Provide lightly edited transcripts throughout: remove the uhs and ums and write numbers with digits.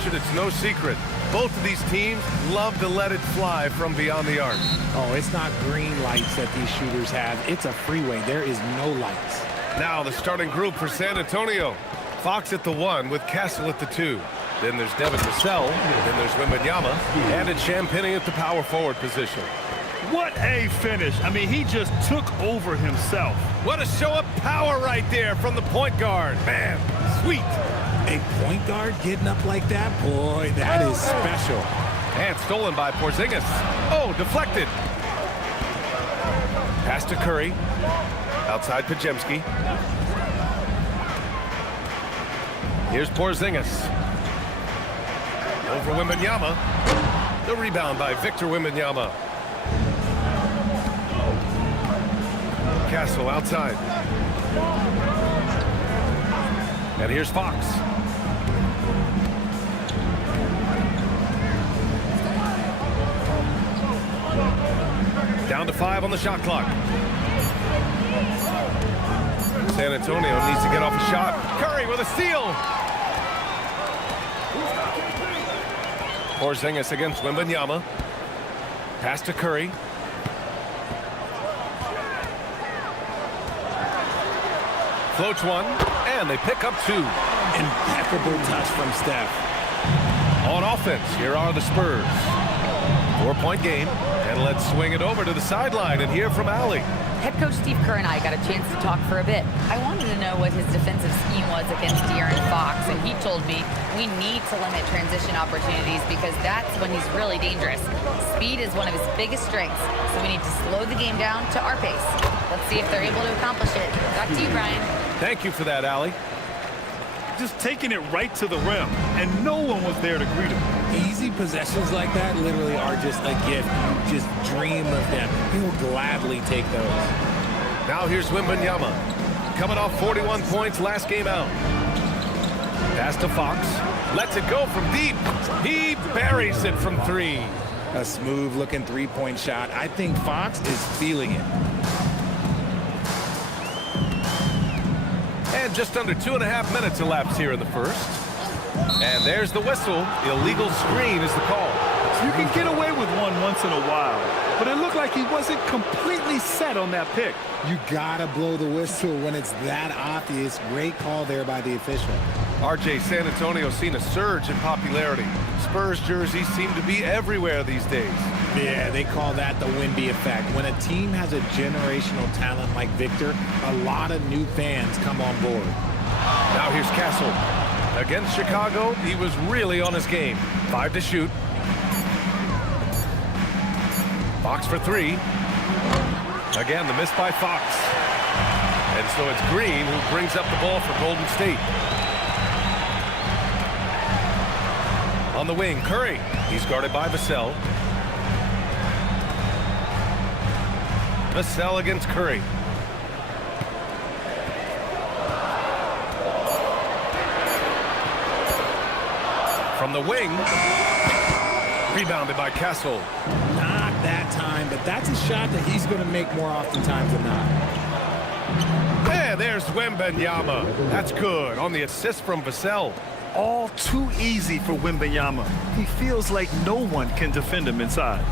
Richard, it's no secret. Both of these teams love to let it fly from beyond the arc. Oh, it's not green lights that these shooters have. It's a freeway. There is no lights. Now the starting group for San Antonio. Fox at the 1 with Castle at the 2. Then there's Devin Vassell. Then there's Wembanyama. And it's Champagnie at the power forward position. What a finish. I mean, he just took over himself. What a show of power right there from the point guard. Man, sweet. A point guard getting up like that? Boy, that is special. And stolen by Porzingis. Oh, deflected. Pass to Curry. Outside Pajemski. Here's Porzingis. Over Wembanyama. The rebound by Victor Wembanyama. Castle outside. And here's Fox. Down to 5 on the shot clock. San Antonio needs to get off a shot. Curry with a steal. Porzingis against Wembanyama. Pass to Curry. Floats one, and they pick up 2. Impeccable touch from Steph. On offense, here are the Spurs. 4-point game, and let's swing it over to the sideline and hear from Allie. Head coach Steve Kerr and I got a chance to talk for a bit. I wanted to know what his defensive scheme was against De'Aaron Fox, and he told me we need to limit transition opportunities because that's when he's really dangerous. Speed is one of his biggest strengths, so we need to slow the game down to our pace. Let's see if they're able to accomplish it. Back to you, Brian. Thank you for that, Allie. Just taking it right to the rim, and no one was there to greet him. Easy possessions like that literally are just a gift. You just dream of them. He'll gladly take those. Now here's Wembanyama. Coming off 41 points last game out. Pass to Fox. Lets it go from deep. He buries it from 3. A smooth-looking three-point shot. I think Fox is feeling it. And just under 2.5 minutes elapsed here in the first. And there's the whistle. Illegal screen is the call. You can get away with one once in a while, but it looked like he wasn't completely set on that pick. You gotta blow the whistle when it's that obvious. Great call there by the official. RJ, San Antonio's seen a surge in popularity. Spurs jerseys seem to be everywhere these days. Yeah, they call that the Wemby effect. When a team has a generational talent like Victor, a lot of new fans come on board. Now here's Castle. Against Chicago, he was really on his game. 5 to shoot. Fox for 3. Again, the miss by Fox. And so it's Green who brings up the ball for Golden State. On the wing, Curry. He's guarded by Vassell. Vassell against Curry. From the wing. Rebounded by Castle. Not that time, but that's a shot that he's going to make more oftentimes than not. Yeah, there's Wembanyama. That's good on the assist from Vassell. All too easy for Wembanyama. He feels like no one can defend him inside.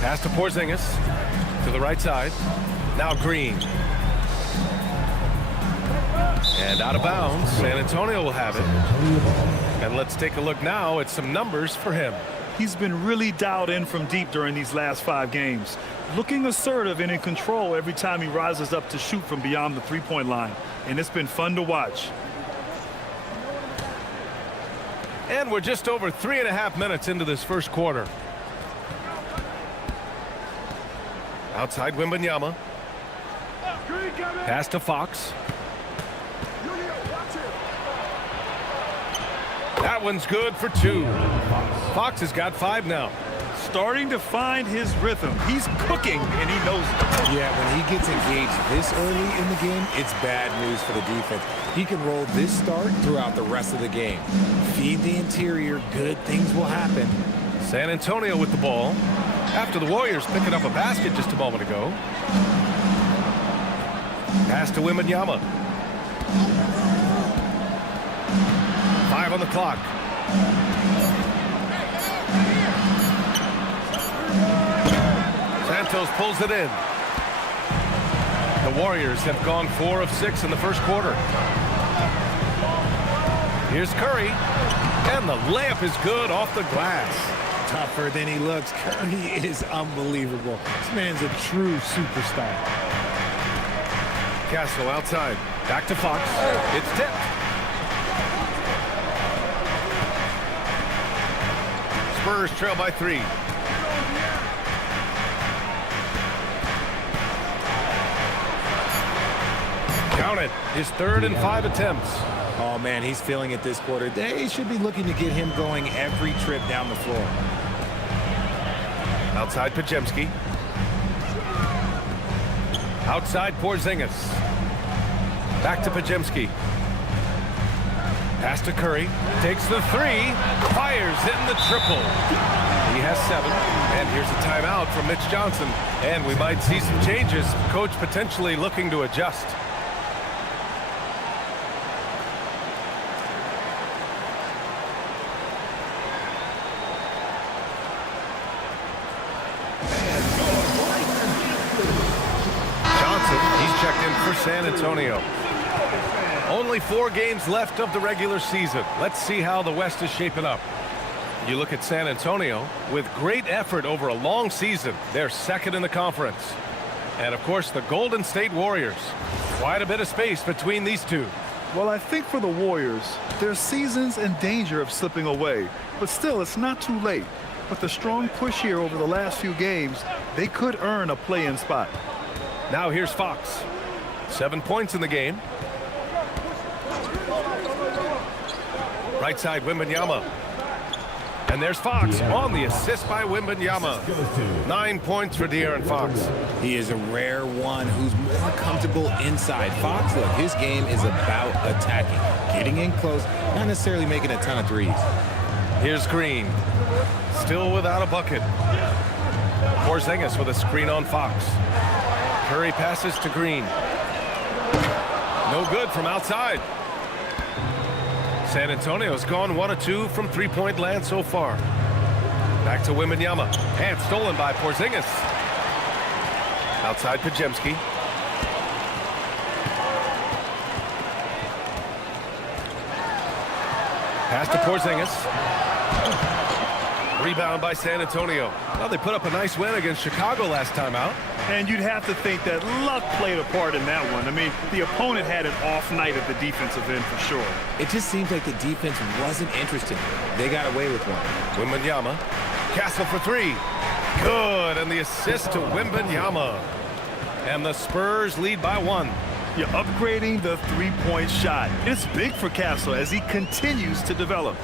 Pass to Porzingis. To the right side. Now Green. And out of bounds. San Antonio will have it. And let's take a look now at some numbers for him. He's been really dialed in from deep during these last 5 games. Looking assertive and in control every time he rises up to shoot from beyond the three-point line. And it's been fun to watch. And we're just over 3.5 minutes into this first quarter. Outside Wembanyama. Pass to Fox. That one's good for 2. Fox has got 5 now. Starting to find his rhythm. He's cooking, and he knows it. Yeah, when he gets engaged this early in the game, it's bad news for the defense. He can roll this start throughout the rest of the game. Feed the interior, good things will happen. San Antonio with the ball. After the Warriors picking up a basket just a moment ago. Pass to Wembanyama. 5 5 on the clock. Santos pulls it in. The Warriors have gone 4 of 6 in the first quarter. Here's Curry, and the layup is good off the glass. Tougher than he looks. Curry is unbelievable. This man's a true superstar. Castle outside. Back to Fox. It's tipped. Spurs trail by 3. Count it. His 3rd and 5 attempts. Oh, man, he's feeling it this quarter. They should be looking to get him going every trip down the floor. Outside Pajemski. Outside Porzingis. Back to Pajemski. Pass to Curry. Takes the 3. Fires in the triple. He has 7. And here's a timeout from Mitch Johnson. And we might see some changes. Coach potentially looking to adjust. For San Antonio. Only 4 games left of the regular season. Let's see how the West is shaping up. You look at San Antonio, with great effort over a long season, they're 2nd in the conference. And of course, the Golden State Warriors. Quite a bit of space between these two. Well, I think for the Warriors, their season's in danger of slipping away. But still, it's not too late. With the strong push here over the last few games, they could earn a play-in spot. Now here's Fox. 7 points in the game. Right side, Wembanyama. And there's Fox on the assist by Wembanyama. 9 points for De'Aaron Fox. He is a rare one who's more comfortable inside. Fox, look, his game is about attacking, getting in close, not necessarily making a ton of threes. Here's Green. Still without a bucket. Porzingis with a screen on Fox. Curry passes to Green. No good from outside. San Antonio's gone 1 of 2 from 3-point land so far. Back to Wembanyama. And stolen by Porzingis. Outside Pajemski. Pass to Porzingis. Rebound by San Antonio. Well, they put up a nice win against Chicago last time out. And you'd have to think that luck played a part in that one. I mean, the opponent had an off night at the defensive end for sure. It just seems like the defense wasn't interested. They got away with one. Wembanyama. Castle for 3. Good. And the assist to Wembanyama. And the Spurs lead by 1. You're upgrading the three-point shot. It's big for Castle as he continues to develop.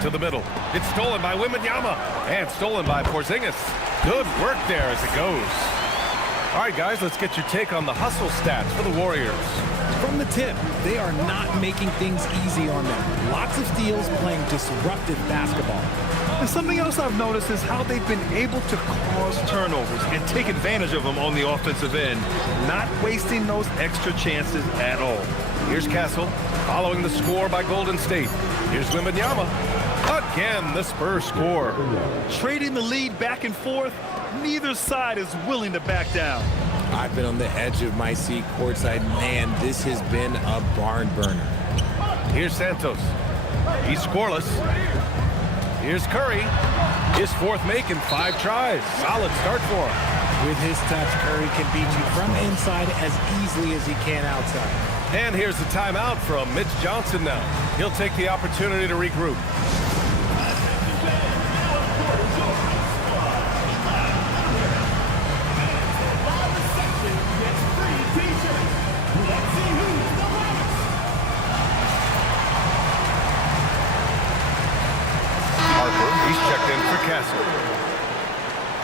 To the middle. It's stolen by Wembanyama. And stolen by Porzingis. Good work there as it goes. All right, guys, let's get your take on the hustle stats for the Warriors. From the tip, they are not making things easy on them. Lots of steals, playing disruptive basketball. And something else I've noticed is how they've been able to cause turnovers and take advantage of them on the offensive end, not wasting those extra chances at all. Here's Castle, following the score by Golden State. Here's Wembanyama. Again, the Spurs score. Trading the lead back and forth, neither side is willing to back down. I've been on the edge of my seat courtside. Man, this has been a barn burner. Here's Santos. He's scoreless. Here's Curry. His 4th make in 5 tries. Solid start for him. With his touch, Curry can beat you from inside as easily as he can outside. And here's the timeout from Mitch Johnson now. He'll take the opportunity to regroup. He's checked in for Castle.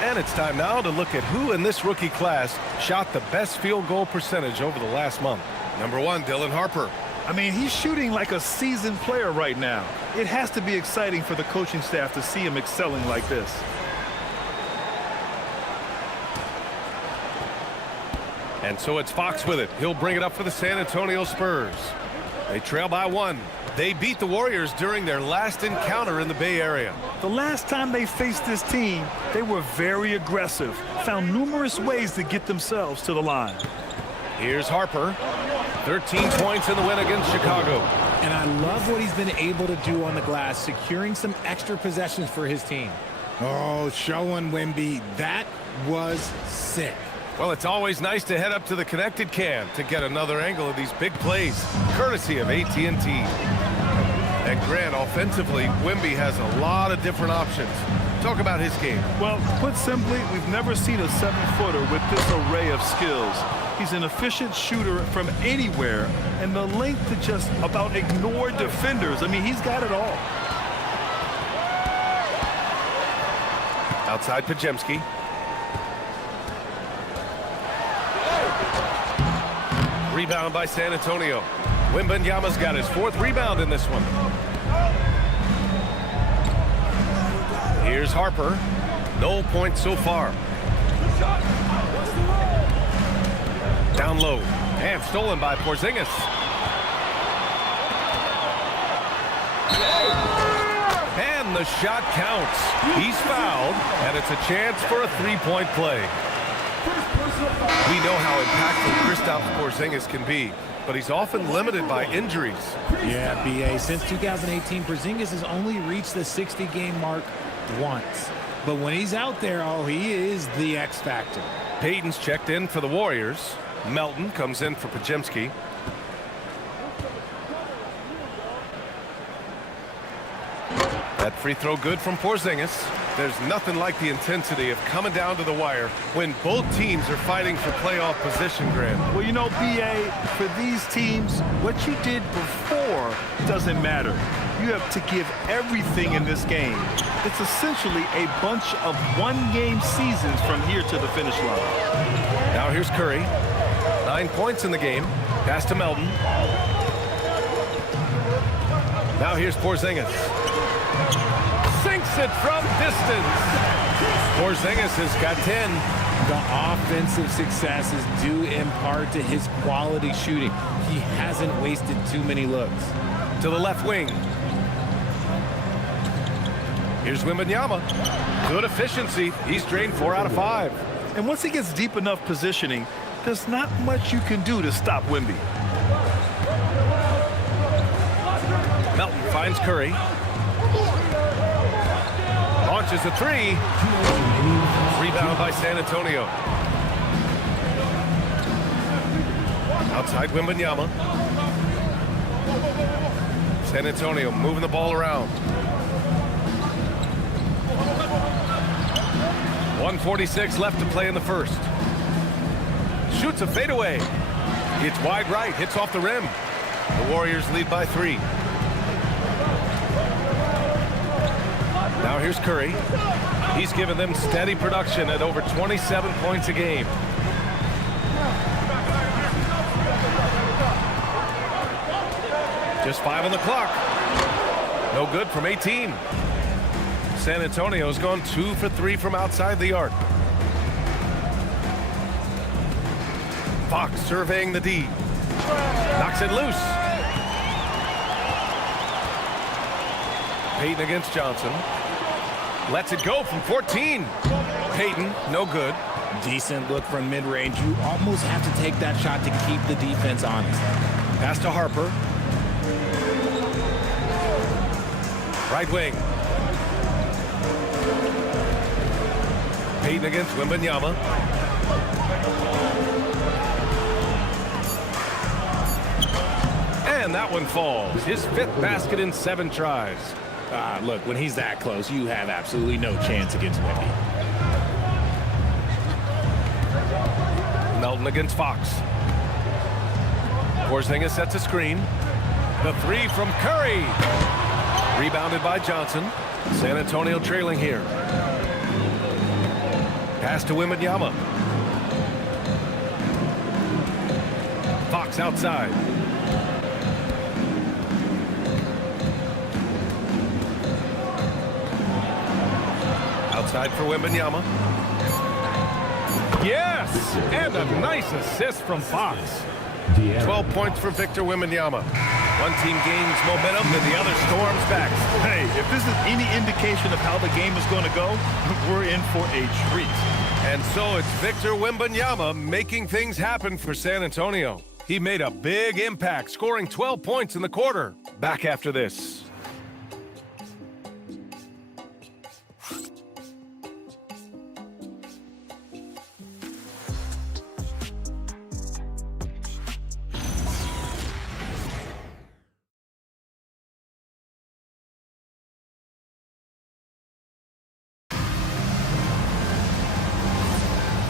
And it's time now to look at who in this rookie class shot the best field goal percentage over the last month. Number 1, Dylan Harper. I mean, he's shooting like a seasoned player right now. It has to be exciting for the coaching staff to see him excelling like this. And so it's Fox with it. He'll bring it up for the San Antonio Spurs. They trail by 1. They beat the Warriors during their last encounter in the Bay Area. The last time they faced this team, they were very aggressive, found numerous ways to get themselves to the line. Here's Harper. 13 points in the win against Chicago. And I love what he's been able to do on the glass, securing some extra possessions for his team. Oh, showing Wemby. That was sick. Well, it's always nice to head up to the connected can to get another angle of these big plays, courtesy of AT&T. And Grant, offensively, Wemby has a lot of different options. Talk about his game. Well, put simply, we've never seen a 7-footer with this array of skills. He's an efficient shooter from anywhere, and the length to just about ignore defenders. I mean, he's got it all. Outside Pajemski. Rebound by San Antonio. Wembanyama's got his 4th rebound in this one. Here's Harper. No points so far. Down low. And stolen by Porzingis. And the shot counts. He's fouled, and it's a chance for a 3-point play. We know how impactful Kristaps Porzingis can be, but he's often limited by injuries. Yeah, B.A. Since 2018, Porzingis has only reached the 60-game mark once. But when he's out there, oh, he is the X factor. Payton's checked in for the Warriors. Melton comes in for Pajemski. That free throw good from Porzingis. There's nothing like the intensity of coming down to the wire when both teams are fighting for playoff position, Grant. Well, you know, B.A., for these teams, what you did before doesn't matter. You have to give everything in this game. It's essentially a bunch of one-game seasons from here to the finish line. Now here's Curry. 9 points in the game. Pass to Melton. Now here's Porzingis. Sinks it from distance. Porzingis has got 10. The offensive success is due in part to his quality shooting. He hasn't wasted too many looks. To the left wing. Here's Wembanyama. Good efficiency. He's drained 4 out of 5. And once he gets deep enough positioning, there's not much you can do to stop Wemby. Melton finds Curry. Launches a 3. Rebound by San Antonio. Outside Wembanyama. San Antonio moving the ball around. 1:46 left to play in the first. Shoots a fadeaway. It's wide right, hits off the rim. The Warriors lead by 3. Now here's Curry. He's given them steady production at over 27 points a game. Just 5 on the clock. No good from 18. San Antonio's gone 2 for 3 from outside the arc. Fox surveying the D. Knocks it loose. Payton against Johnson. Lets it go from 14. Payton, no good. Decent look from mid-range. You almost have to take that shot to keep the defense honest. Pass to Harper. Right wing. Payton against Wembanyama. And that one falls. His 5th basket in 7 tries. Look, when he's that close, you have absolutely no chance against Wemby. Melton against Fox. Porzingis sets a screen. The 3 from Curry. Rebounded by Johnson. San Antonio trailing here. Pass to Wembanyama. Fox outside. Outside for Wembanyama. Yes! And a nice assist from Fox. 12 points for Victor Wembanyama. One team gains momentum, and the other storms back. Hey, if this is any indication of how the game is going to go, we're in for a treat. And so it's Victor Wembanyama making things happen for San Antonio. He made a big impact, scoring 12 points in the quarter. Back after this.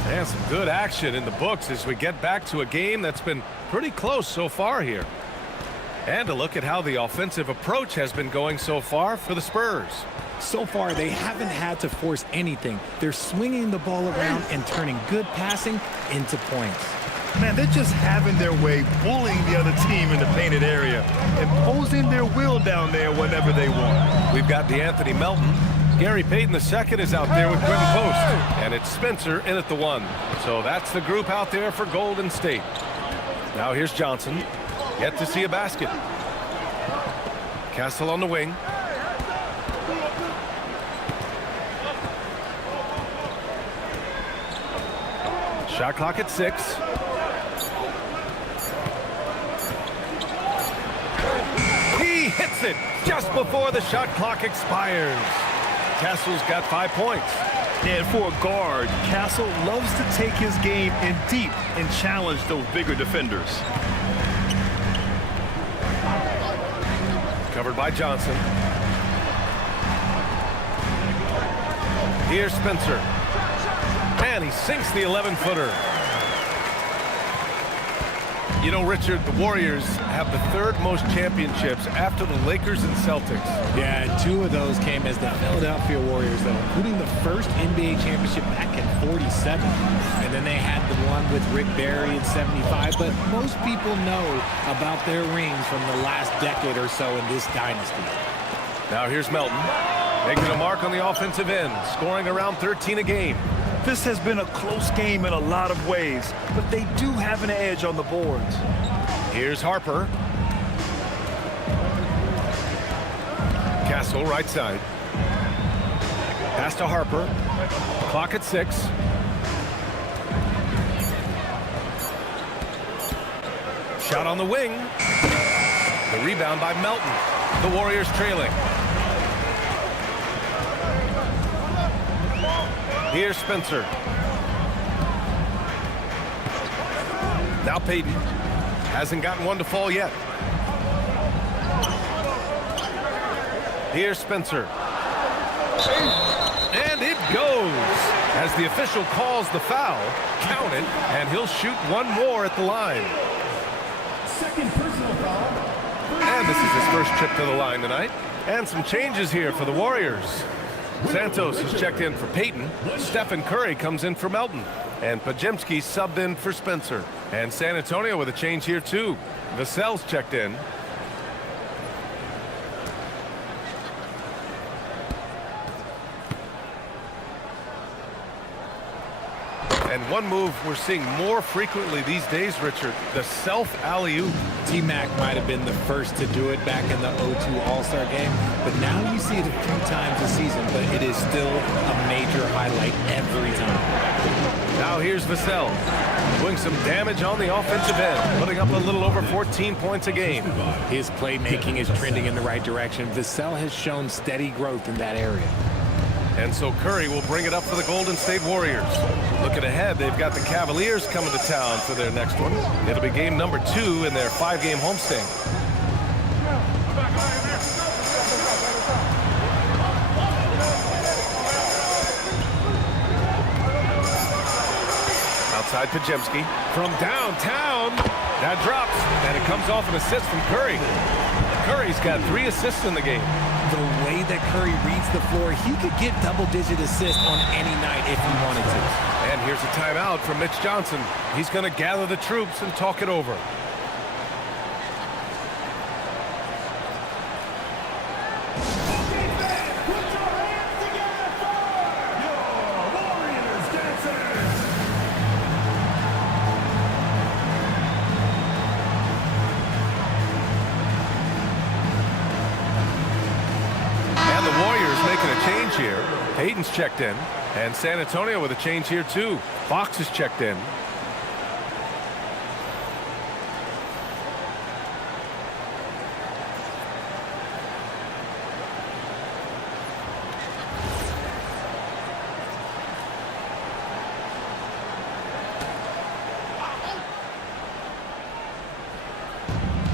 And some good action in the books as we get back to a game that's been pretty close so far here. And a look at how the offensive approach has been going so far for the Spurs. So far, they haven't had to force anything. They're swinging the ball around and turning good passing into points. Man, they're just having their way, bullying the other team in the painted area, imposing their will down there whenever they want. We've got DeAnthony Melton. Gary Payton II is out there with Quentin Post. And it's Spencer in at the 1. So that's the group out there for Golden State. Now here's Johnson. Yet to see a basket. Castle on the wing. Shot clock at 6. He hits it just before the shot clock expires. Castle's got 5 points. And for a guard, Castle loves to take his game in deep and challenge those bigger defenders. Covered by Johnson. Here's Spencer. And he sinks the 11-footer. You know, Richard, the Warriors have the 3rd most championships after the Lakers and Celtics. Yeah, and 2 of those came as the Philadelphia Warriors, though, including the first NBA championship back in '47. And then they had the one with Rick Barry in '75. But most people know about their rings from the last decade or so in this dynasty. Now here's Melton, making a mark on the offensive end, scoring around 13 a game. This has been a close game in a lot of ways, but they do have an edge on the boards. Here's Harper. Castle right side. Pass to Harper. Clock at 6. Shot on the wing. The rebound by Melton. The Warriors trailing. Here's Spencer. Now Payton. Hasn't gotten one to fall yet. Here's Spencer. And it goes. As the official calls the foul, count it, and he'll shoot one more at the line. Second personal foul. And this is his first trip to the line tonight. And some changes here for the Warriors. Santos has checked in for Payton. Stephen Curry comes in for Melton. And Pajemski subbed in for Spencer. And San Antonio with a change here too. Vassell's checked in. And one move we're seeing more frequently these days, Richard, the self alley-oop. T-Mac might have been the first to do it back in the '02 All-Star game, but now you see it a few times a season, but it is still a major highlight every time. Now here's Vassell, doing some damage on the offensive end, putting up a little over 14 points a game. His playmaking is trending in the right direction. Vassell has shown steady growth in that area. And so Curry will bring it up for the Golden State Warriors. Looking ahead, they've got the Cavaliers coming to town for their next one. It'll be game number 2 in their 5-game homestand. Outside Pajemski from downtown. That drops, and it comes off an assist from Curry. Curry's got 3 assists in the game. The way that Curry reads the floor, he could get double-digit assists on any night if he wanted to. And here's a timeout from Mitch Johnson. He's going to gather the troops and talk it over. Payton's checked in. And San Antonio with a change here too. Fox is checked in.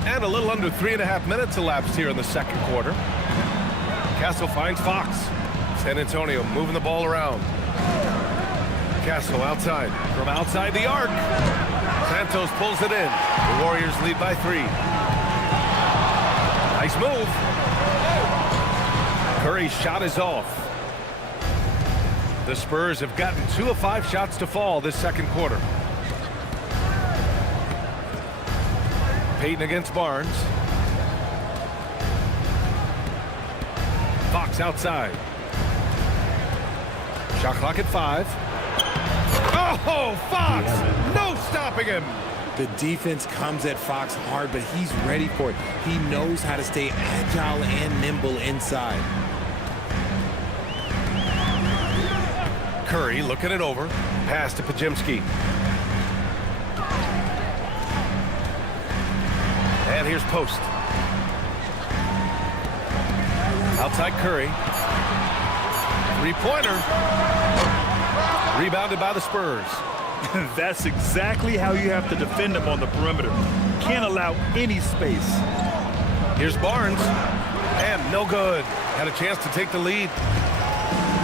And a little under 3.5 minutes elapsed here in the second quarter. Castle finds Fox. San Antonio moving the ball around. Castle outside. From outside the arc. Santos pulls it in. The Warriors lead by 3. Nice move. Curry's shot is off. The Spurs have gotten 2 of 5 shots to fall this second quarter. Payton against Barnes. Fox outside. Shot clock at 5. Oh, Fox! No stopping him! The defense comes at Fox hard, but he's ready for it. He knows how to stay agile and nimble inside. Curry looking it over. Pass to Pajemski. And here's Post. Outside Curry. Three-pointer. Rebounded by the Spurs. That's exactly how you have to defend them on the perimeter. Can't allow any space. Here's Barnes. And no good. Had a chance to take the lead.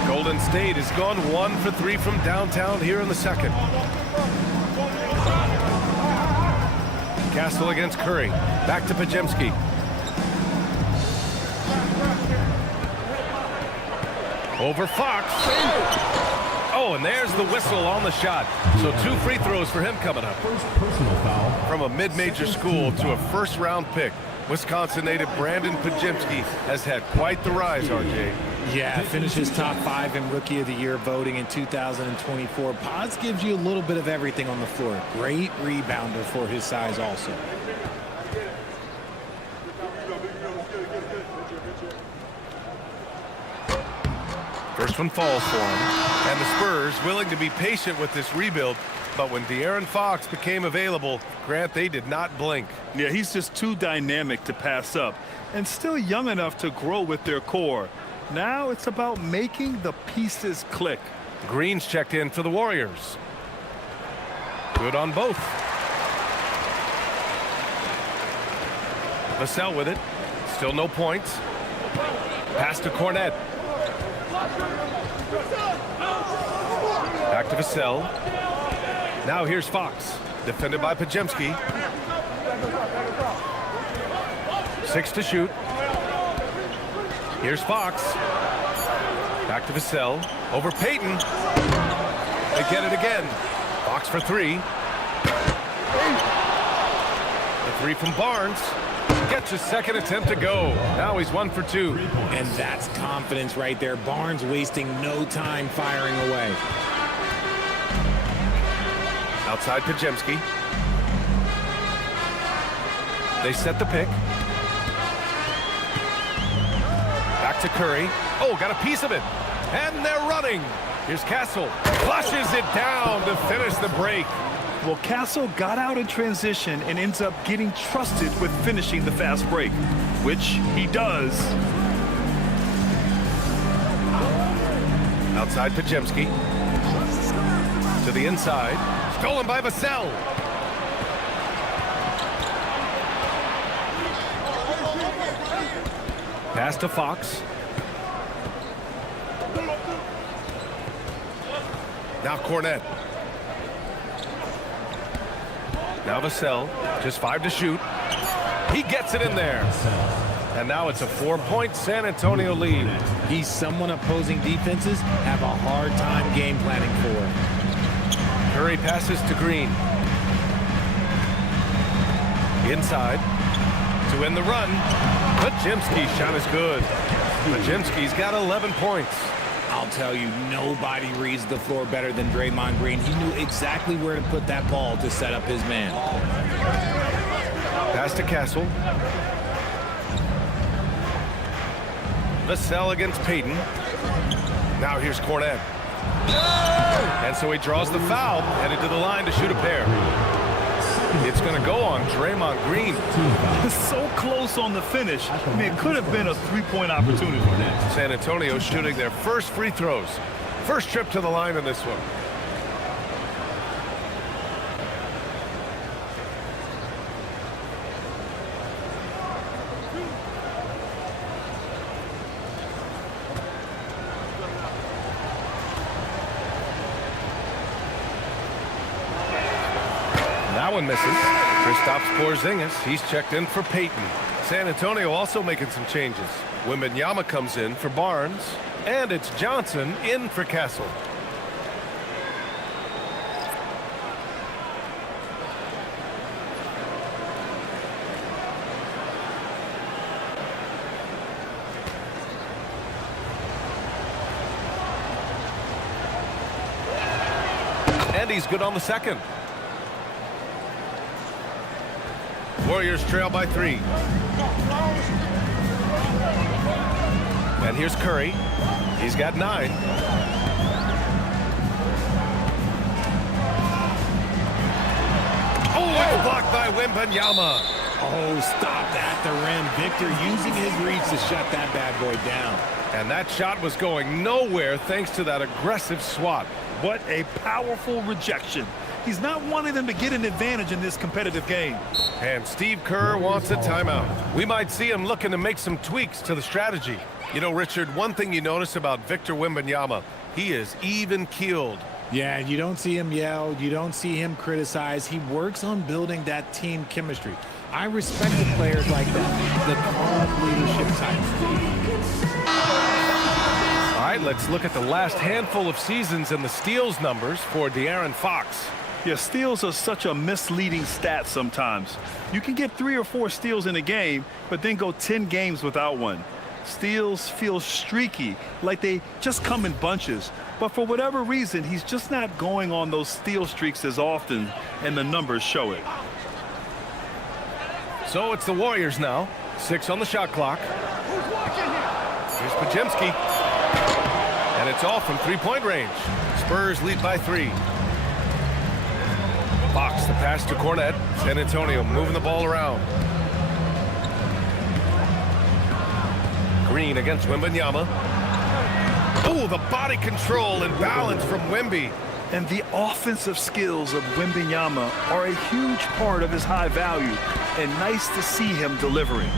Golden State has gone 1 for 3 from downtown here in the second. Castle against Curry. Back to Pajemski. Over Fox. Oh, and there's the whistle on the shot. So 2 free throws for him coming up. First personal foul. From a mid-major school to a first-round pick, Wisconsin native Brandon Pajemski has had quite the rise, RJ. Yeah, finishes top 5 in Rookie of the Year voting in 2024. Paz gives you a little bit of everything on the floor. Great rebounder for his size also. First one falls for him. And the Spurs willing to be patient with this rebuild. But when De'Aaron Fox became available, Grant, they did not blink. Yeah, he's just too dynamic to pass up and still young enough to grow with their core. Now it's about making the pieces click. Green's checked in for the Warriors. Good on both. Vassell with it. Still no points. Pass to Cornette. Back to Vassell. Now here's Fox. Defended by Pajemski. 6 to shoot. Here's Fox. Back to Vassell. Over Payton. They get it again. Fox for 3. The 3 from Barnes. Gets his second attempt to go. Now he's 1 for 2. And that's confidence right there. Barnes wasting no time firing away. Outside Pajemski. They set the pick. Back to Curry. Oh, got a piece of it. And they're running. Here's Castle. Flushes it down to finish the break. Well, Castle got out in transition and ends up getting trusted with finishing the fast break, which he does. Outside Pajemski. To the inside. Stolen by Vassell. Pass to Fox. Now Cornette. Now Vassell, just 5 to shoot. He gets it in there. And now it's a 4-point San Antonio lead. He's someone opposing defenses have a hard time game planning for. Curry passes to Green. Inside. To win the run. Pajemski's shot is good. Pajemski's got 11 points. I'll tell you, nobody reads the floor better than Draymond Green. He knew exactly where to put that ball to set up his man. Pass to Castle. Vassell against Payton. Now here's Cornet. And so he draws the foul, headed to the line to shoot a pair. It's going to go on Draymond Green. So close on the finish. I mean, it could have been a three-point opportunity. San Antonio shooting their first free throws. First trip to the line in this one. That one misses. Kristaps Porzingis, he's checked in for Payton. San Antonio also making some changes. Wembanyama comes in for Barnes, and it's Johnson in for Castle. And he's good on the second. Warriors trail by 3. And here's Curry. He's got 9. Oh, it's blocked by Wembanyama. Oh, stopped at the rim. Victor using his reach to shut that bad boy down. And that shot was going nowhere thanks to that aggressive swat. What a powerful rejection. He's not wanting them to get an advantage in this competitive game. And Steve Kerr wants a timeout. We might see him looking to make some tweaks to the strategy. You know, Richard, one thing you notice about Victor Wembanyama, he is even-keeled. Yeah, you don't see him yell. You don't see him criticize. He works on building that team chemistry. I respect the players like that, the calm leadership type. All right, let's look at the last handful of seasons and the steals numbers for De'Aaron Fox. Yeah, steals are such a misleading stat sometimes. You can get 3 or 4 steals in a game, but then go 10 games without one. Steals feel streaky, like they just come in bunches. But for whatever reason, he's just not going on those steal streaks as often, and the numbers show it. So it's the Warriors now. 6 on the shot clock. Here's Podziemski. And it's off from three-point range. Spurs lead by 3. Fox, the pass to Cornet. San Antonio moving the ball around. Green against Wembanyama. Oh, the body control and balance from Wemby. And the offensive skills of Wembanyama are a huge part of his high value. And nice to see him delivering.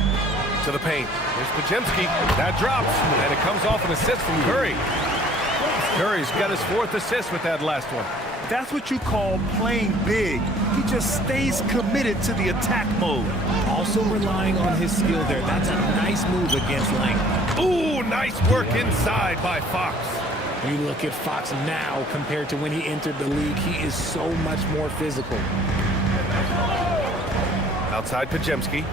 To the paint. Here's Podziemski. That drops. And it comes off an assist from Curry. Curry's got his 4th assist with that last one. That's what you call playing big. He just stays committed to the attack mode. Also relying on his skill there. That's a nice move against length. Ooh, nice work inside by Fox. You look at Fox now compared to when he entered the league. He is so much more physical. Outside Podziemski.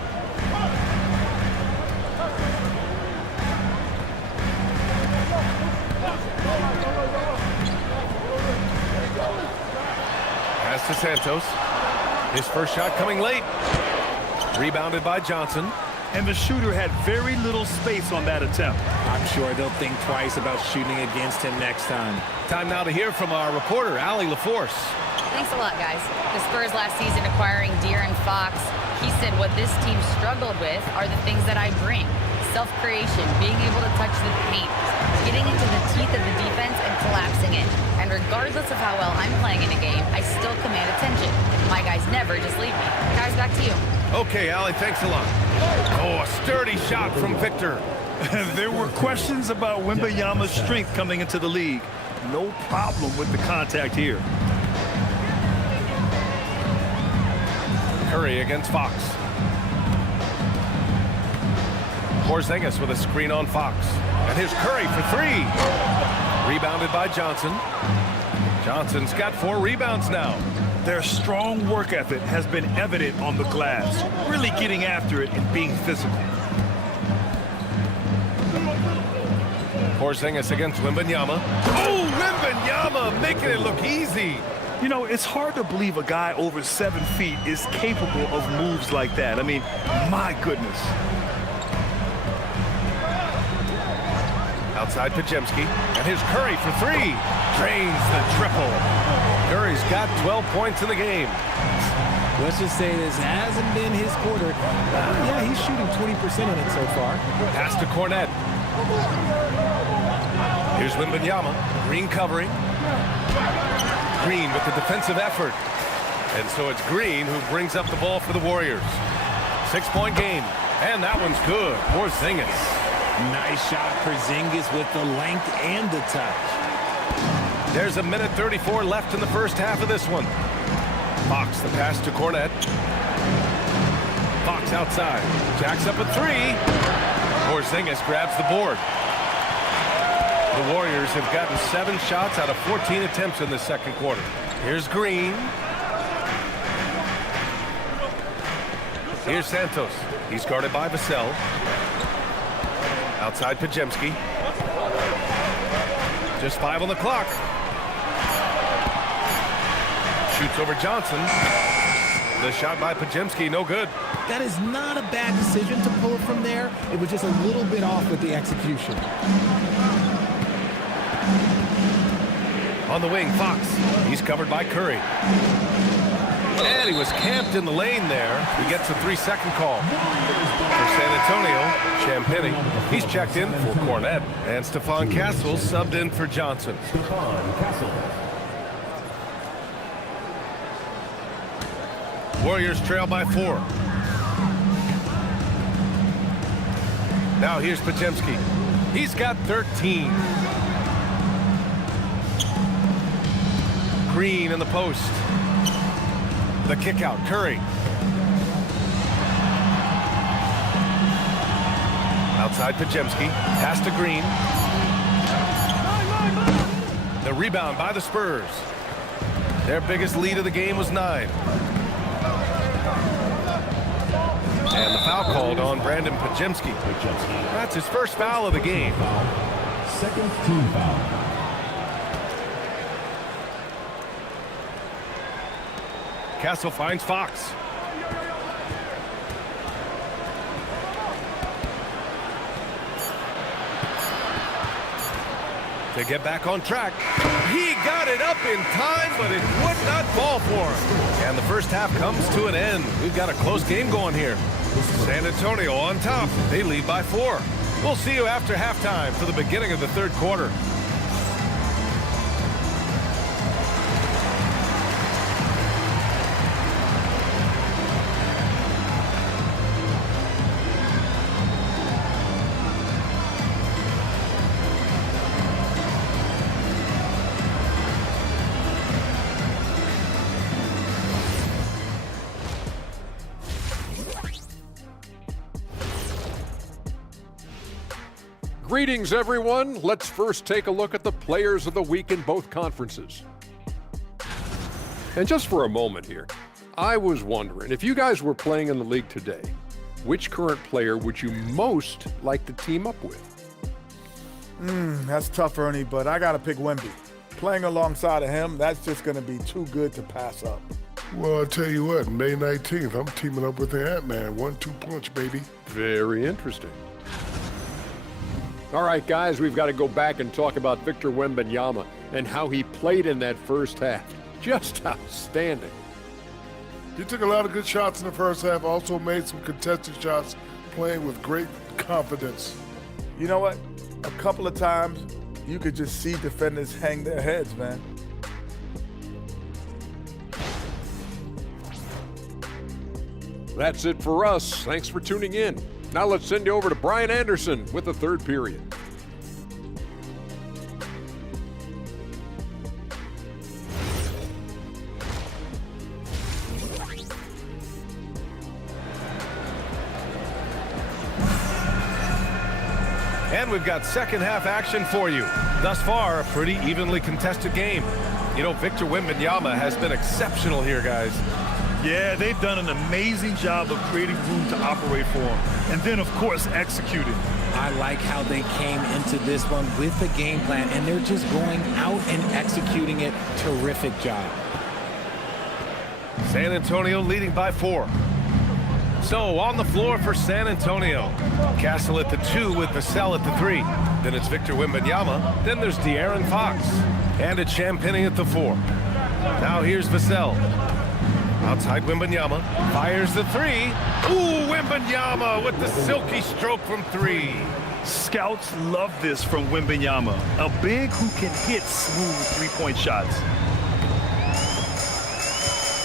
Pass to Santos. His first shot coming late. Rebounded by Johnson. And the shooter had very little space on that attempt. I'm sure they'll think twice about shooting against him next time. Time now to hear from our reporter, Allie LaForce. Thanks a lot, guys. The Spurs last season acquiring De'Aaron Fox. He said what this team struggled with are the things that I bring. Self-creation, being able to touch the paint, getting into the teeth of the defense and collapsing it. And regardless of how well I'm playing in a game, I still command attention. My guys never just leave me. Guys, back to you. Okay, Allie, thanks a lot. Oh, a sturdy shot from Victor. There were questions about Wembanyama's strength coming into the league. No problem with the contact here. Curry against Fox. Porzingis with a screen on Fox. And here's Curry for 3. Rebounded by Johnson. Johnson's got 4 rebounds now. Their strong work ethic has been evident on the glass, really getting after it and being physical. Porzingis against Wembanyama. Oh, Wembanyama making it look easy. You know, it's hard to believe a guy over 7 feet is capable of moves like that. I mean, my goodness. Outside Pajemski, and here's Curry for three. Drains the triple. Curry's got 12 points in the game. Let's just say this hasn't been his quarter. Yeah, he's shooting 20% in it so far. Pass to Cornette. Here's Wembanyama. Green covering. Green with the defensive effort. And so it's Green who brings up the ball for the Warriors. 6-point game. And that one's good. Porzingis. Nice shot, Porzingis with the length and the touch. There's a minute 34 left in the first half of this one. Fox the pass to Cornette. Fox outside. Jacks up a three. Porzingis grabs the board. The Warriors have gotten 7 shots out of 14 attempts in the second quarter. Here's Green. Here's Santos. He's guarded by Vassell. Outside Pajemski. Just 5 on the clock. Shoots over Johnson. The shot by Pajemski, no good. That is not a bad decision to pull it from there. It was just a little bit off with the execution. On the wing, Fox. He's covered by Curry. And he was camped in the lane there. He gets a 3-second call. For San Antonio, Champagny. He's checked in for Cornette. And Stephon Castle subbed in for Johnson. Warriors trail by 4. Now here's Pajemski. He's got 13. Green in the post. The kick out, Curry. Outside Pajemski. Pass to Green. The rebound by the Spurs. Their biggest lead of the game was 9. And the foul called on Brandon Pajemski. That's his first foul of the game. Second team foul. Castle finds Fox. They get back on track. He got it up in time, but it would not fall for him. And the first half comes to an end. We've got a close game going here. San Antonio on top. They lead by 4. We'll see you after halftime for the beginning of the third quarter. Greetings, everyone. Let's first take a look at the players of the week in both conferences. And just for a moment here, I was wondering, if you guys were playing in the league today, which current player would you most like to team up with? That's tough, Ernie, but I got to pick Wemby. Playing alongside of him, that's just going to be too good to pass up. Well, I'll tell you what, May 19th, I'm teaming up with the Ant-Man. 1-2 punch, baby. Very interesting. All right, guys, we've got to go back and talk about Victor Wembanyama and how he played in that first half. Just outstanding. He took a lot of good shots in the first half, also made some contested shots, playing with great confidence. You know what? A couple of times, you could just see defenders hang their heads, man. That's it for us. Thanks for tuning in. Now let's send you over to Brian Anderson with the third period. And we've got second half action for you. Thus far, a pretty evenly contested game. You know, Victor Wembanyama has been exceptional here, guys. Yeah, they've done an amazing job of creating room to operate for him. And then, of course, executing. I like how they came into this one with a game plan, and they're just going out and executing it. Terrific job. San Antonio leading by 4. So on the floor for San Antonio. Castle at the 2 with Vassell at the 3. Then it's Victor Wembanyama. Then there's De'Aaron Fox. And it's Champagnie at the 4. Now here's Vassell. Outside Wembanyama. Fires the 3. Ooh, Wembanyama with the silky stroke from 3. Scouts love this from Wembanyama, a big who can hit smooth three-point shots.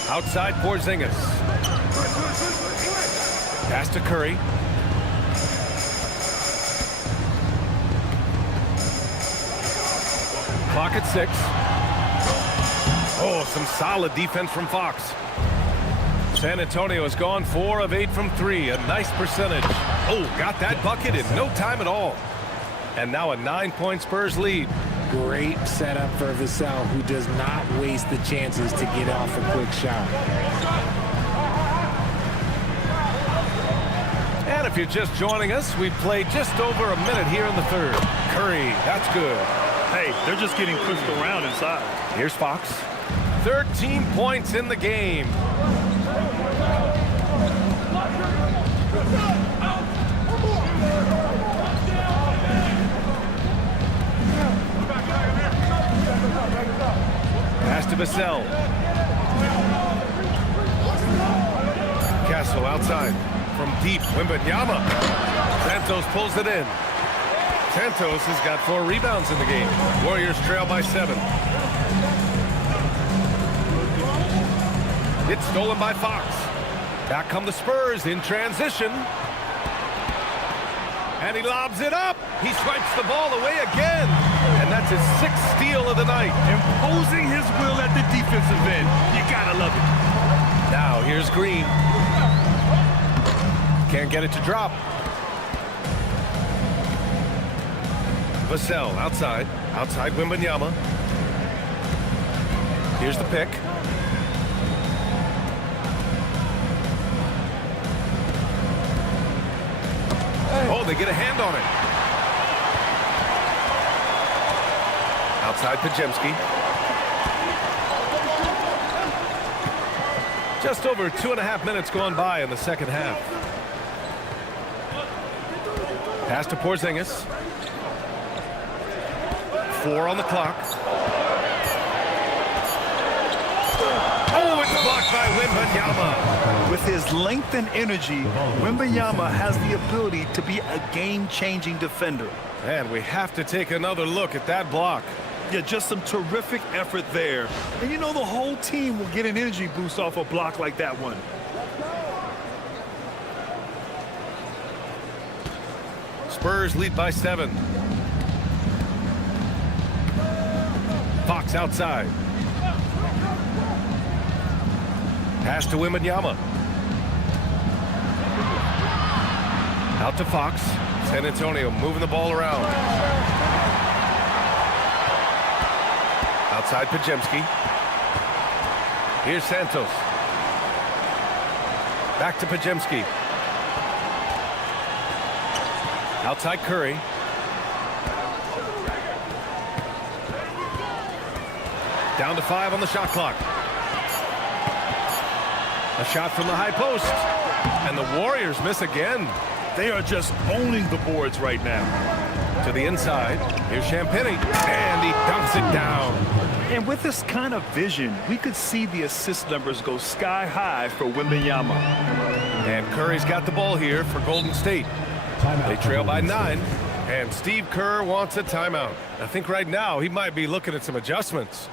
Outside Porzingis. Pass to Curry. Clock at 6. Oh, some solid defense from Fox. San Antonio has gone 4 of 8 from 3. A nice percentage. Oh, got that bucket in no time at all. And now a 9-point Spurs lead. Great setup for Vassell, who does not waste the chances to get off a quick shot. And if you're just joining us, we've played just over a minute here in the 3rd. Curry, that's good. Hey, they're just getting pushed around inside. Here's Fox. 13 points in the game. Pass to Vassell. Castle outside. From deep, Wembanyama. Santos pulls it in. Santos has got 4 rebounds in the game. Warriors trail by 7. It's stolen by Fox. Back come the Spurs in transition. And he lobs it up. He swipes the ball away again. And that's his 6th steal of the night. Imposing his will at the defensive end. You gotta love it. Now here's Green. Can't get it to drop. Vassell outside. Outside Wembanyama. Here's the pick. Oh, they get a hand on it. Outside Podziemski. Just over 2.5 minutes gone by in the second half. Pass to Porzingis. 4 on the clock. Oh, it's blocked by Wembanyama. With his length and energy, Wembanyama has the ability to be a game-changing defender. And we have to take another look at that block. Yeah, just some terrific effort there. And you know the whole team will get an energy boost off a block like that one. Spurs lead by 7. Fox outside. Pass to Wembanyama. Out to Fox. San Antonio moving the ball around. Outside Podziemski. Here's Santos. Back to Podziemski. Outside Curry. Down to 5 on the shot clock. A shot from the high post. And the Warriors miss again. They are just owning the boards right now. To the inside. Here's Champagnie. And he dunks it down. And with this kind of vision, we could see the assist numbers go sky high for Wembanyama. And Curry's got the ball here for Golden State. They trail by 9. And Steve Kerr wants a timeout. I think right now he might be looking at some adjustments.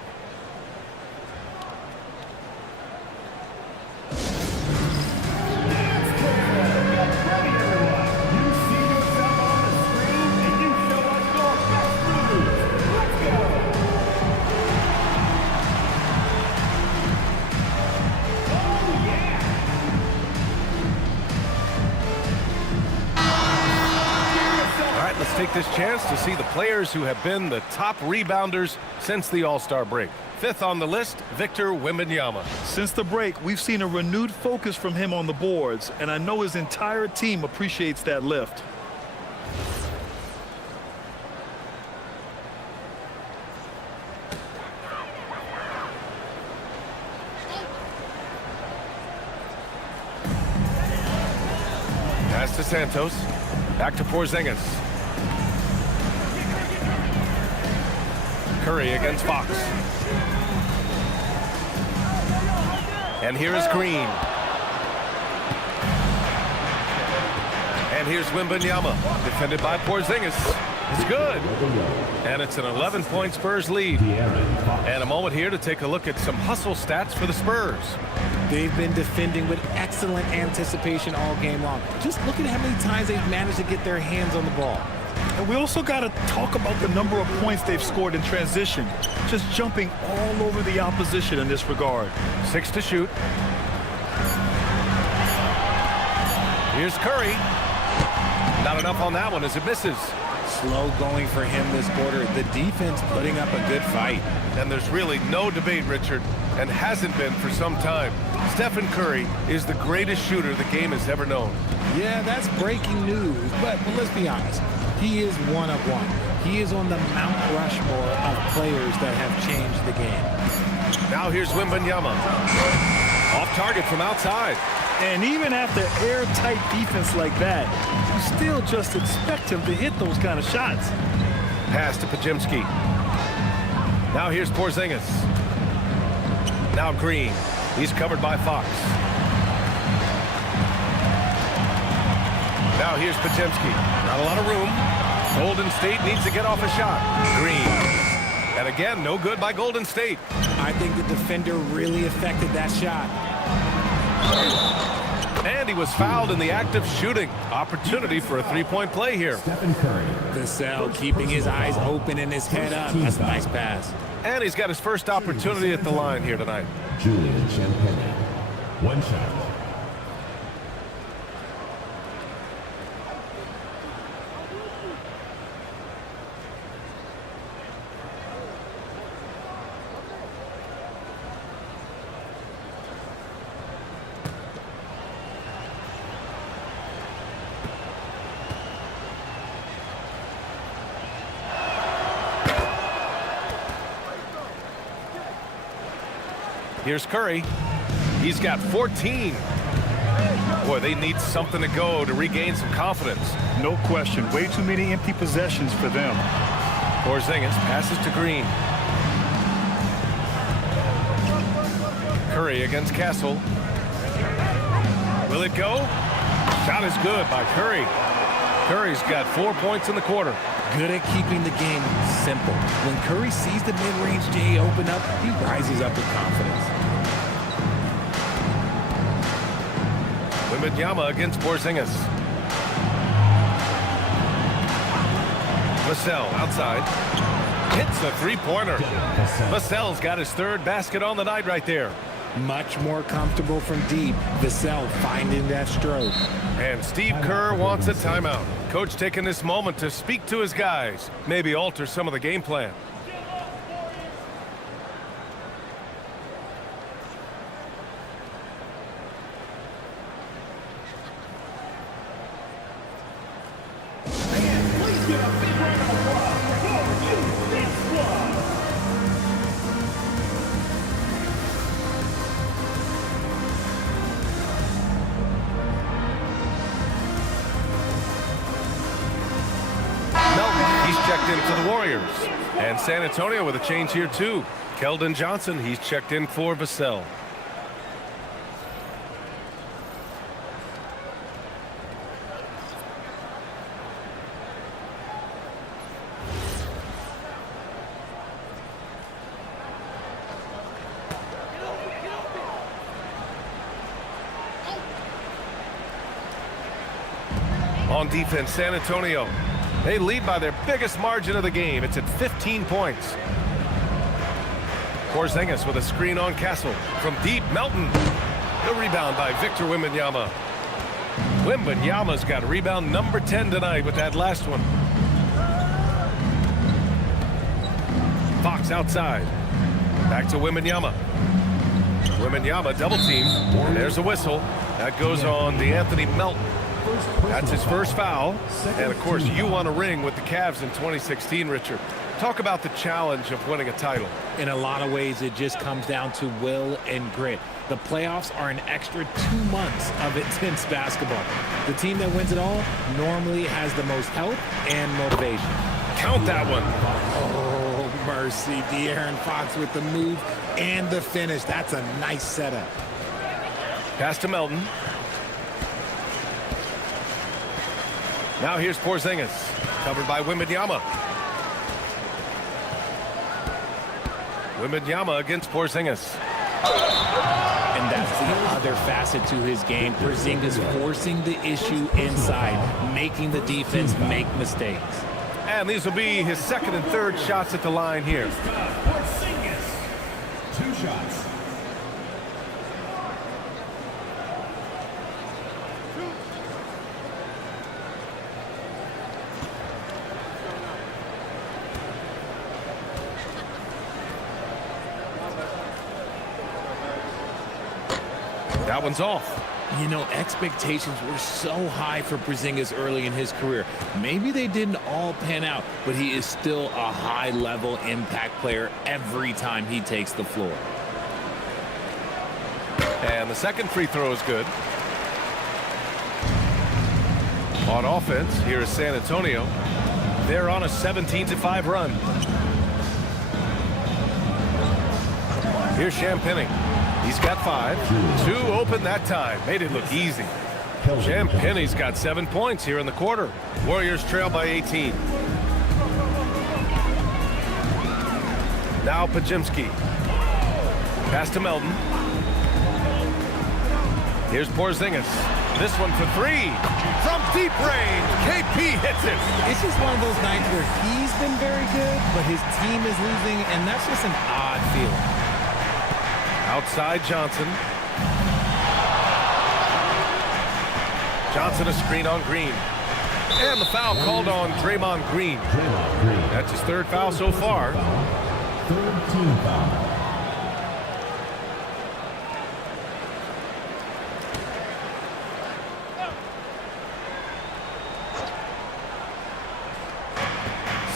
Take this chance to see the players who have been the top rebounders since the All-Star break. 5th on the list, Victor Wembanyama. Since the break, we've seen a renewed focus from him on the boards, and I know his entire team appreciates that lift. Pass to Santos. Back to Porzingis. Curry against Fox. And here is Green. And here's Wembanyama, defended by Porzingis. It's good. And it's an 11-point Spurs lead. And a moment here to take a look at some hustle stats for the Spurs. They've been defending with excellent anticipation all game long. Just look at how many times they've managed to get their hands on the ball. And we also got to talk about the number of points they've scored in transition. Just jumping all over the opposition in this regard. 6 to shoot. Here's Curry. Not enough on that one as it misses. Slow going for him this quarter. The defense putting up a good fight. And there's really no debate, Richard, and hasn't been for some time. Stephen Curry is the greatest shooter the game has ever known. Yeah, that's breaking news, but let's be honest. He is one of one. He is on the Mount Rushmore of players that have changed the game. Now here's Wembanyama. Off target from outside. And even after airtight defense like that, you still just expect him to hit those kind of shots. Pass to Podziemski. Now here's Porzingis. Now Green. He's covered by Fox. Now here's Podziemski. Not a lot of room. Golden State needs to get off a shot. Green. And again, no good by Golden State. I think the defender really affected that shot. And he was fouled in the act of shooting. Opportunity for a three-point play here. Stephen Curry. Vassell keeping his eyes open and his head up. That's a nice pass. And he's got his first opportunity at the line here tonight. Julian Champagnie. One shot. Here's Curry. He's got 14. Boy, they need something to go to regain some confidence. No question. Way too many empty possessions for them. Porzingis passes to Green. Curry against Castle. Will it go? Shot is good by Curry. Curry's got 4 points in the quarter. Good at keeping the game simple. When Curry sees the mid-range J open up, he rises up with confidence. Wembanyama against Porzingis. Vassell outside. Hits the three-pointer. Vassell's got his third basket on the night right there. Much more comfortable from deep. Vassell finding that stroke. And Steve Kerr wants a timeout. Coach taking this moment to speak to his guys. Maybe alter some of the game plan. He's checked in for the Warriors. And San Antonio with a change here too. Keldon Johnson, he's checked in for Vassell. On defense, San Antonio. They lead by their biggest margin of the game. It's at 15 points. Porzingis with a screen on Castle. From deep, Melton. The rebound by Victor Wembanyama. Wembanyama's got rebound number 10 tonight with that last one. Fox outside. Back to Wembanyama. Wembanyama double team. And there's a whistle. That goes on D'Anthony Melton. That's his first foul. And, of course, you won a ring with the Cavs in 2016, Richard. Talk about the challenge of winning a title. In a lot of ways, it just comes down to will and grit. The playoffs are an extra 2 months of intense basketball. The team that wins it all normally has the most health and motivation. Count that one. Oh, mercy. De'Aaron Fox with the move and the finish. That's a nice setup. Pass to Melton. Now here's Porzingis, covered by Wembanyama. Wembanyama against Porzingis. And that's the other facet to his game. Porzingis forcing the issue inside, making the defense make mistakes. And these will be his second and third shots at the line here. Porzingis. 2 shots. That one's off. You know, expectations were so high for Porzingis early in his career. Maybe they didn't all pan out, but he is still a high-level impact player every time he takes the floor. And the second free throw is good. On offense, here is San Antonio. They're on a 17-5 run. Here's Champagnie. He's got 5. 2 open that time. Made it look easy. Champagnie's got 7 points here in the quarter. Warriors trail by 18. Now Podziemski. Pass to Melton. Here's Porzingis. This one for 3. From deep range, KP hits it. It's just one of those nights where he's been very good, but his team is losing, and that's just an odd feeling. Outside Johnson. Johnson a screen on Green. And the foul called on Draymond Green. That's his 3rd foul so far. 3rd team foul.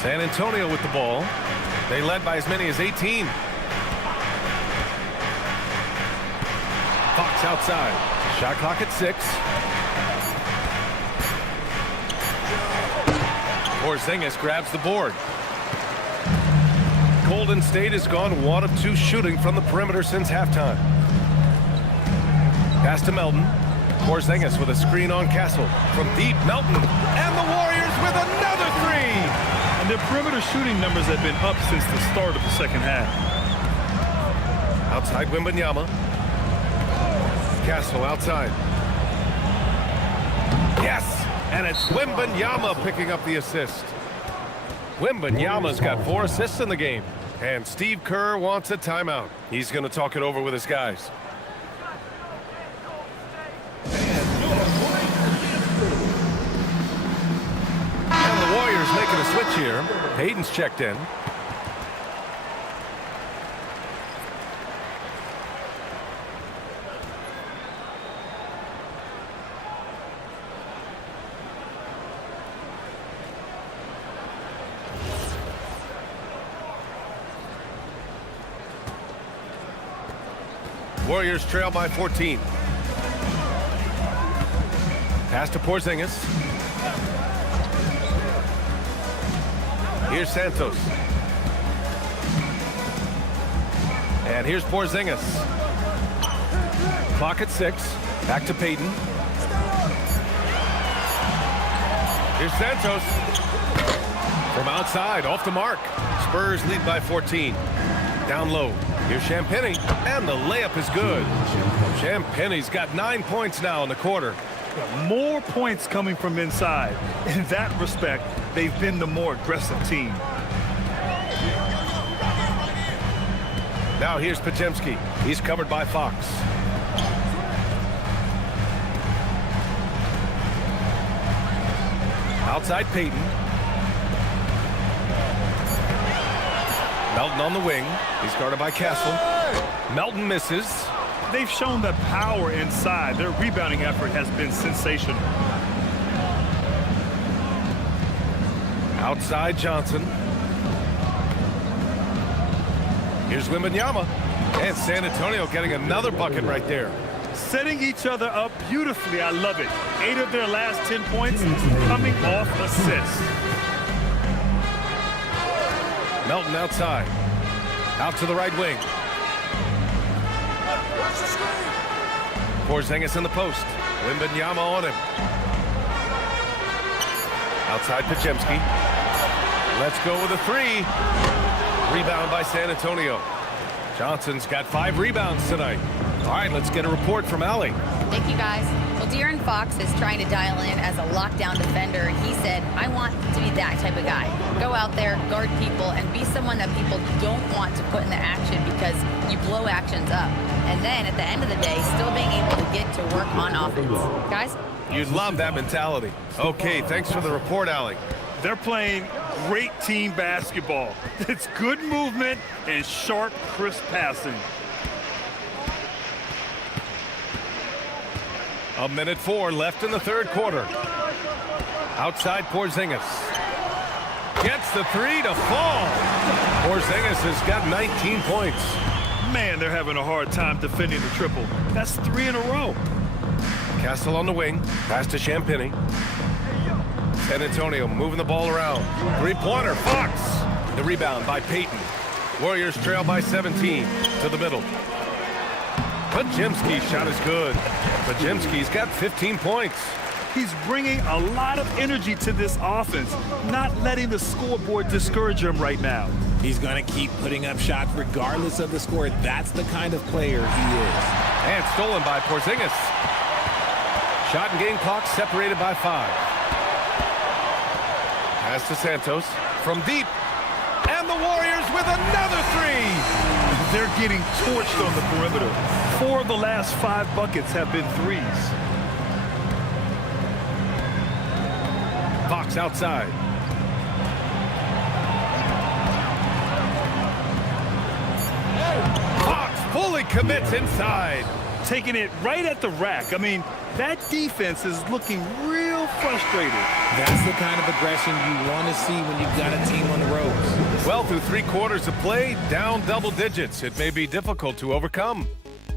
San Antonio with the ball. They led by as many as 18. Fox outside. Shot clock at 6. Porzingis grabs the board. Golden State has gone 1 of 2 shooting from the perimeter since halftime. Pass to Melton. Porzingis with a screen on Castle. From deep, Melton. And the Warriors with another 3. And their perimeter shooting numbers have been up since the start of the second half. Outside Wembanyama. Castle outside. Yes! And it's Wembanyama picking up the assist. Wembanyama's got 4 assists in the game. And Steve Kerr wants a timeout. He's going to talk it over with his guys. And the Warriors making a switch here. Hayden's checked in. Warriors trail by 14. Pass to Porzingis. Here's Santos. And here's Porzingis. Clock at 6. Back to Payton. Here's Santos. From outside, off the mark. Spurs lead by 14. Down low. Here's Champagnie, and the layup is good. Champagnie's got 9 points now in the quarter. More points coming from inside. In that respect, they've been the more aggressive team. Now here's Podziemski. He's covered by Fox. Outside Payton. Melton on the wing. He's guarded by Castle. Melton misses. They've shown that power inside. Their rebounding effort has been sensational. Outside Johnson. Here's Wembanyama. And San Antonio getting another bucket right there. Setting each other up beautifully. I love it. 8 of their last 10 points coming off assists. Melton outside. Out to the right wing. Porzingis in the post. Wembanyama on him. Outside Podziemski. Let's go with a three. Rebound by San Antonio. Johnson's got 5 rebounds tonight. All right, let's get a report from Allie. Thank you, guys. Well, De'Aaron Fox is trying to dial in as a lockdown defender, and he said, I want to be that type of guy. Go out there, guard people, and be someone that people don't want to put in the action because you blow actions up. And then at the end of the day, still being able to get to work on offense. Guys? You'd love that mentality. Okay, thanks for the report, Allie. They're playing great team basketball. It's good movement and sharp, crisp passing. A minute 4 left in the third quarter. Outside Porzingis. Gets the three to fall. Porzingis has got 19 points. Man, they're having a hard time defending the triple. That's 3 in a row. Castle on the wing. Pass to Champagny. San Antonio moving the ball around. Three-pointer, Fox. The rebound by Payton. Warriors trail by 17 to the middle. Podziemski's shot is good. Podziemski's got 15 points. He's bringing a lot of energy to this offense, not letting the scoreboard discourage him right now. He's going to keep putting up shots regardless of the score. That's the kind of player he is. And stolen by Porzingis. Shot and game clock separated by 5. Pass to Santos from deep. And the Warriors with another three. They're getting torched on the perimeter. 4 of the last 5 buckets have been threes. Fox outside. Fox fully commits inside. Taking it right at the rack. I mean, that defense is looking real frustrated. That's the kind of aggression you want to see when you've got a team on the ropes. Well, through 3 quarters of play, down double digits. It may be difficult to overcome.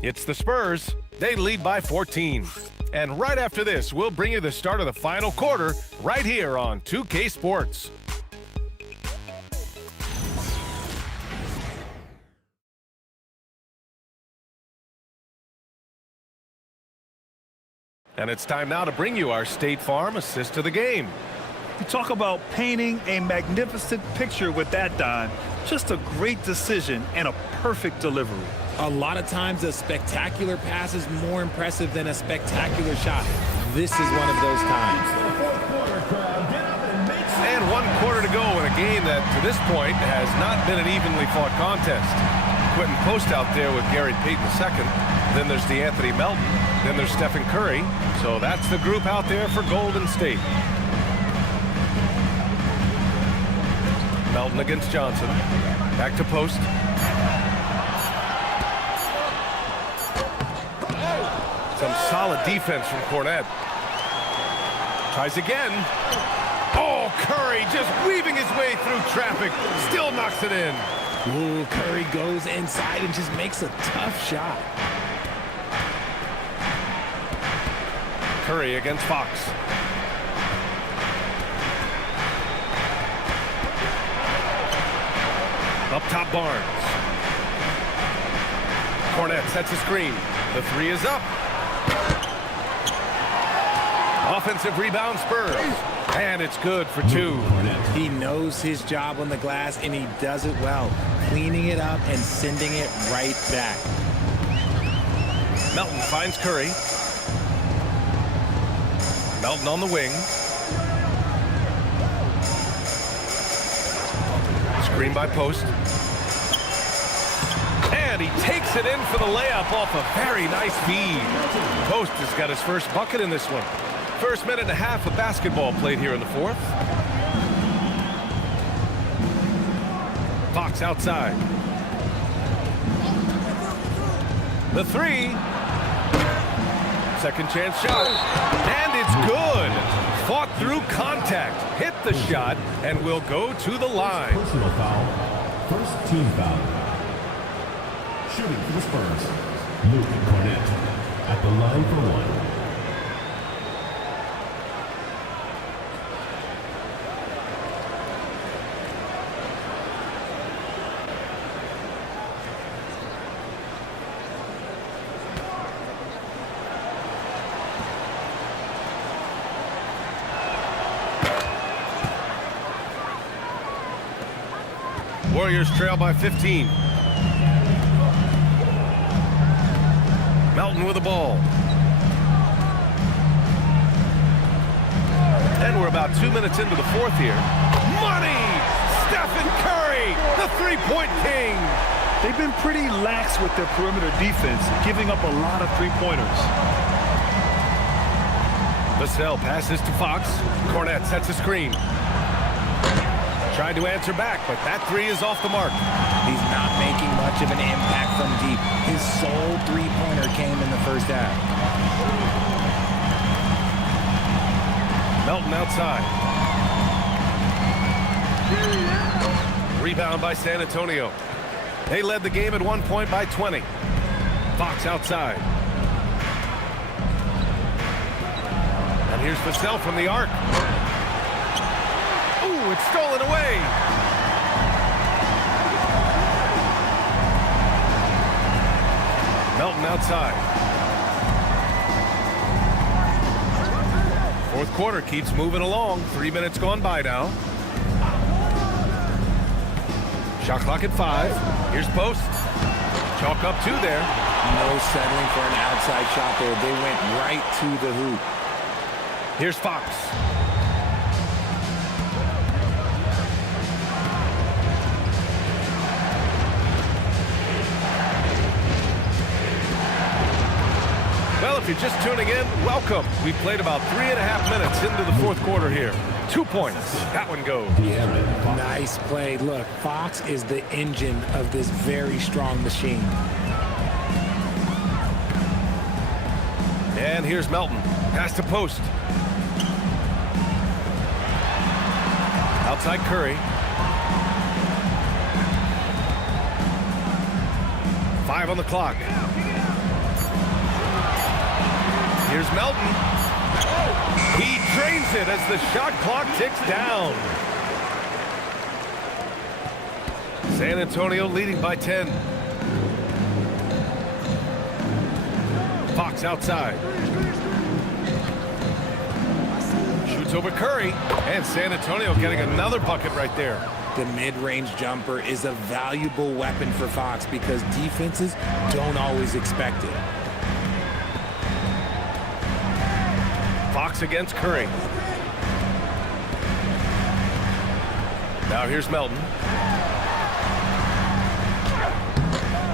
It's the Spurs. They lead by 14. And right after this, we'll bring you the start of the final quarter right here on 2K Sports. And it's time now to bring you our State Farm assist to the game. You talk about painting a magnificent picture with that, Don. Just a great decision and a perfect delivery. A lot of times a spectacular pass is more impressive than a spectacular shot. This is one of those times. And 1 quarter to go in a game that, to this point, has not been an evenly fought contest. Quentin Post out there with Gary Payton II. Then there's DeAnthony Melton. Then there's Stephen Curry. So that's the group out there for Golden State. Melton against Johnson. Back to Post. Some solid defense from Cornette. Tries again. Oh, Curry just weaving his way through traffic. Still knocks it in. Ooh, Curry goes inside and just makes a tough shot. Curry against Fox. Up top, Barnes. Cornette sets a screen. The three is up. Offensive rebound, Spurs. And it's good for 2. He knows his job on the glass, and he does it well. Cleaning it up and sending it right back. Melton finds Curry. Melton on the wing. Screen by Post. And he takes it in for the layup off a very nice feed. Post has got his first bucket in this one. First minute and a half of basketball played here in the 4th. Fox outside. The three. Second chance shot. And it's good. Fought through contact. Hit the shot and will go to the line. Personal foul. First team foul. Shooting for the Spurs. Luke Cornette at the line for 1. Warriors trail by 15. Melton with the ball. And we're about 2 minutes into the fourth here. Money! Stephen Curry, the three-point king. They've been pretty lax with their perimeter defense, giving up a lot of three-pointers. Vassell passes to Fox. Cornette sets a screen. Tried to answer back, but that three is off the mark. He's not making much of an impact from deep. His sole three-pointer came in the first half. Melton outside. Rebound by San Antonio. They led the game at 1 point by 20. Fox outside. And here's Vassell from the arc. Ooh, it's stolen away. Melton outside. Fourth quarter keeps moving along. 3 minutes gone by now. Shot clock at 5. Here's post. Chalk up 2 there. No settling for an outside shot there. They went right to the hoop. Here's Fox. Well, if you're just tuning in, welcome. We played about 3.5 minutes into the fourth quarter here. 2 points. That one goes. Nice play. Look, Fox is the engine of this very strong machine. And here's Melton. Pass to post. Outside Curry. 5 on the clock. Here's Melton. He drains it as the shot clock ticks down. San Antonio leading by 10. Fox outside. Shoots over Curry. And San Antonio getting another bucket right there. The mid-range jumper is a valuable weapon for Fox because defenses don't always expect it. Fox against Curry. Now here's Melton.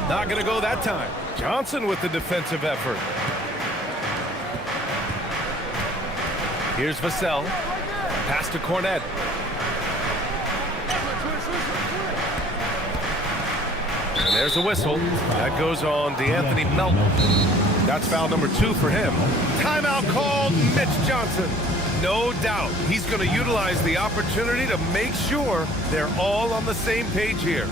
Not going to go that time. Johnson with the defensive effort. Here's Vassell. Pass to Cornette. And there's a whistle. That goes on DeAnthony Melton. That's foul number 2 for him. Timeout called. Mitch Johnson. No doubt he's going to utilize the opportunity to make sure they're all on the same page here.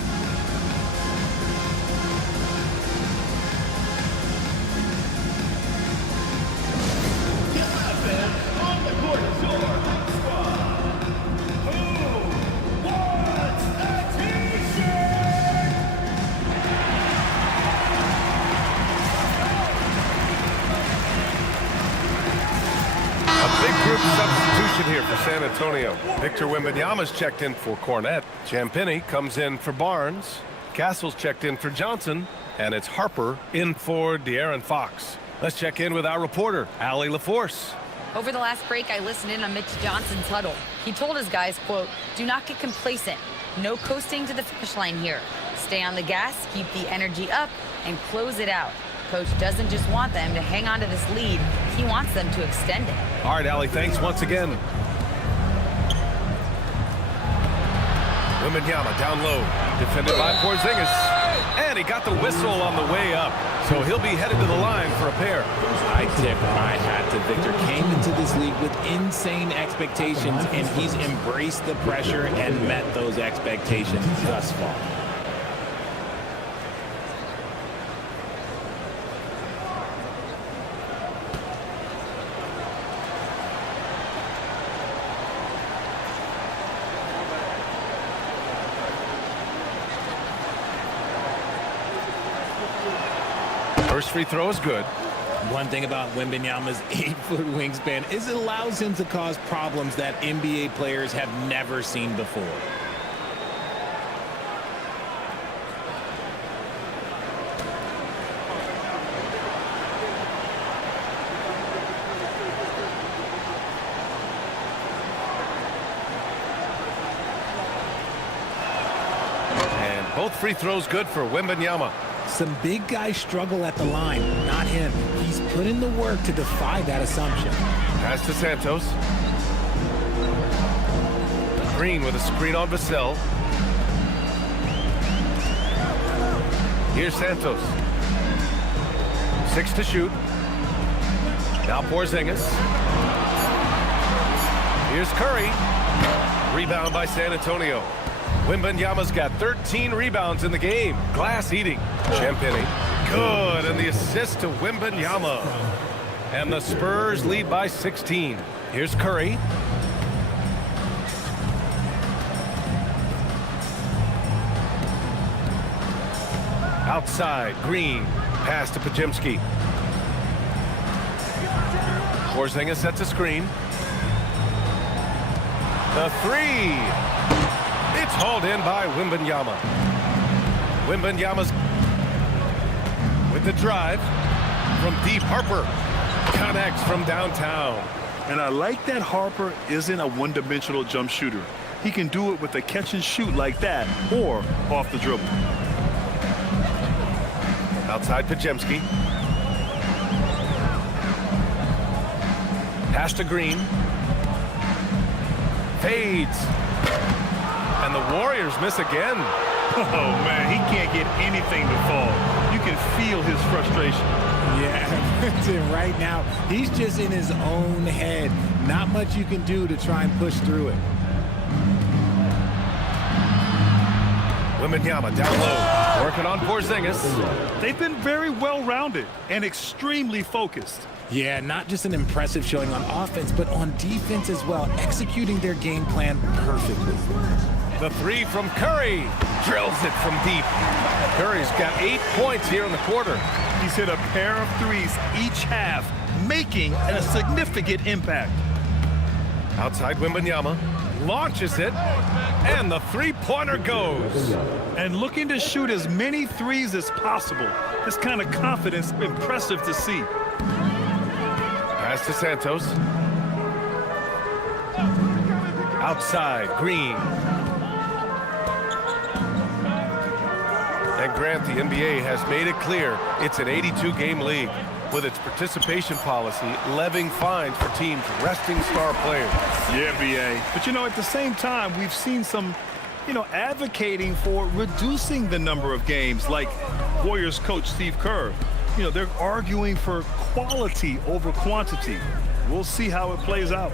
Substitution here for San Antonio. Victor Wembanyama's checked in for Cornette. Champagny comes in for Barnes. Castle's checked in for Johnson. And it's Harper in for De'Aaron Fox. Let's check in with our reporter, Allie LaForce. Over the last break, I listened in on Mitch Johnson's huddle. He told his guys, quote, "Do not get complacent. No coasting to the finish line here. Stay on the gas, keep the energy up, and close it out." Coach doesn't just want them to hang on to this lead. He wants them to extend it. All right, Allie, thanks once again. Wembanyama down low. Defended by Porzingis. And he got the whistle on the way up. So he'll be headed to the line for a pair. I tip my hat to Victor. Came into this league with insane expectations, and he's embraced the pressure and met those expectations thus far. First free throw is good. One thing about Wembanyama's 8-foot wingspan is it allows him to cause problems that NBA players have never seen before. Both free throws good for Wembanyama. Some big guys struggle at the line, not him. He's put in the work to defy that assumption. Pass to Santos. Green with a screen on Vassell. Here's Santos. 6 to shoot. Now Porzingis. Here's Curry. Rebound by San Antonio. Wembanyama's got 13 rebounds in the game. Glass eating. Champagny. Good. And the assist to Wembanyama. And the Spurs lead by 16. Here's Curry. Outside. Green. Pass to Pajemski. Porzingis sets a screen. The three. It's hauled in by Wembanyama. Wembanyama's with the drive from deep. Harper connects from downtown. And I like that Harper isn't a one-dimensional jump shooter. He can do it with a catch and shoot like that or off the dribble. Outside Pajemski. Pass to Green. Fades. And the Warriors miss again. Oh, man, he can't get anything to fall. You can feel his frustration. Yeah, right now, he's just in his own head. Not much you can do to try and push through it. Wembanyama down low. Working on Porzingis. They've been very well-rounded and extremely focused. Yeah, not just an impressive showing on offense, but on defense as well, executing their game plan perfectly. The three from Curry. Drills it from deep. Curry's got 8 points here in the quarter. He's hit a pair of threes each half, making a significant impact. Outside Wembanyama. Launches it. And the three-pointer goes. And looking to shoot as many threes as possible. This kind of confidence, impressive to see. Pass to Santos. Outside, Green. And Grant, the NBA has made it clear it's an 82-game league with its participation policy levying fines for teams resting star players. Yeah, B.A. But, at the same time, we've seen some, advocating for reducing the number of games, like Warriors coach Steve Kerr. They're arguing for quality over quantity. We'll see how it plays out.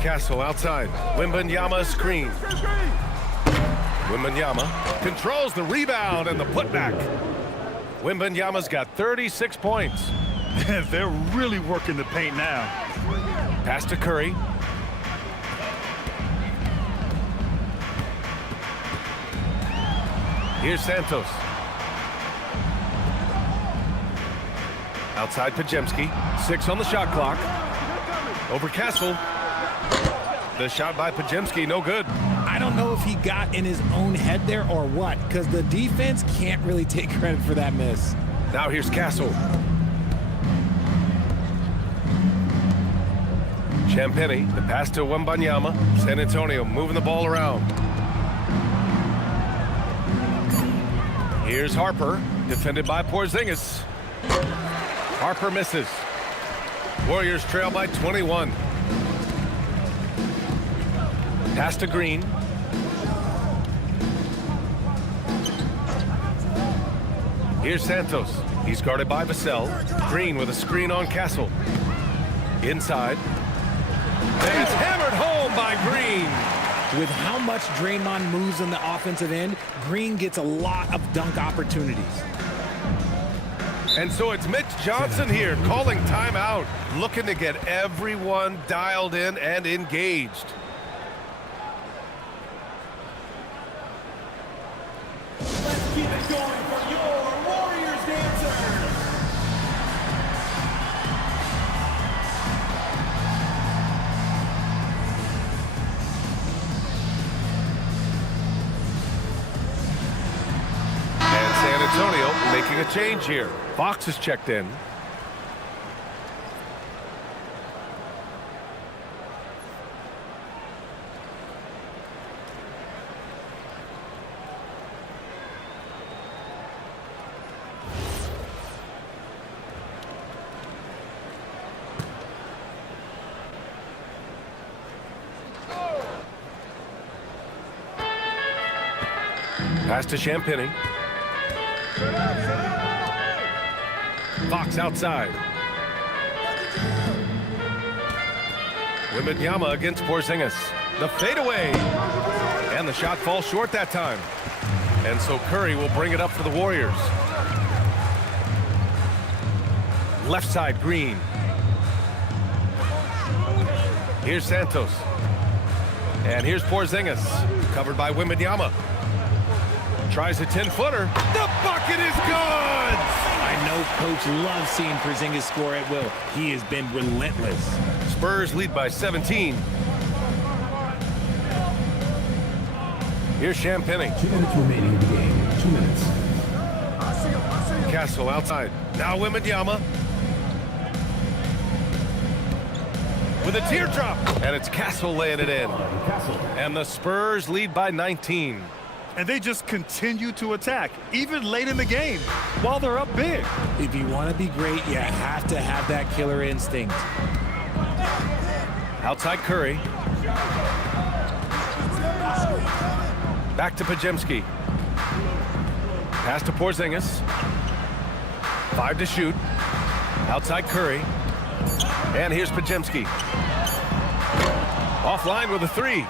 Castle outside. Wembanyama screen. Wembanyama controls the rebound and the putback. Wembanyama's got 36 points. They're really working the paint now. Pass to Curry. Here's Santos. Outside Pajemski. 6 on the shot clock. Over Castle. The shot by Pajemski, no good. I don't know if he got in his own head there or what, because the defense can't really take credit for that miss. Now here's Castle. Champagny, the pass to Wembanyama. San Antonio moving the ball around. Here's Harper, defended by Porzingis. Harper misses. Warriors trail by 21. Pass to Green. Here's Santos. He's guarded by Vassell. Green with a screen on Castle. Inside. And it's hammered home by Green. With how much Draymond moves on the offensive end, Green gets a lot of dunk opportunities. And so it's Mitch Johnson here calling timeout, looking to get everyone dialed in and engaged. Let's keep it going for your Warriors dancers. And San Antonio making a change here. Fox is checked in. Pass to Champagny. Fox outside. Wembanyama against Porzingis. The fadeaway. And the shot falls short that time. And so Curry will bring it up for the Warriors. Left side, Green. Here's Santos. And here's Porzingis. Covered by Wembanyama. Tries a 10-footer. The bucket is good! I know Coach loves seeing Porzingis score at will. He has been relentless. Spurs lead by 17. Here's Champagny. 2 minutes remaining in the game. 2 minutes. Castle outside. Now Wembanyama. With a teardrop. And it's Castle laying it in. And the Spurs lead by 19. And they just continue to attack, even late in the game, while they're up big. If you want to be great, you have to have that killer instinct. Outside Curry. Back to Podziemski. Pass to Porzingis. 5 to shoot. Outside Curry. And here's Podziemski. Offline with a 3.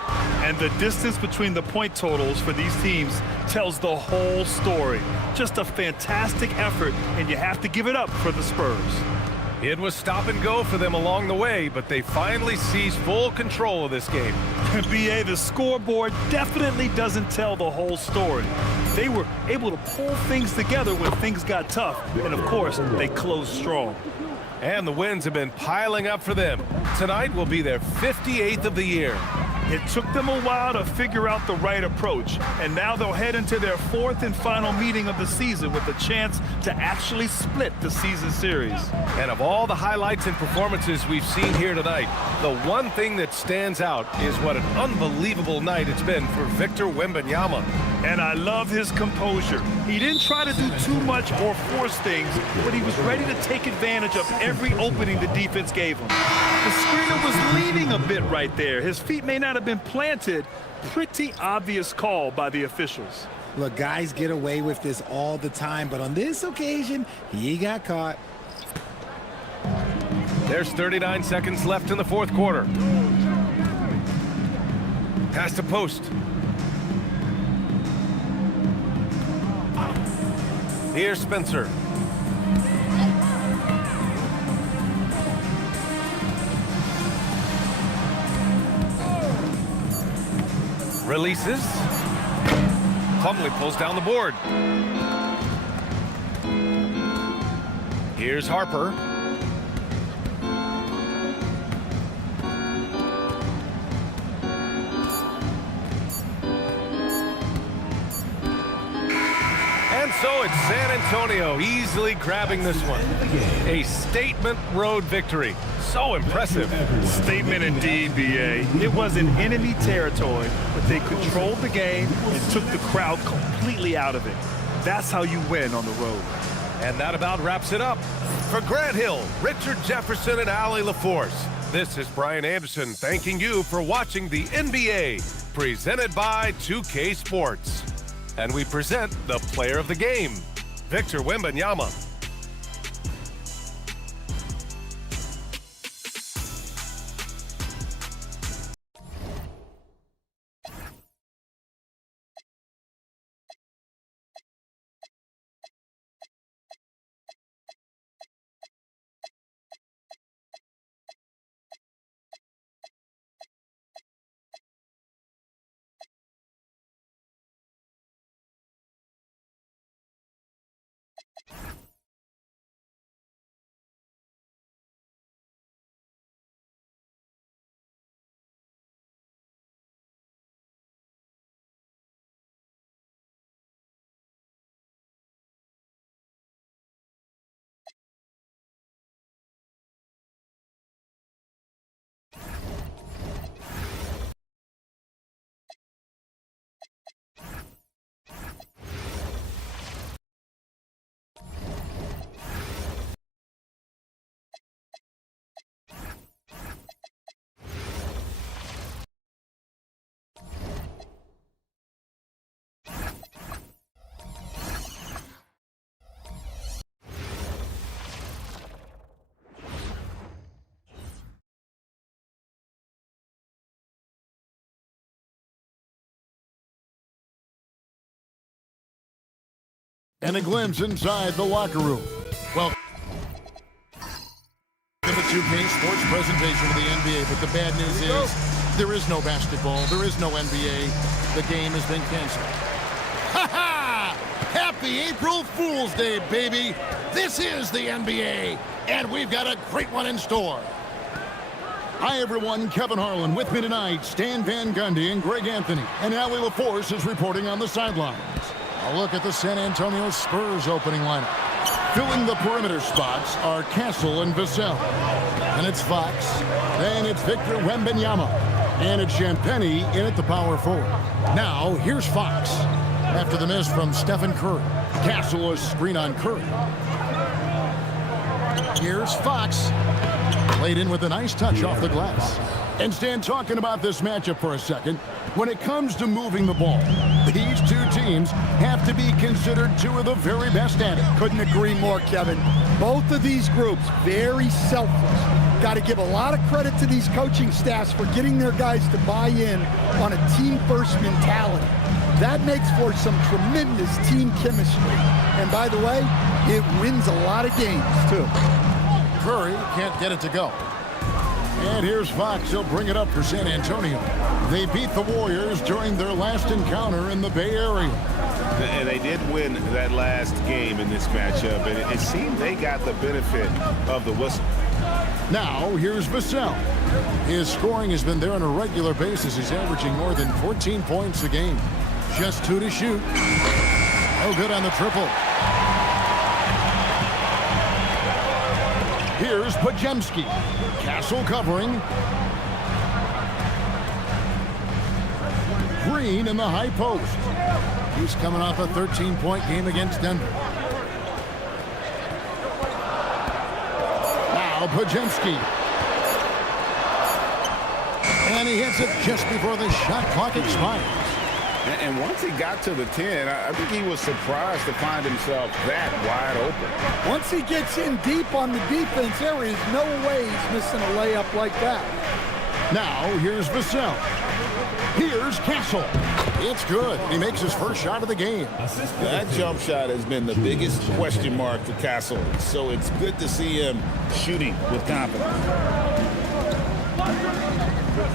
And the distance between the point totals for these teams tells the whole story. Just a fantastic effort, and you have to give it up for the Spurs. It was stop and go for them along the way, but they finally seized full control of this game. BA, the scoreboard definitely doesn't tell the whole story. They were able to pull things together when things got tough, and of course, they closed strong. And the wins have been piling up for them. Tonight will be their 58th of the year. It took them a while to figure out the right approach, and now they'll head into their 4th and final meeting of the season with a chance to actually split the season series. And of all the highlights and performances we've seen here tonight, the one thing that stands out is what an unbelievable night it's been for Victor Wembanyama. And I love his composure. He didn't try to do too much or force things, but he was ready to take advantage of every opening the defense gave him. The screener was leaning a bit right there. His feet may not have been planted. Pretty obvious call by the officials. Look, guys get away with this all the time, but on this occasion, he got caught. There's 39 seconds left in the 4th quarter. Pass to post. Here's Spencer. Releases. Plumlee pulls down the board. Here's Harper. And so it's San Antonio easily grabbing this one. A statement road victory. So impressive. Statement indeed, BA. It was in enemy territory, but they controlled the game and took the crowd completely out of it. That's how you win on the road. And that about wraps it up. For Grant Hill, Richard Jefferson, and Allie LaForce, this is Brian Anderson thanking you for watching the NBA, presented by 2K Sports. And we present the player of the game, Victor Wembanyama. and a glimpse inside the locker room. Well, the 2K sports presentation of the NBA, but the bad news is there is no basketball, there is no NBA. The game has been canceled. Ha ha! Happy April Fool's Day, baby! This is the NBA, and we've got a great one in store. Hi, everyone. Kevin Harlan with me tonight. Stan Van Gundy and Greg Anthony. And Allie LaForce is reporting on the sidelines. A look at the San Antonio Spurs opening lineup. Filling the perimeter spots are Castle and Vassell. And it's Fox. Then it's Victor Wembanyama. And it's Champagnie in at the power forward. Now, here's Fox. After the miss from Stephen Curry. Castle is screen on Curry. Here's Fox. Laid in with a nice touch off the glass. And Stan, talking about this matchup for a second, when it comes to moving the ball, these two teams have to be considered two of the very best at it. Couldn't agree more, Kevin. Both of these groups, very selfless. Got to give a lot of credit to these coaching staffs for getting their guys to buy in on a team-first mentality. That makes for some tremendous team chemistry. And by the way, it wins a lot of games, too. Curry can't get it to go. And here's Fox. He'll bring it up for San Antonio. They beat the Warriors during their last encounter in the Bay Area. And they did win that last game in this matchup, and it seemed they got the benefit of the whistle. Now, here's Vassell. His scoring has been there on a regular basis. He's averaging more than 14 points a game. Just 2 to shoot. No good on the triple. Here's Podziemski. Castle covering. Green in the high post. He's coming off a 13-point game against Denver. Now Podziemski. And he hits it just before the shot clock expires. And once he got to the 10, I think he was surprised to find himself that wide open. Once he gets in deep on the defense, there is no way he's missing a layup like that. Now, here's Vassell. Here's Castle. It's good. He makes his first shot of the game. That jump shot has been the biggest question mark for Castle, so it's good to see him shooting with confidence.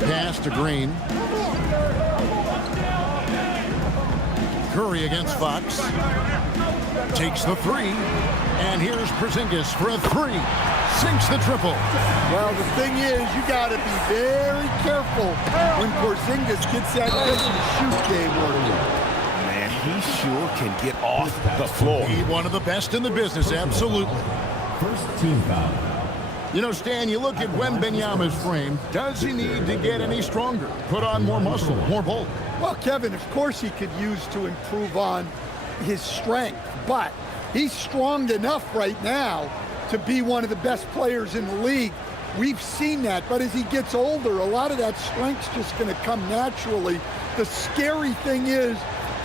Pass to Green. Curry against Fox. Takes the three. And here's Porzingis for a three. Sinks the triple. Well, the thing is, you got to be very careful when Porzingis gets that catch-and-shoot game working. Man, he sure can get off the floor. He's one of the best in the business, absolutely. First team foul. You know, Stan, you look at Wembanyama's frame. Does he need to get any stronger? Put on more muscle, more bulk? Well, Kevin, of course he could use to improve on his strength, but he's strong enough right now to be one of the best players in the league. We've seen that, but as he gets older, a lot of that strength's just going to come naturally. The scary thing is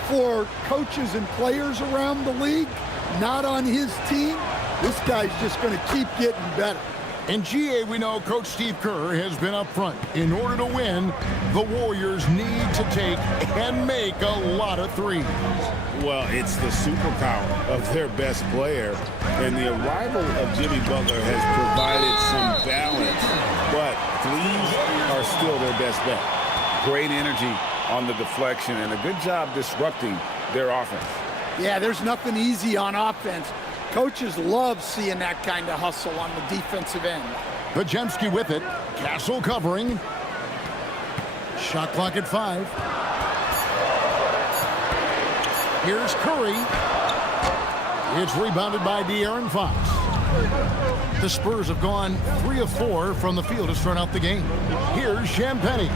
for coaches and players around the league, not on his team, this guy's just going to keep getting better. In GA, we know Coach Steve Kerr has been up front. In order to win, the Warriors need to take and make a lot of threes. Well, it's the superpower of their best player, and the arrival of Jimmy Butler has provided some balance, but threes are still their best bet. Great energy on the deflection and a good job disrupting their offense. Yeah, there's nothing easy on offense. Coaches love seeing that kind of hustle on the defensive end. Podziemski with it. Castle covering. Shot clock at 5. Here's Curry. It's rebounded by De'Aaron Fox. The Spurs have gone 3 of 4 from the field to start out the game. Here's Champagnie.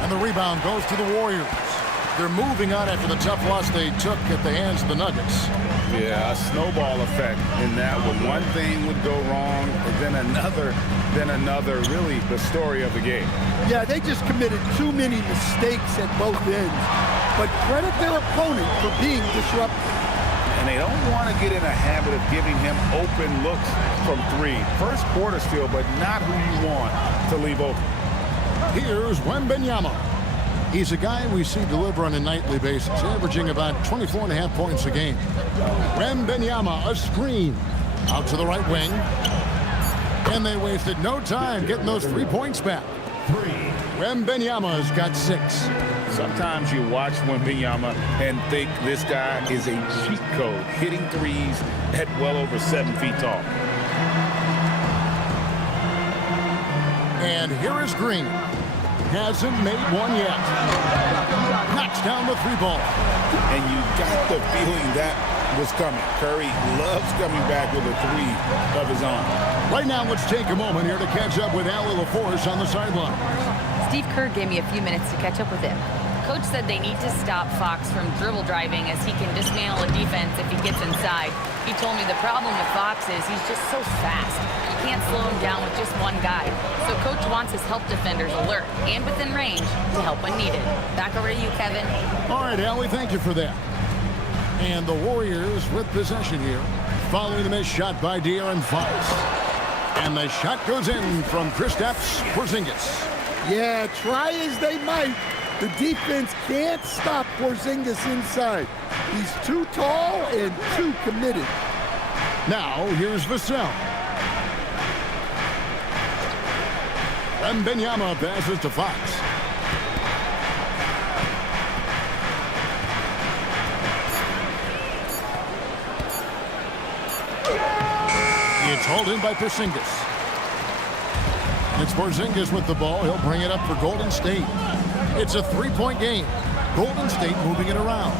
And the rebound goes to the Warriors. They're moving on after the tough loss they took at the hands of the Nuggets. Yeah, a snowball effect in that one. One thing would go wrong, and then another, really the story of the game. Yeah, they just committed too many mistakes at both ends. But credit their opponent for being disruptive. And they don't want to get in a habit of giving him open looks from 3. First quarter still, but not who you want to leave open. Here's Wembanyama. He's a guy we see deliver on a nightly basis, averaging about 24.5 points a game. Wembanyama, a screen. Out to the right wing. And they wasted no time getting those 3 points back. Wembanyama's got 6. Sometimes you watch Wembanyama and think this guy is a cheat code, hitting threes at well over 7 feet tall. And here is Green. Hasn't made one yet. Knocks down the 3 ball. And you got the feeling that was coming. Curry loves coming back with a 3 of his own. Right now, let's take a moment here to catch up with Allie LaForce on the sideline. Steve Kerr gave me a few minutes to catch up with him. Coach said they need to stop Fox from dribble driving as he can dismantle a defense if he gets inside. He told me the problem with Fox is he's just so fast. You can't slow him down with just one guy. So Coach wants his help defenders alert and within range to help when needed. Back over to you, Kevin. All right, Allie, thank you for that. And the Warriors with possession here, following the missed shot by De'Aaron Fox. And the shot goes in from Kristaps Porzingis. Yeah, try as they might, the defense can't stop Porzingis inside. He's too tall and too committed. Now, here's Vassell. Wembanyama passes to Fox. It's hauled in by Porzingis. It's Porzingis with the ball. He'll bring it up for Golden State. It's a 3-point game. Golden State moving it around.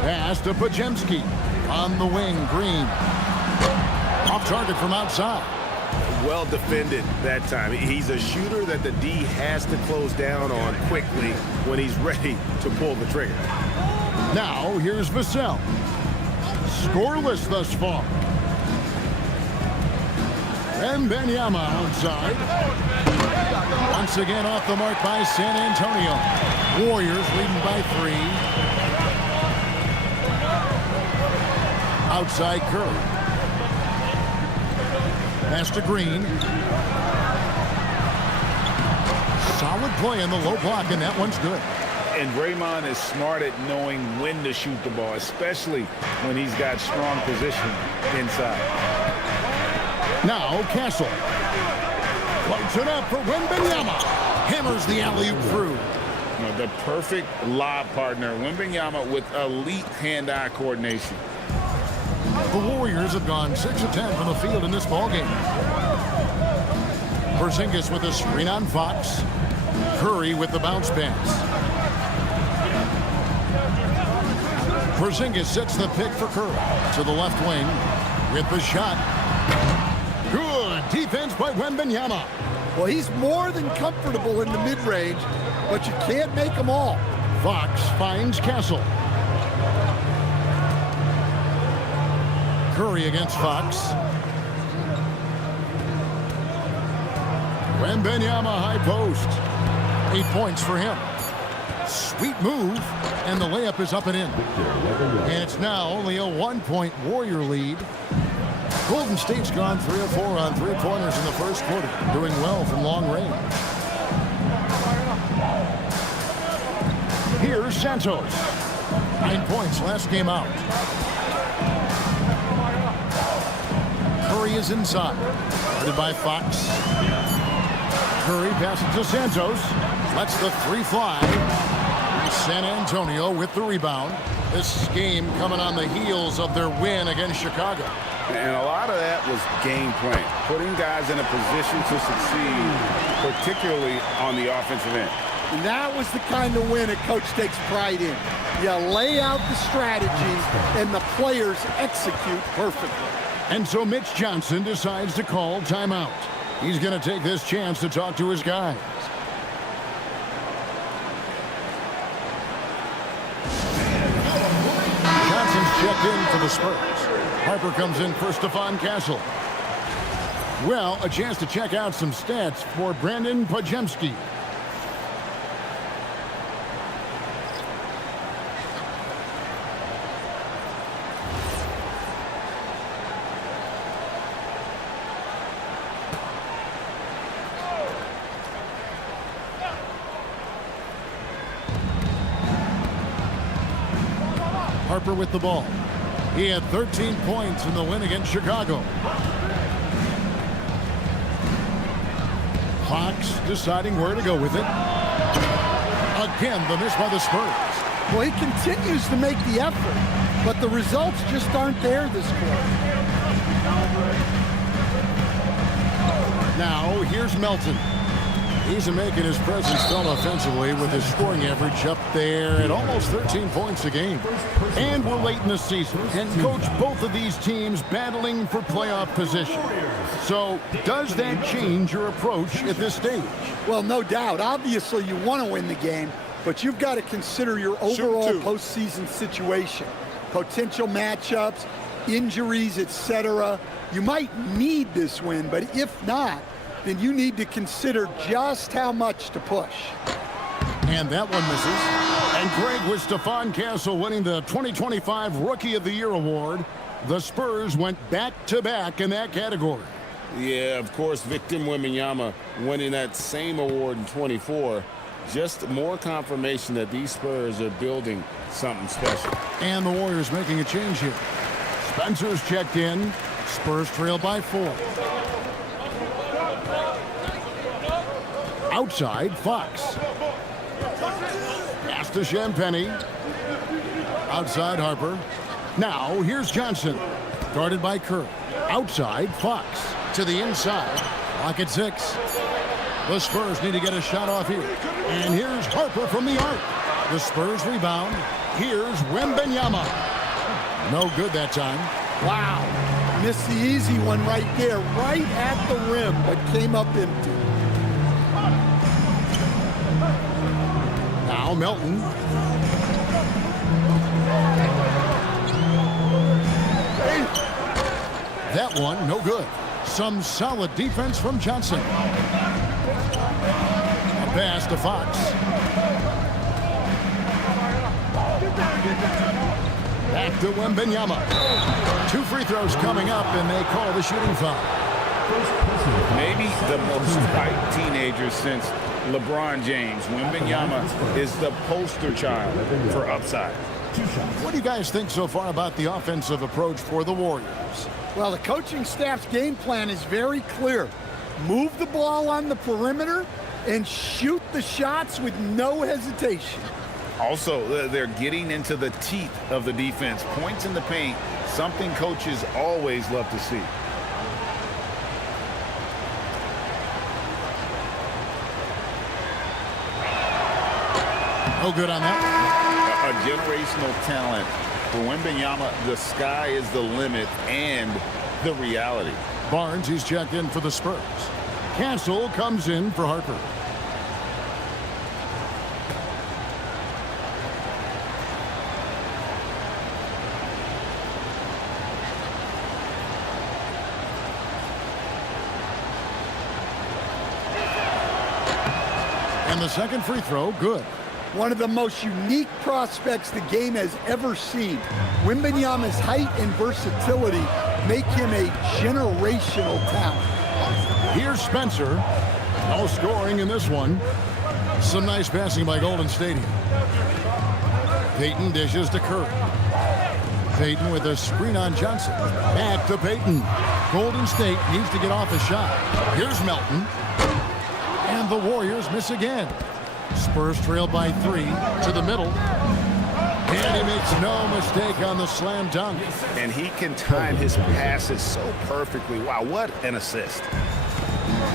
Pass to Podziemski. On the wing, Green. Off target from outside. Well defended that time. He's a shooter that the D has to close down on quickly when he's ready to pull the trigger. Now, here's Vassell. Scoreless thus far. Wembanyama outside. Once again off the mark by San Antonio. Warriors leading by 3. Outside Curry. Pass to Green. Solid play in the low block, and that one's good. And Draymond is smart at knowing when to shoot the ball, especially when he's got strong position inside. Now Castle. Floats it up for Wembanyama. Hammers the alley-oop through. You know, the perfect lob partner. Wembanyama with elite hand-eye coordination. The Warriors have gone 6 of 10 from the field in this ballgame. Porzingis with a screen on Fox. Curry with the bounce pass. Porzingis sets the pick for Curry to the left wing with the shot. Good defense by Wembanyama. Well, he's more than comfortable in the mid-range, but you can't make them all. Fox finds Castle. Curry against Fox. Wembanyama high post. 8 points for him. Sweet move, and the layup is up and in. And it's now only a 1-point Warrior lead. Golden State's gone 3 of 4 on 3-pointers in the first quarter, doing well from long range. Here's Santos. 9 points last game out. Curry is inside. Guarded by Fox. Curry passes to Santos. Lets the 3 fly. San Antonio with the rebound. This game coming on the heels of their win against Chicago. And a lot of that was game plan, putting guys in a position to succeed, particularly on the offensive end. And that was the kind of win a coach takes pride in. You lay out the strategy, and the players execute perfectly. And so Mitch Johnson decides to call timeout. He's going to take this chance to talk to his guys. Johnson's checked in for the Spurs. Harper comes in for Stephon Castle. Well, a chance to check out some stats for Brandon Podziemski. Harper with the ball. He had 13 points in the win against Chicago. Fox deciding where to go with it. Again, the miss by the Spurs. Well, he continues to make the effort, but the results just aren't there this quarter. Now, here's Melton. He's making his presence felt offensively with his scoring average up there at almost 13 points a game. And we're late in the season. And, Coach, both of these teams battling for playoff position. So, does that change your approach at this stage? Well, no doubt. Obviously, you want to win the game, but you've got to consider your overall postseason situation. Potential matchups, injuries, etc. You might need this win, but if not, then you need to consider just how much to push. And that one misses. And Greg, with Stephon Castle winning the 2025 Rookie of the Year award, the Spurs went back-to-back in that category. Yeah, of course, Victor Wembanyama winning that same award in 24. Just more confirmation that these Spurs are building something special. And the Warriors making a change here. Spencer's checked in. Spurs trail by 4. Outside, Fox. Pass to Champagny. Outside, Harper. Now, here's Johnson. Guarded by Kerr. Outside, Fox. To the inside. Lock at 6. The Spurs need to get a shot off here. And here's Harper from the arc. The Spurs rebound. Here's Wembanyama. No good that time. Wow. Missed the easy one right there, right at the rim, but came up empty. Now Melton. That one, no good. Some solid defense from Johnson. A pass to Fox. Back to Wembanyama. 2 free throws coming up, and they call the shooting foul. Maybe the most hyped teenager since LeBron James. Wembanyama is the poster child for upside. What do you guys think so far about the offensive approach for the Warriors? Well, the coaching staff's game plan is very clear. Move the ball on the perimeter and shoot the shots with no hesitation. Also, they're getting into the teeth of the defense. Points in the paint, something coaches always love to see. No good on that. A generational talent. For Wembanyama, the sky is the limit and the reality. Barnes, he's checked in for the Spurs. Castle comes in for Harper. And the second free throw, good. One of the most unique prospects the game has ever seen. Wembanyama's height and versatility make him a generational talent. Here's Spencer. No scoring in this one. Some nice passing by Golden State. Payton dishes to Curry. Payton with a screen on Johnson. Back to Payton. Golden State needs to get off a shot. Here's Melton. And the Warriors miss again. Spurs trail by 3 to the middle. And he makes no mistake on the slam dunk. And he can time his passes so perfectly. Wow, what an assist.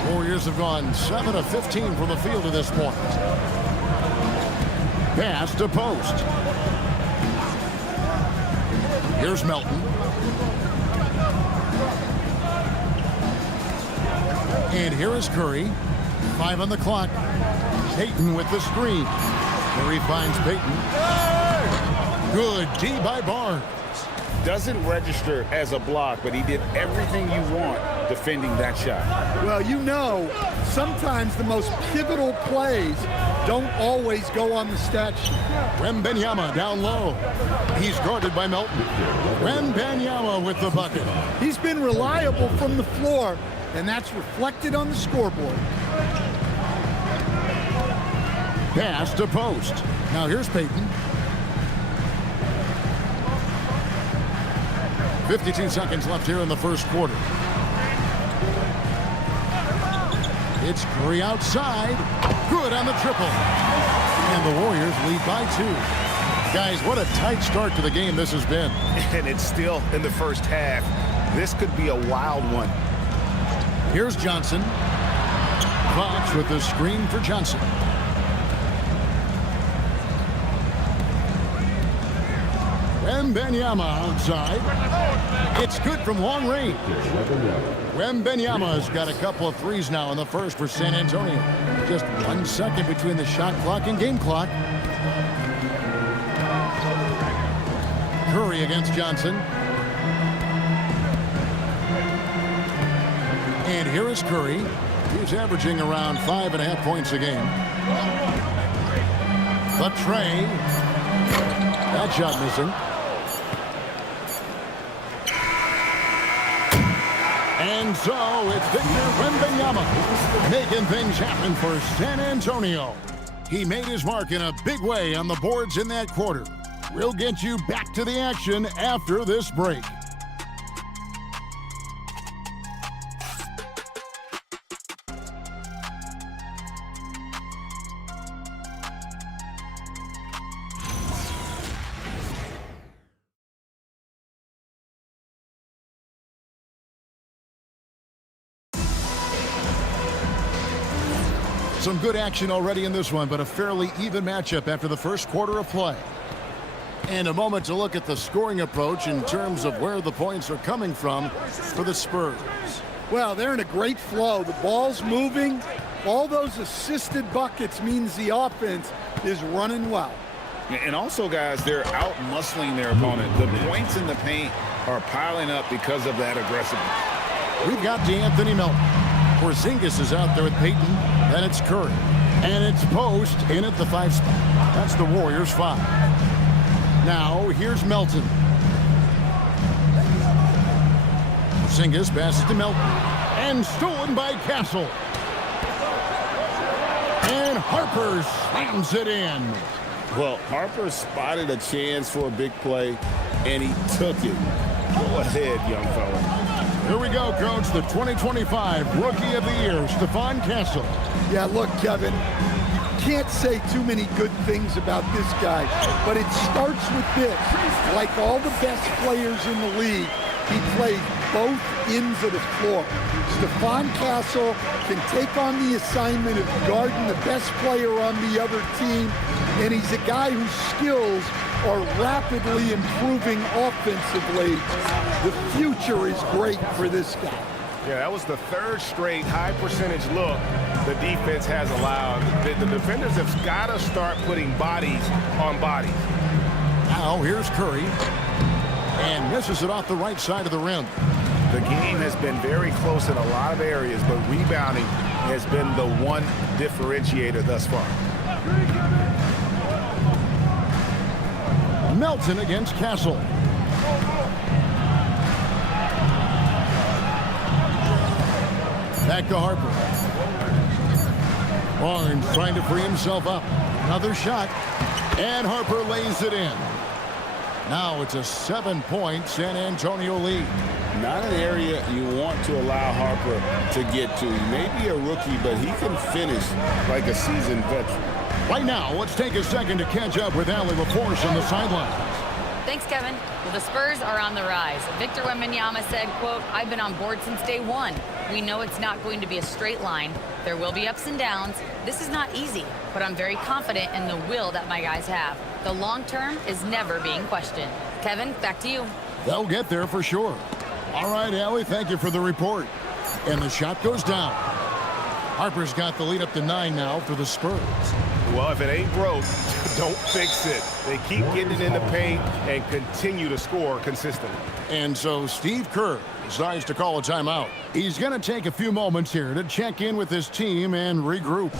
Warriors have gone 7 of 15 from the field to this point. Pass to post. Here's Melton. And here is Curry. 5 on the clock. Payton with the screen. Curry finds Payton. Good D by Barnes. Doesn't register as a block, but he did everything you want defending that shot. Well, you know, sometimes the most pivotal plays don't always go on the stat sheet. Wembanyama down low. He's guarded by Melton. Wembanyama with the bucket. He's been reliable from the floor, and that's reflected on the scoreboard. Pass to post. Now here's Payton. 52 seconds left here in the first quarter. It's Curry outside. Good on the triple. And the Warriors lead by 2. Guys, what a tight start to the game this has been. And it's still in the first half. This could be a wild one. Here's Johnson. Fox with the screen for Johnson. Wembanyama outside. It's good from long range. Wembanyama's got a couple of threes now in the first for San Antonio. Just 1 second between the shot clock and game clock. Curry against Johnson. And here is Curry. He's averaging around 5.5 points a game. The tray. That shot missing. And so it's Victor Wembanyama making things happen for San Antonio. He made his mark in a big way on the boards in that quarter. We'll get you back to the action after this break. Some good action already in this one, but a fairly even matchup after the first quarter of play. And a moment to look at the scoring approach in terms of where the points are coming from for the Spurs. Well, they're in a great flow. The ball's moving. All those assisted buckets means the offense is running well. And also, guys, they're out-muscling their opponent. The points in the paint are piling up because of that aggressiveness. We've got DeAnthony Melton. Porzingis is out there with Payton. Then it's Curry. And it's Post in at the 5 spot. That's the Warriors' 5. Now, here's Melton. Porzingis passes to Melton. And stolen by Castle. And Harper slams it in. Well, Harper spotted a chance for a big play, and he took it. Go ahead, young fella. Here we go, Coach. The 2025 Rookie of the Year, Stephon Castle. Yeah, look, Kevin, you can't say too many good things about this guy, but it starts with this. Like all the best players in the league, he plays both ends of the floor. Stephon Castle can take on the assignment of guarding the best player on the other team, and he's a guy whose skills are rapidly improving offensively. The future is great for this guy. Yeah, that was the third straight high percentage look the defense has allowed. The defenders have got to start putting bodies on bodies. Now here's Curry. And misses it off the right side of the rim. The game has been very close in a lot of areas, but rebounding has been the one differentiator thus far. Melton against Castle. Back to Harper. Barnes trying to free himself up. Another shot. And Harper lays it in. Now it's a 7-point San Antonio lead. Not an area you want to allow Harper to get to. He may be a rookie, but he can finish like a seasoned veteran. Right now, let's take a second to catch up with Allie LaForce on the sidelines. Thanks, Kevin. Well, the Spurs are on the rise. Victor Wembanyama said, quote, "I've been on board since day one. We know it's not going to be a straight line. There will be ups and downs. This is not easy, but I'm very confident in the will that my guys have. The long term is never being questioned." Kevin, back to you. They'll get there for sure. All right, Allie, thank you for the report. And the shot goes down. Harper's got the lead up to 9 now for the Spurs. Well, if it ain't broke, don't fix it. They keep getting it in the paint and continue to score consistently. And so Steve Kerr decides to call a timeout. He's going to take a few moments here to check in with his team and regroup.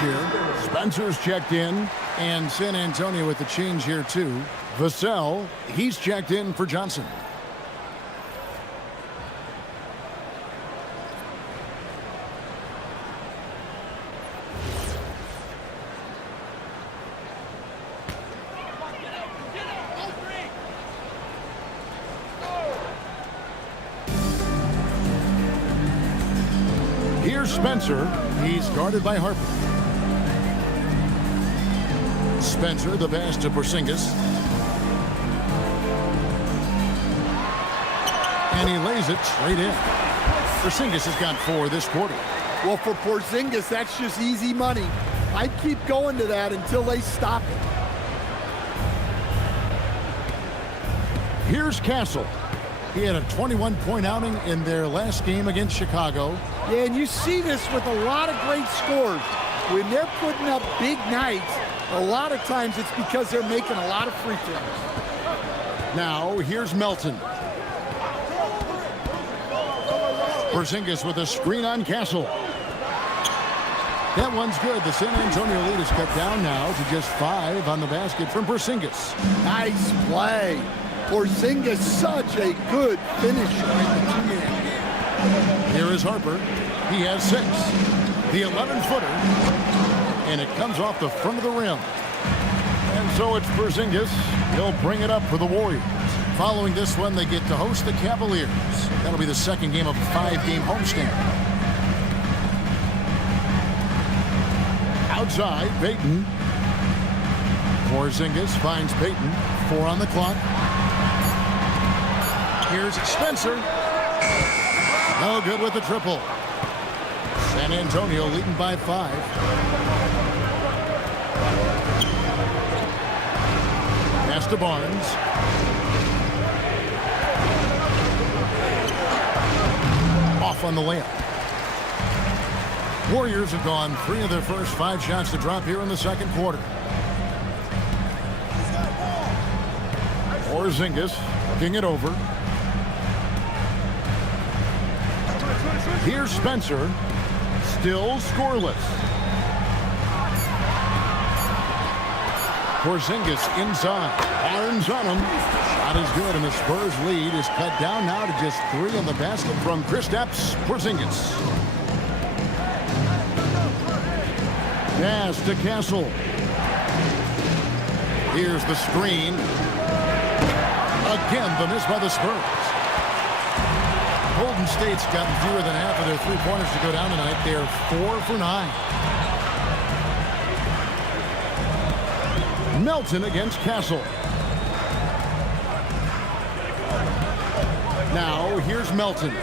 Here. Spencer's checked in, and San Antonio with the change here too. Vassell, he's checked in for Johnson. Here's Spencer. He's guarded by Harper. Spencer, the pass to Porzingis. And he lays it straight in. Porzingis has got 4 this quarter. Well, for Porzingis, that's just easy money. I'd keep going to that until they stop it. Here's Castle. He had a 21-point outing in their last game against Chicago. Yeah, and you see this with a lot of great scores. When they're putting up big nights, a lot of times it's because they're making a lot of free throws. Now, here's Melton. Porzingis with a screen on Castle. That one's good. The San Antonio lead is cut down now to just 5 on the basket from Porzingis. Nice play. Porzingis, such a good finisher in the two-man. Here is Harper. He has 6. The 11-footer. And it comes off the front of the rim. And so it's Porzingis. He'll bring it up for the Warriors. Following this one, they get to host the Cavaliers. That'll be the second game of a 5-game homestand. Outside, Payton. Porzingis finds Payton. 4 on the clock. Here's Spencer. No good with the triple. San Antonio leading by 5. Pass to Barnes. Off on the layup. Warriors have gone 3 of their first 5 shots to drop here in the second quarter. Porzingis looking it over. Here's Spencer. Still scoreless. Porzingis inside. Barnes on him. Shot is good, and the Spurs lead is cut down now to just 3 on the basket from Kristaps Porzingis. Pass to Castle. Here's the screen. Again, the miss by the Spurs. Golden State's gotten fewer than half of their 3-pointers to go down tonight. They're 4 for 9. Melton against Castle. Now, here's Melton.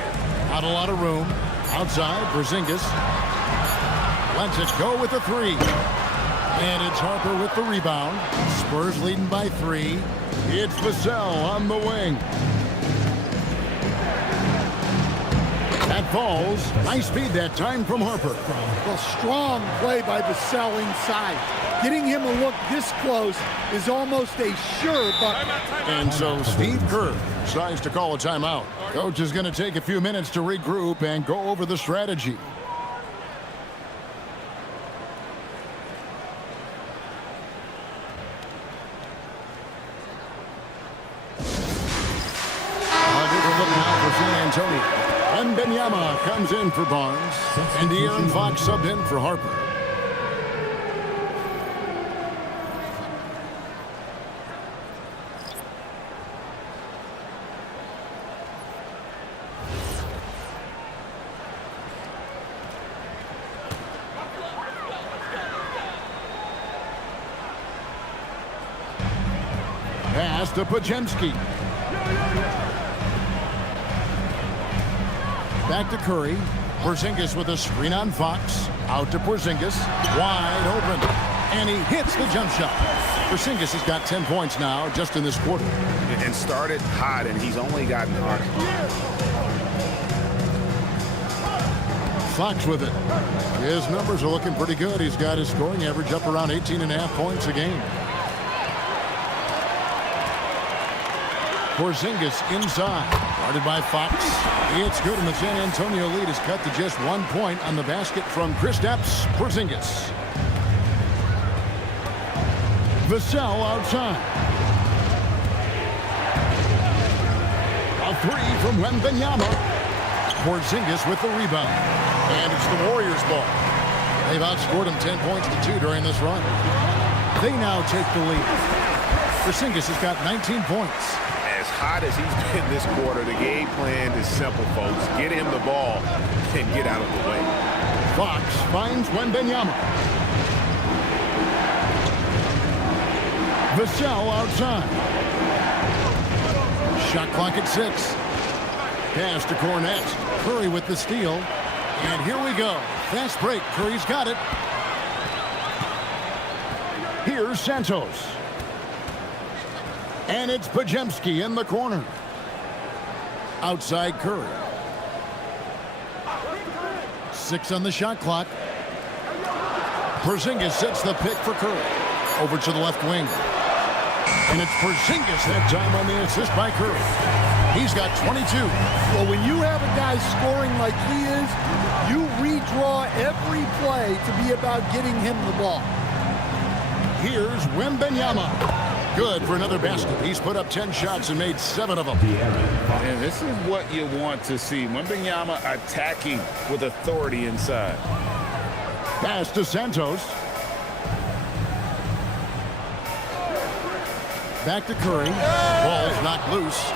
Not a lot of room. Outside, Porzingis. Lets it go with the 3. And it's Harper with the rebound. Spurs leading by 3. It's Vassell on the wing. That falls. Nice speed that time from Harper. Well, strong play by Vassell inside. Getting him a look this close is almost a sure bucket. And so Steve Kerr decides to call a timeout. Coach is going to take a few minutes to regroup and go over the strategy. San Antonio. And Benyama comes in for Barnes. And De'Aaron Fox subbed in for Harper. Pass to Pajemski. Back to Curry. Porzingis with a screen on Fox. Out to Porzingis. Wide open. And he hits the jump shot. Porzingis has got 10 points now just in this quarter. And started hot, and he's only gotten hot. Fox with it. His numbers are looking pretty good. He's got his scoring average up around 18.5 points a game. Porzingis inside. Guarded by Fox. It's good, and the San Antonio lead is cut to just 1 point on the basket from Kristaps Porzingis. Vassell outside. three from Wembanyama. Porzingis with the rebound. And it's the Warriors' ball. They've outscored them 10 points to 2 during this run. They now take the lead. Porzingis has got 19 points. As hot as he's been this quarter, the game plan is simple, folks. Get him the ball and get out of the way. Fox finds Wembanyama. Vassell outside. Shot clock at 6. Pass to Cornette. Curry with the steal. And here we go. Fast break. Curry's got it. Here's Santos. And it's Podziemski in the corner. Outside Curry. 6 on the shot clock. Porzingis sets the pick for Curry. Over to the left wing. And it's Porzingis that time on the assist by Curry. He's got 22. Well, when you have a guy scoring like he is, you redraw every play to be about getting him the ball. Here's Wembanyama. Good for another basket. He's put up 10 shots and made 7 of them. And this is what you want to see. Wembanyama attacking with authority inside. Pass to Santos. Back to Curry. Ball's knocked loose.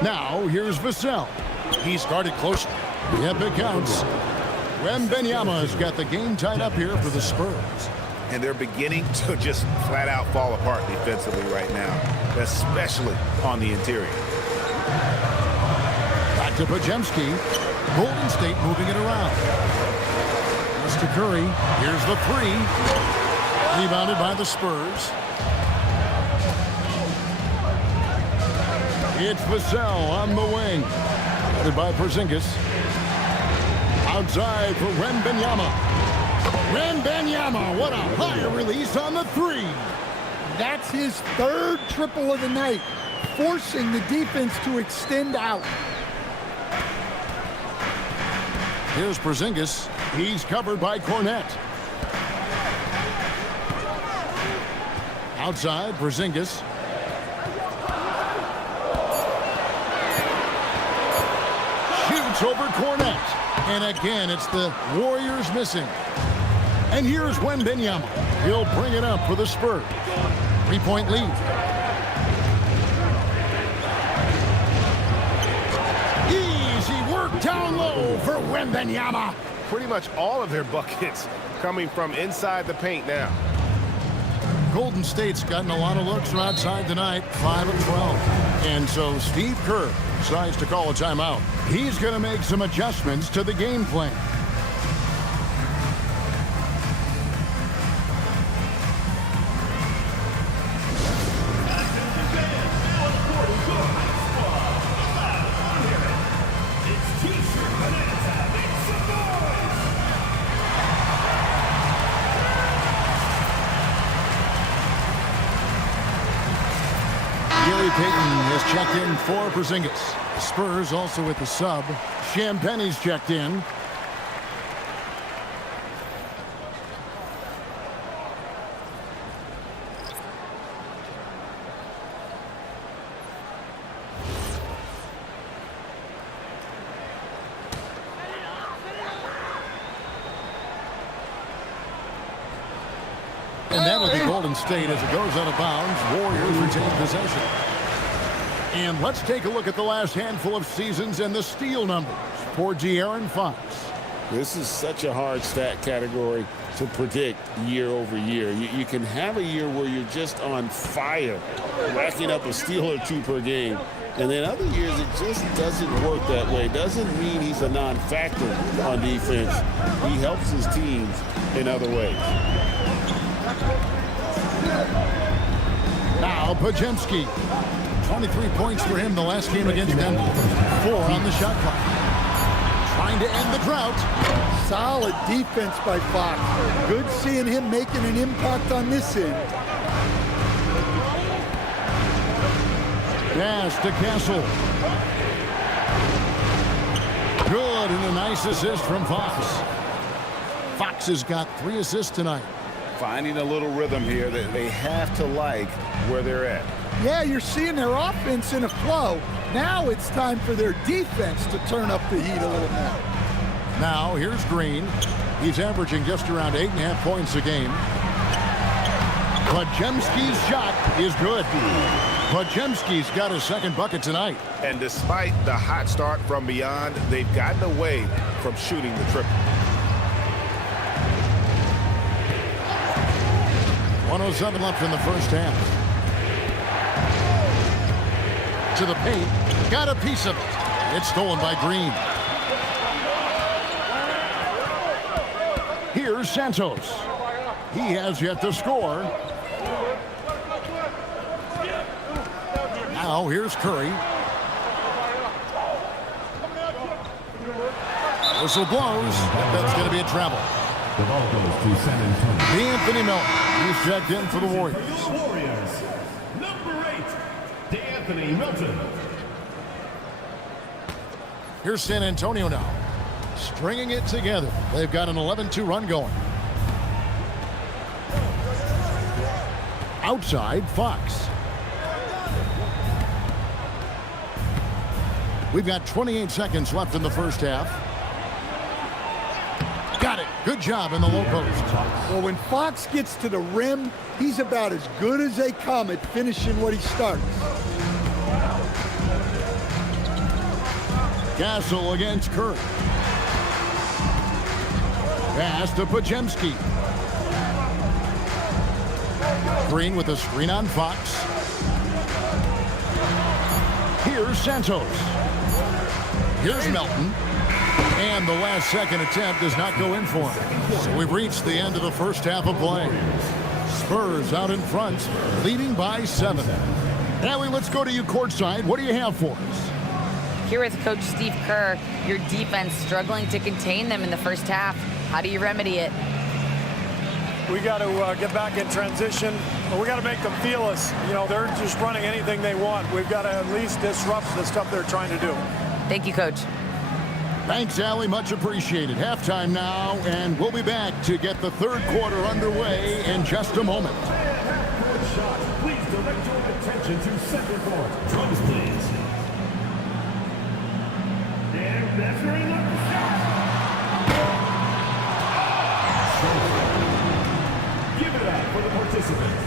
Now, here's Vassell. He's guarded closely. Yep, it counts. Wembanyama has got the game tied up here for the Spurs. And they're beginning to just flat out fall apart defensively right now, especially on the interior. Back to Podziemski. Golden State moving it around. Mr. Curry. Here's the 3. Rebounded by the Spurs. It's Vassell on the wing. Guarded by Porzingis. Outside for Wembanyama. Wembanyama, what a high release on the 3. That's his 3rd triple of the night, forcing the defense to extend out. Here's Porzingis. He's covered by Cornette. Outside, Porzingis. Shoots over Cornette. And again, it's the Warriors missing. And here's Wembanyama. He'll bring it up for the Spurs. 3-point lead. Easy work down low for Wembanyama. Pretty much all of their buckets coming from inside the paint now. Golden State's gotten a lot of looks from outside tonight, 5 of 12. And so Steve Kerr decides to call a timeout. He's going to make some adjustments to the game plan. Payton has checked in for Porzingis. The Spurs also with the sub. Champagne's checked in. And that'll be Golden State as it goes out of bounds. Warriors retain possession. And let's take a look at the last handful of seasons and the steal numbers for De'Aaron Fox. This is such a hard stat category to predict year over year. You can have a year where you're just on fire, racking up a steal or 2 per game. And then other years, it just doesn't work that way. Doesn't mean he's a non-factor on defense. He helps his teams in other ways. Now, Podziemski. 23 points for him the last game against Denver. 4 on the shot clock. Trying to end the drought. Solid defense by Fox. Good seeing him making an impact on this end. Pass to Castle. Good, and a nice assist from Fox. Fox has got 3 assists tonight. finding a little rhythm here that they have to like where they're at. Yeah, you're seeing their offense in a flow. Now it's time for their defense to turn up the heat a little more. Now, here's Green. He's averaging just around 8.5 points a game. Podziemski's shot is good. Podziemski's got his second bucket tonight. And despite the hot start from beyond, they've gotten away from shooting the triple. 1:07 left in the first half. To the paint. Got a piece of it. It's stolen by Green. Here's Santos. He has yet to score. Now here's Curry. Whistle blows. That's going to be a travel. The ball goes to San Antonio. Anthony Melton. He's checked in for the Warriors. For the Warriors, number 8, Anthony Melton. Here's San Antonio now. Stringing it together. They've got an 11-2 run going. Outside, Fox. We've got 28 seconds left in the first half. Got it. Good job in the low post. Well, when Fox gets to the rim, he's about as good as they come at finishing what he starts. Gasol against Curry. Pass to Podziemski. Green with a screen on Fox. Here's Santos. Here's Melton. And the last second attempt does not go in for him. So we've reached the end of the first half of play. Spurs out in front, leading by 7. Allie, let's go to you courtside. What do you have for us? Here with Coach Steve Kerr, your defense struggling to contain them in the first half. How do you remedy it? We got to get back in transition. We got to make them feel us. You know, they're just running anything they want. We've got to at least disrupt the stuff they're trying to do. Thank you, Coach. Thanks, Allie. Much appreciated. Halftime now, and we'll be back to get the third quarter underway in just a moment. Good shot. Please direct your attention to center court. Drums, please. They're measuring up the shot. Give it up for the participants.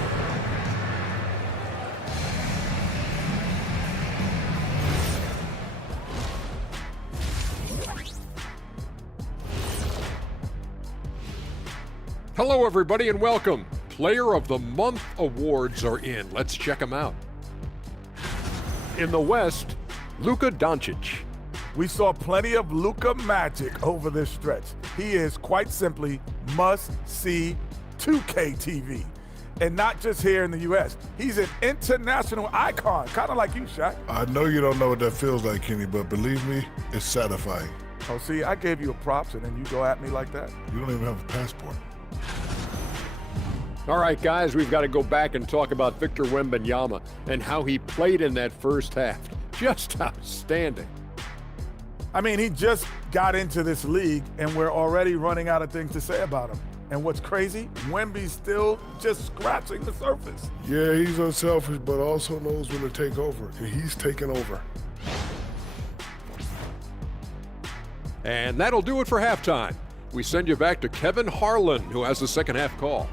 Hello, everybody, and welcome. Player of the Month awards are in. Let's check them out. In the West, Luka Doncic. We saw plenty of Luka magic over this stretch. He is quite simply must-see 2K TV. And not just here in the U.S. He's an international icon, kind of like you, Shaq. I know you don't know what that feels like, Kenny, but believe me, it's satisfying. Oh, see, I gave you a props, and then you go at me like that? You don't even have a passport. All right, guys, we've got to go back and talk about Victor Wembanyama and how he played in that first half. Just outstanding. I mean, he just got into this league, and we're already running out of things to say about him. And what's crazy, Wemby's still just scratching the surface. Yeah, he's unselfish, but also knows when to take over, and he's taking over. And that'll do it for halftime. We send you back to Kevin Harlan, who has the second half call.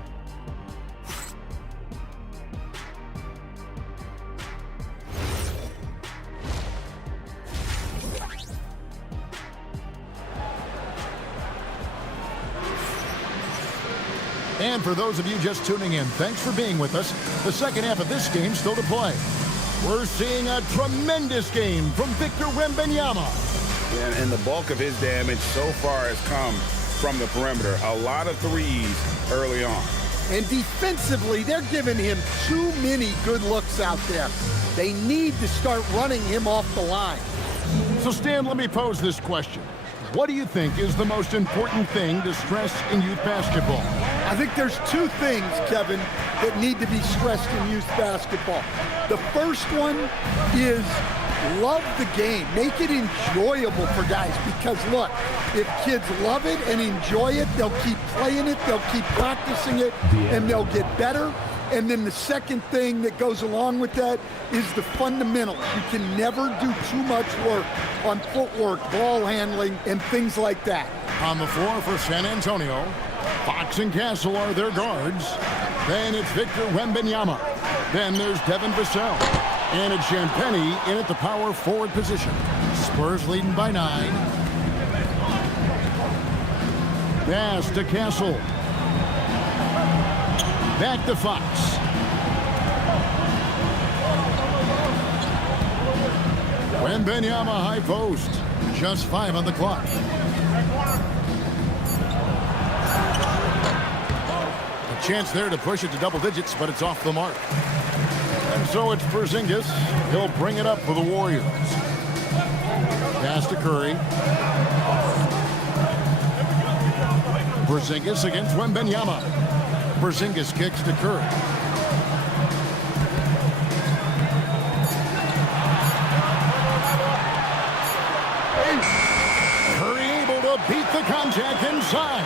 And for those of you just tuning in, thanks for being with us. The second half of this game still to play. We're seeing a tremendous game from Victor Wembanyama. And the bulk of his damage so far has come from the perimeter. A lot of threes early on. And defensively, they're giving him too many good looks out there. They need to start running him off the line. So, Stan, let me pose this question. What do you think is the most important thing to stress in youth basketball? I think there's two things, Kevin, that need to be stressed in youth basketball. The first one is love the game. Make it enjoyable for guys, because look, if kids love it and enjoy it, they'll keep playing it, they'll keep practicing it, and they'll get better. And then the second thing that goes along with that is the fundamentals. You can never do too much work on footwork, ball handling, and things like that. On the floor for San Antonio, Fox and Castle are their guards. Then it's Victor Wembanyama. Then there's Devin Vassell. And it's Champagny in at the power forward position. Spurs leading by 9. Pass to Castle. Back to Fox. Wembanyama high post. Just 5 on the clock. A chance there to push it to double digits, but it's off the mark. And so it's Porzingis. He'll bring it up for the Warriors. Pass to Curry. Porzingis against Wembanyama. Porzingis kicks to Curry. Curry able to beat the contact inside.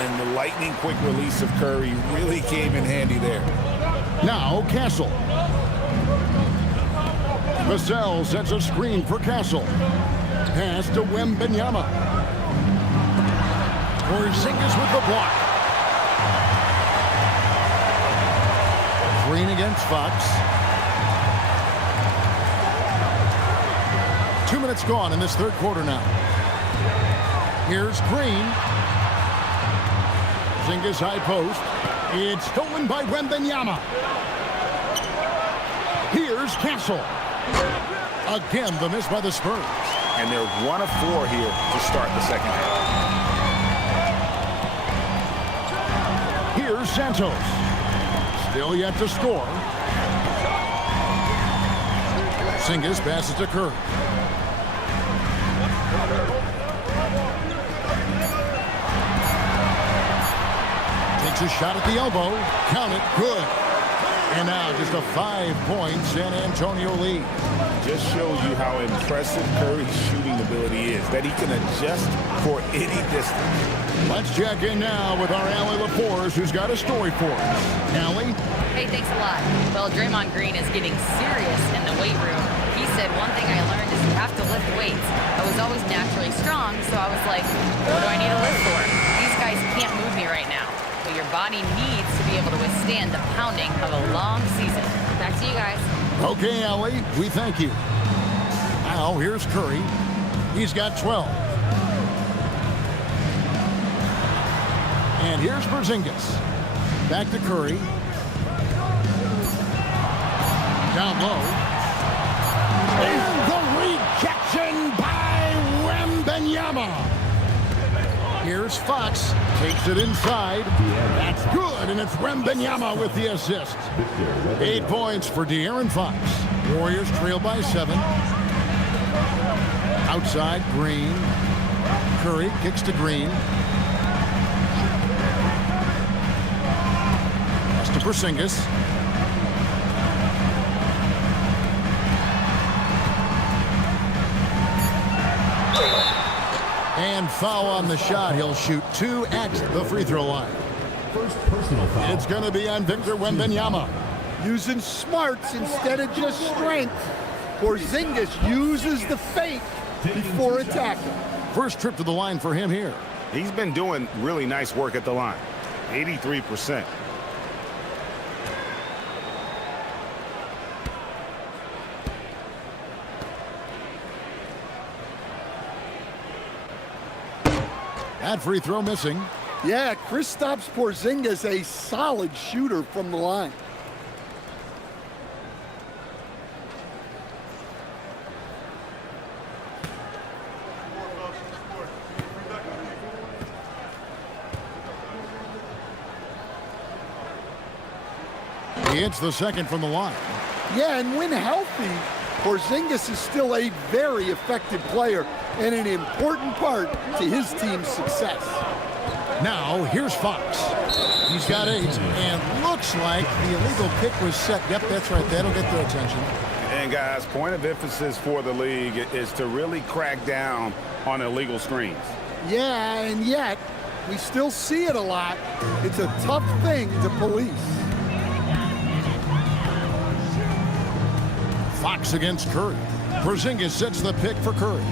And the lightning quick release of Curry really came in handy there. Now Castle. Vassell sets a screen for Castle. Pass to Wembanyama. Porzingis with the block. Green against Fox. 2 minutes gone in this third quarter now. Here's Green. Porzingis high post. It's stolen by Wembanyama. Here's Castle. Again, the miss by the Spurs. And they're 1 of 4 here to start the second half. Here's Santos. Still yet to score. Porzingis passes to Curry. Takes a shot at the elbow. Count it. Good. And now just a 5-point San Antonio lead. Just shows you how impressive Curry's shooting ability is, that he can adjust for any distance. Let's check in now with our Allie LaForce, who's got a story for us. Allie? Hey, thanks a lot. Well, Draymond Green is getting serious in the weight room. He said, one thing I learned is you have to lift weights. I was always naturally strong, so I was like, what do I need to lift for? These guys can't move me right now. But your body needs to be able to withstand the pounding of a long season. Back to you guys. Okay, Allie, we thank you. Now, here's Curry. He's got 12. And here's Porzingis. Back to Curry. Down low. And the rejection by Wembanyama. Here's Fox. Takes it inside. That's good, and it's Wembanyama with the assist. 8 points for De'Aaron Fox. Warriors trail by 7. Outside, Green. Curry kicks to Green. Pass to Porzingis. And foul on the shot. He'll shoot 2 at the free throw line. First personal foul. It's going to be on Victor Wembanyama. Using smarts instead of just strength. Porzingis uses the fake before attacking. First trip to the line for him here. He's been doing really nice work at the line. 83%. That free throw missing. Yeah, Kristaps Porzingis, a solid shooter from the line. He hits the second from the line. Yeah, and when healthy, Porzingis is still a very effective player and an important part to his team's success. Now, here's Fox. He's got 8, and looks like the illegal kick was set. Yep, that's right. That'll get their attention. And, guys, point of emphasis for the league is to really crack down on illegal screens. Yeah, and yet, we still see it a lot. It's a tough thing to police. Fox against Curry. Porzingis sets the pick for Curry.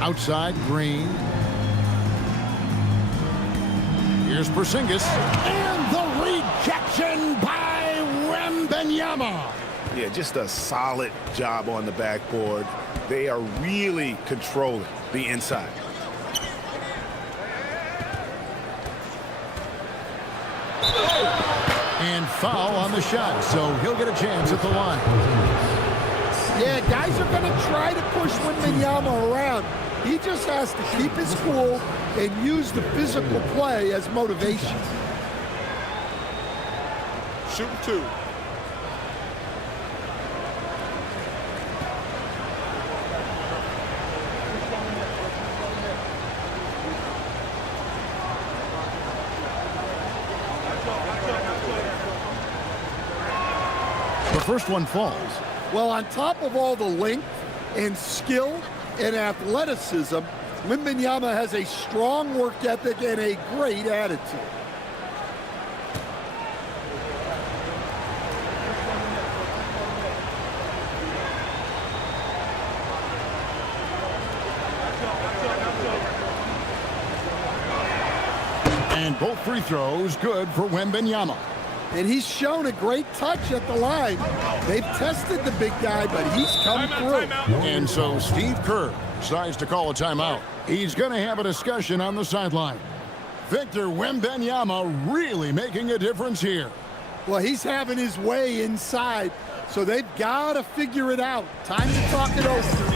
Outside, Green. Here's Porzingis. And the rejection by Wembanyama. Yeah, just a solid job on the backboard. They are really controlling the inside. And foul on the shot, so he'll get a chance at the line. Yeah, guys are going to try to push Wembanyama around. He just has to keep his cool and use the physical play as motivation. Shooting 2. The first one falls. Well, on top of all the length and skill and athleticism, Wembanyama has a strong work ethic and a great attitude. And both free throws good for Wembanyama. And he's shown a great touch at the line. They've tested the big guy, but he's come through. And so Steve Kerr decides to call a timeout. He's going to have a discussion on the sideline. Victor Wembanyama really making a difference here. Well, he's having his way inside, so they've got to figure it out. Time to talk it over.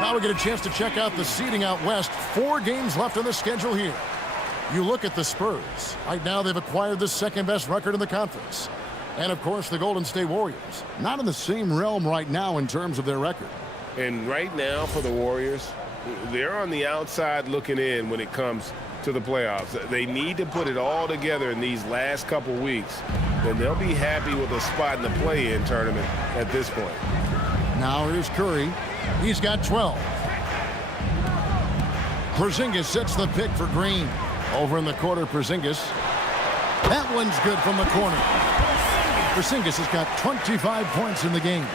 Now we get a chance to check out the seeding out west. 4 games left on the schedule here. You look at the Spurs. Right now they've acquired the second-best record in the conference. And, of course, the Golden State Warriors. Not in the same realm right now in terms of their record. And right now for the Warriors, they're on the outside looking in when it comes to the playoffs. They need to put it all together in these last couple weeks, and they'll be happy with a spot in the play-in tournament at this point. Now here's Curry. He's got 12. Porzingis sets the pick for Green. Over in the corner, Porzingis. That one's good from the corner. Porzingis has got 25 points in the game.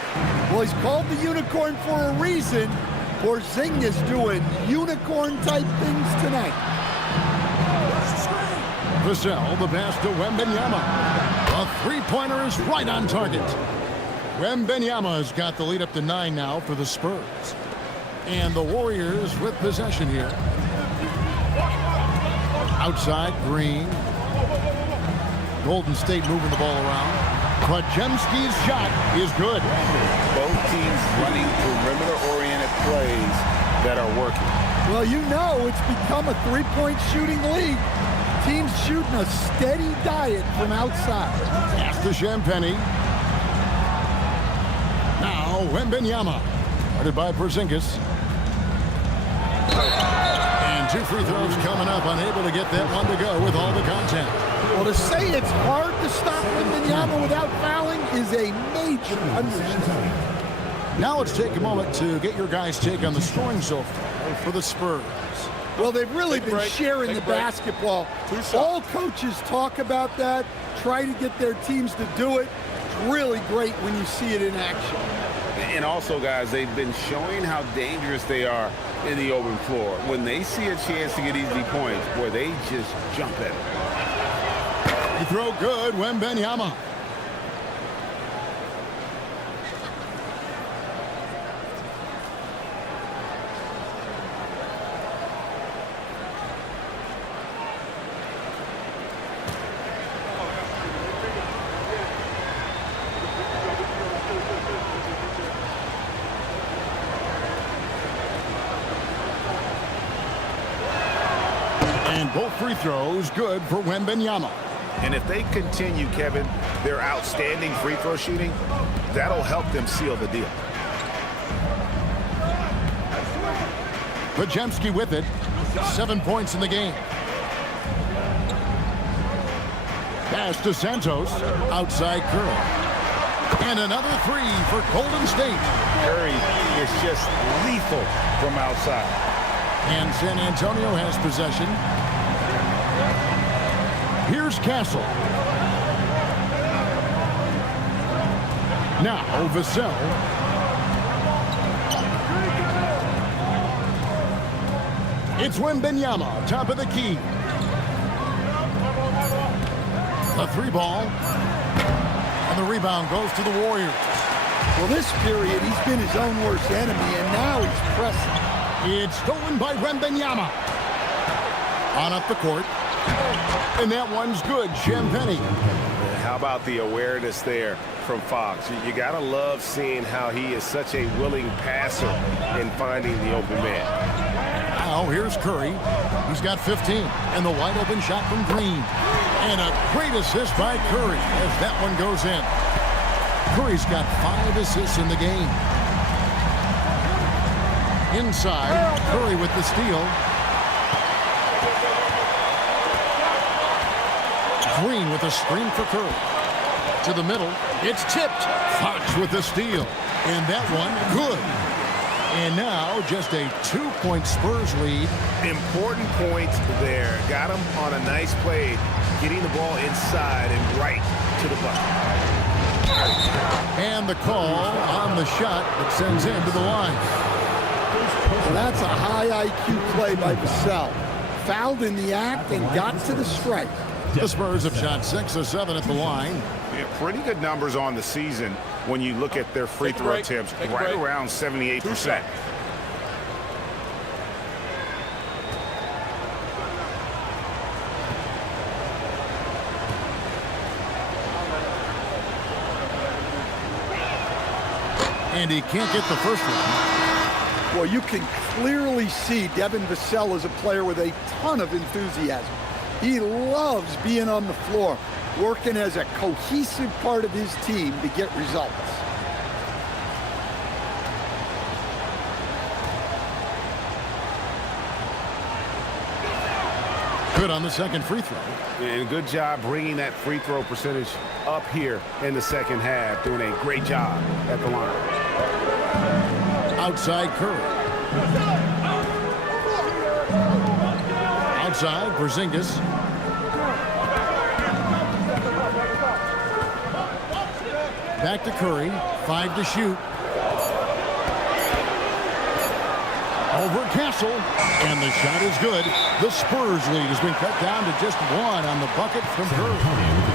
Well, he's called the unicorn for a reason. Porzingis doing unicorn-type things tonight. Vassell, the pass to Wembanyama. A three-pointer is right on target. Wembanyama has got the lead up to 9 now for the Spurs. And the Warriors with possession here. Outside, Green. Golden State moving the ball around. Krajewski's shot is good. Both teams running perimeter-oriented plays that are working. Well, you know it's become a three-point shooting league. Teams shooting a steady diet from outside. Pass to Champagny. Now Wembanyama. Guarded by Porzingis. And 2 free throws coming up. Unable to get that one to go with all the content. Well, to say it's hard to stop Wembanyama without fouling is a major understatement. Now let's take a moment to get your guys' take on the scoring so far for the Spurs. Well, they've really been sharing the basketball. All coaches talk about that, try to get their teams to do it. It's really great when you see it in action. And also, guys, they've been showing how dangerous they are in the open floor. When they see a chance to get easy points, boy, they just jump at it. Free throw good, Wembanyama. And both free throws good for Wembanyama. And if they continue, Kevin, their outstanding free throw shooting, that'll help them seal the deal. Pajemski with it. 7 points in the game. Pass to Santos. Outside Curry. And another three for Golden State. Curry is just lethal from outside. And San Antonio has possession. Here's Castle. Now Vassell. It's Wembanyama, top of the key. The three ball. And the rebound goes to the Warriors. Well, this period, he's been his own worst enemy, and now he's pressing. It's stolen by Wembanyama. On up the court. And that one's good. Champagny. How about the awareness there from Fox? You got to love seeing how he is such a willing passer in finding the open man. Now here's Curry. He's got 15. And the wide open shot from Green. And a great assist by Curry as that one goes in. Curry's got 5 assists in the game. Inside, Curry with the steal. Green with a screen for Curry. To the middle, it's tipped. Fox with the steal. And that one, good. And now just a 2-point Spurs lead. Important points there. Got him on a nice play, getting the ball inside and right to the bucket. And the call on the shot that sends him to the line. Well, that's a high IQ play by Vassell. Fouled in the act and got to the strike. The Spurs have shot 6 of 7 at the line. Yeah, pretty good numbers on the season when you look at their free throw attempts, right around 78%. And he can't get the first one. Well, you can clearly see Devin Vassell is a player with a ton of enthusiasm. He loves being on the floor, working as a cohesive part of his team to get results. Good on the second free throw. And good job bringing that free throw percentage up here in the second half. Doing a great job at the line. Outside Curry. Outside Porzingis. Back to Curry. 5 to shoot. Over Castle. And the shot is good. The Spurs lead has been cut down to just 1 on the bucket from Curry.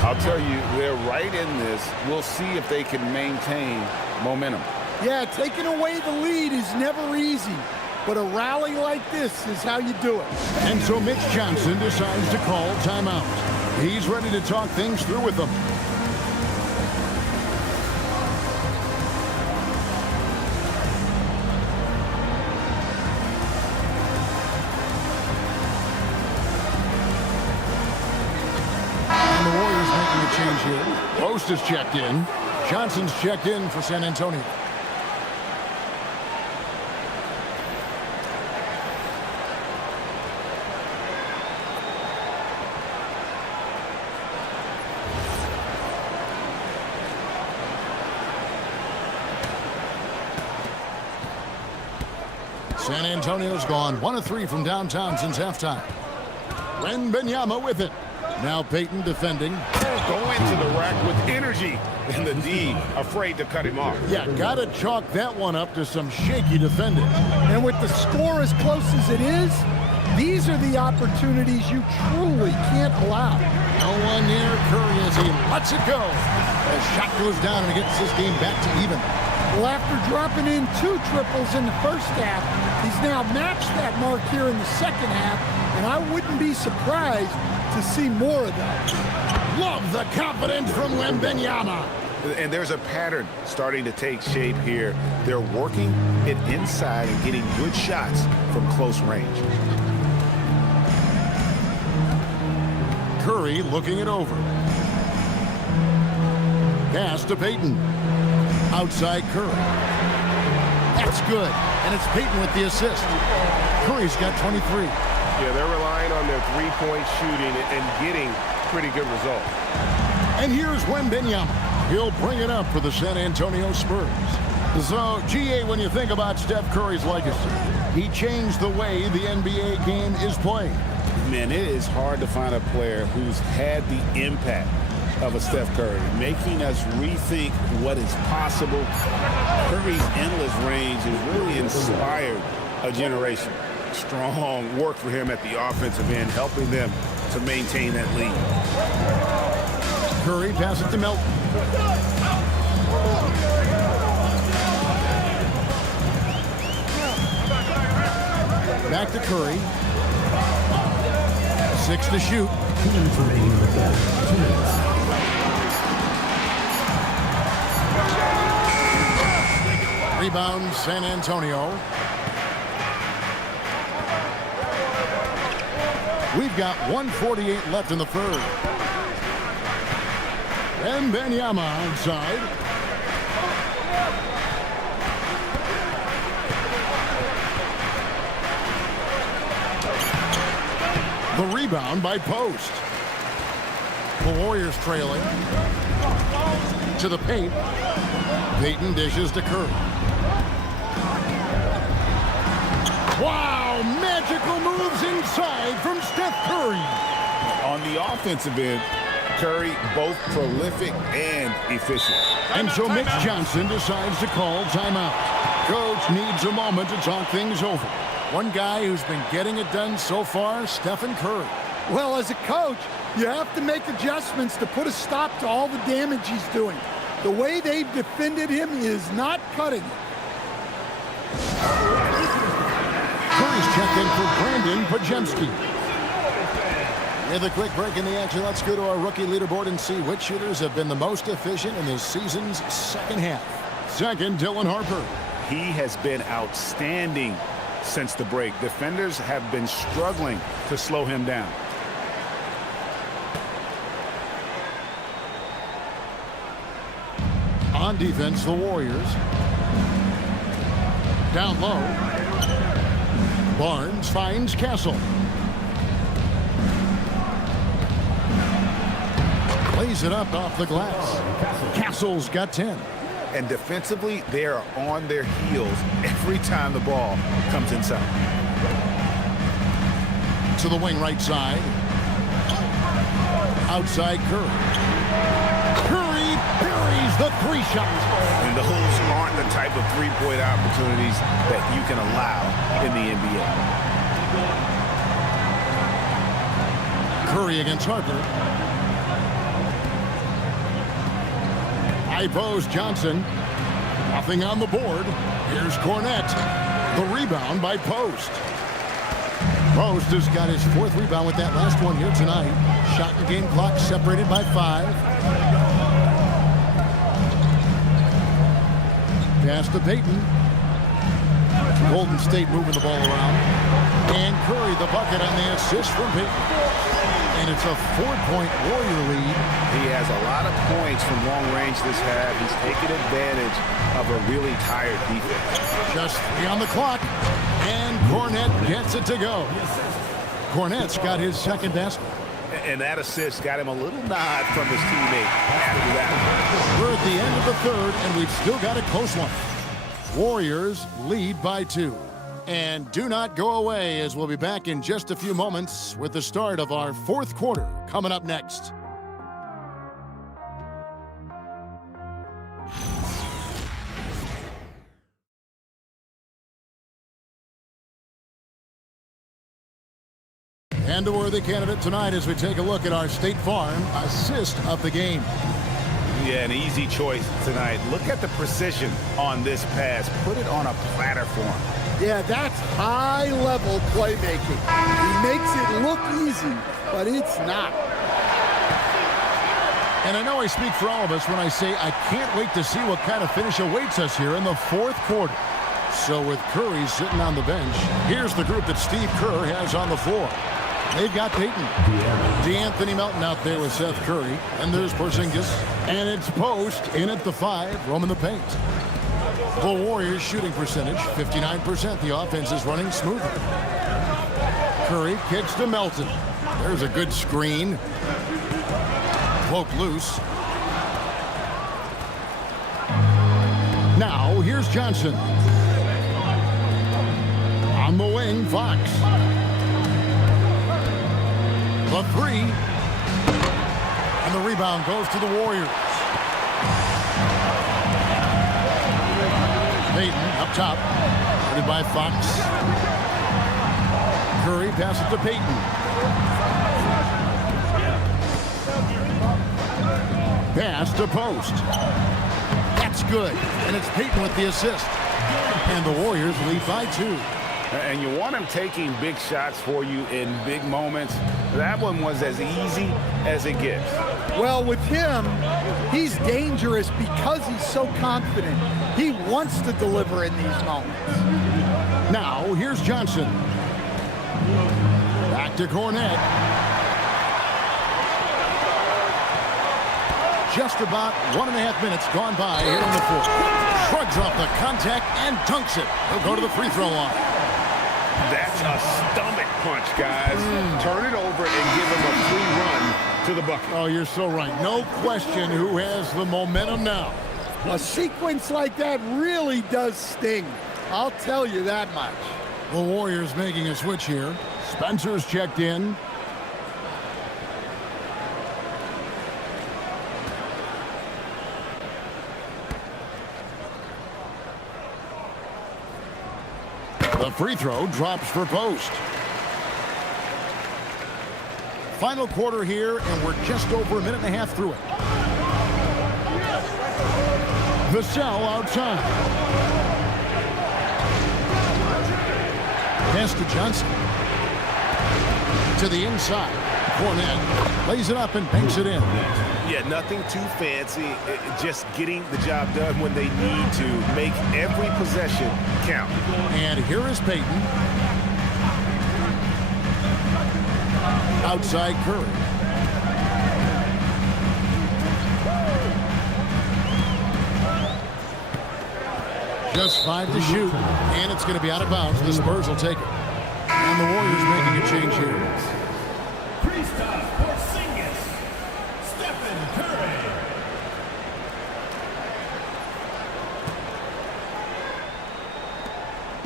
I'll tell you, they're right in this. We'll see if they can maintain momentum. Yeah, taking away the lead is never easy. But a rally like this is how you do it. And so Mitch Johnson decides to call timeout. He's ready to talk things through with them. And the Warriors making a change here. Post is checked in. Johnson's checked in for San Antonio. San Antonio's gone 1 of 3 from downtown since halftime. Wembanyama with it. Now Payton defending. Going to the rack with energy. And the D afraid to cut him off. Yeah, gotta chalk that one up to some shaky defending. And with the score as close as it is, these are the opportunities you truly can't allow. No one near Curry as he lets it go. The shot goes down and gets this game back to even. Well, after dropping in 2 triples in the first half, he's now matched that mark here in the second half, and I wouldn't be surprised to see more of that. Love the confidence from Wembanyama. And there's a pattern starting to take shape here. They're working it inside and getting good shots from close range. Curry looking it over. Pass to Payton. Outside Curry. That's That's good. And it's Payton with the assist. Curry's got 23. Yeah, they're relying on their three-point shooting and getting pretty good results. And here's Wembanyama. He'll bring it up for the San Antonio Spurs. So, GA, when you think about Steph Curry's legacy, he changed the way the NBA game is played. Man, it is hard to find a player who's had the impact of a Steph Curry, making us rethink what is possible. Curry's endless range has really inspired a generation. Strong work for him at the offensive end, helping them to maintain that lead. Curry passes it to Melton. Back to Curry. 6 to shoot. 2 minutes remaining in the quarter. 2 minutes. Rebound, San Antonio. We've got 1:48 left in the third. And Wembanyama outside. The rebound by Post. The Warriors trailing. To the paint. Payton dishes to Curry. Wow, magical moves inside from Steph Curry. On the offensive end, Curry both prolific and efficient. And so Mitch Johnson decides to call timeout. Coach needs a moment to talk things over. One guy who's been getting it done so far, Stephen Curry. Well, as a coach, you have to make adjustments to put a stop to all the damage he's doing. The way they've defended him is not cutting it. Curry's checked in for Brandon Pajemski. With a quick break in the action, let's go to our rookie leaderboard and see which shooters have been the most efficient in this season's second half. Second, Dylan Harper. He has been outstanding since the break. Defenders have been struggling to slow him down. On defense, the Warriors. Down low. Barnes finds Castle. Plays it up off the glass. Castle's got 10. And defensively, they are on their heels every time the ball comes inside. To the wing right side. Outside Curry. Curry buries the three shot. And those aren't the type of three-point opportunities that you can allow in the NBA. Curry against Harper. High post Johnson. Nothing on the board. Here's Cornette. The rebound by Post. Post has got his 4th rebound with that last one here tonight. Shot and game clock separated by 5. Pass to Payton. Golden State moving the ball around. And Curry the bucket on the assist from Payton. And it's a 4-point Warrior lead. He has a lot of points from long range this half. He's taken advantage of a really tired defense. Just 3 on the clock. And Cornette gets it to go. Cornette's got his 2nd basket. And that assist got him a little nod from his teammate after that. We're at the end of the 3rd, and we've still got a close one. Warriors lead by 2. And do not go away, as we'll be back in just a few moments with the start of our 4th quarter coming up next. And a worthy candidate tonight as we take a look at our State Farm assist of the game. Yeah, an easy choice tonight. Look at the precision on this pass. Put it on a platter for him. Yeah, that's high-level playmaking. He makes it look easy, but it's not. And I know I speak for all of us when I say I can't wait to see what kind of finish awaits us here in the 4th quarter. So with Curry sitting on the bench, here's the group that Steve Kerr has on the floor. They've got Payton. DeAnthony Melton out there with Seth Curry. And there's Porzingis. And it's Post in at the 5, roaming the paint. The Warriors shooting percentage, 59%. The offense is running smoothly. Curry kicks to Melton. There's a good screen. Poke loose. Now, here's Johnson. On the wing, Fox. The three. And the rebound goes to the Warriors. Payton up top. Guarded by Fox. Curry passes to Payton. Pass to Post. That's good. And it's Payton with the assist. And the Warriors lead by 2. And you want him taking big shots for you in big moments. That one was as easy as it gets. Well, with him, he's dangerous because he's so confident. He wants to deliver in these moments. Now, here's Johnson. Back to Cornette. Just about 1.5 minutes gone by here in the fourth. Shrugs off the contact and dunks it. He'll go to the free throw line. That's a stomach punch, guys. Turn it over and give him a free run to the bucket. Oh, you're so right. No question who has the momentum now. A sequence like that really does sting. I'll tell you that much. The Warriors making a switch here. Spencer's checked in. The free throw drops for Post. Final quarter here, and we're just over 1.5 minutes through it. Vassell outside. Pass to Johnson. To the inside. Cornette lays it up and banks it in. Yeah, nothing too fancy. Just getting the job done when they need to. Make every possession count. And here is Payton. Outside Curry. Just 5 to shoot. And it's going to be out of bounds. The Spurs will take it. And the Warriors making a change here.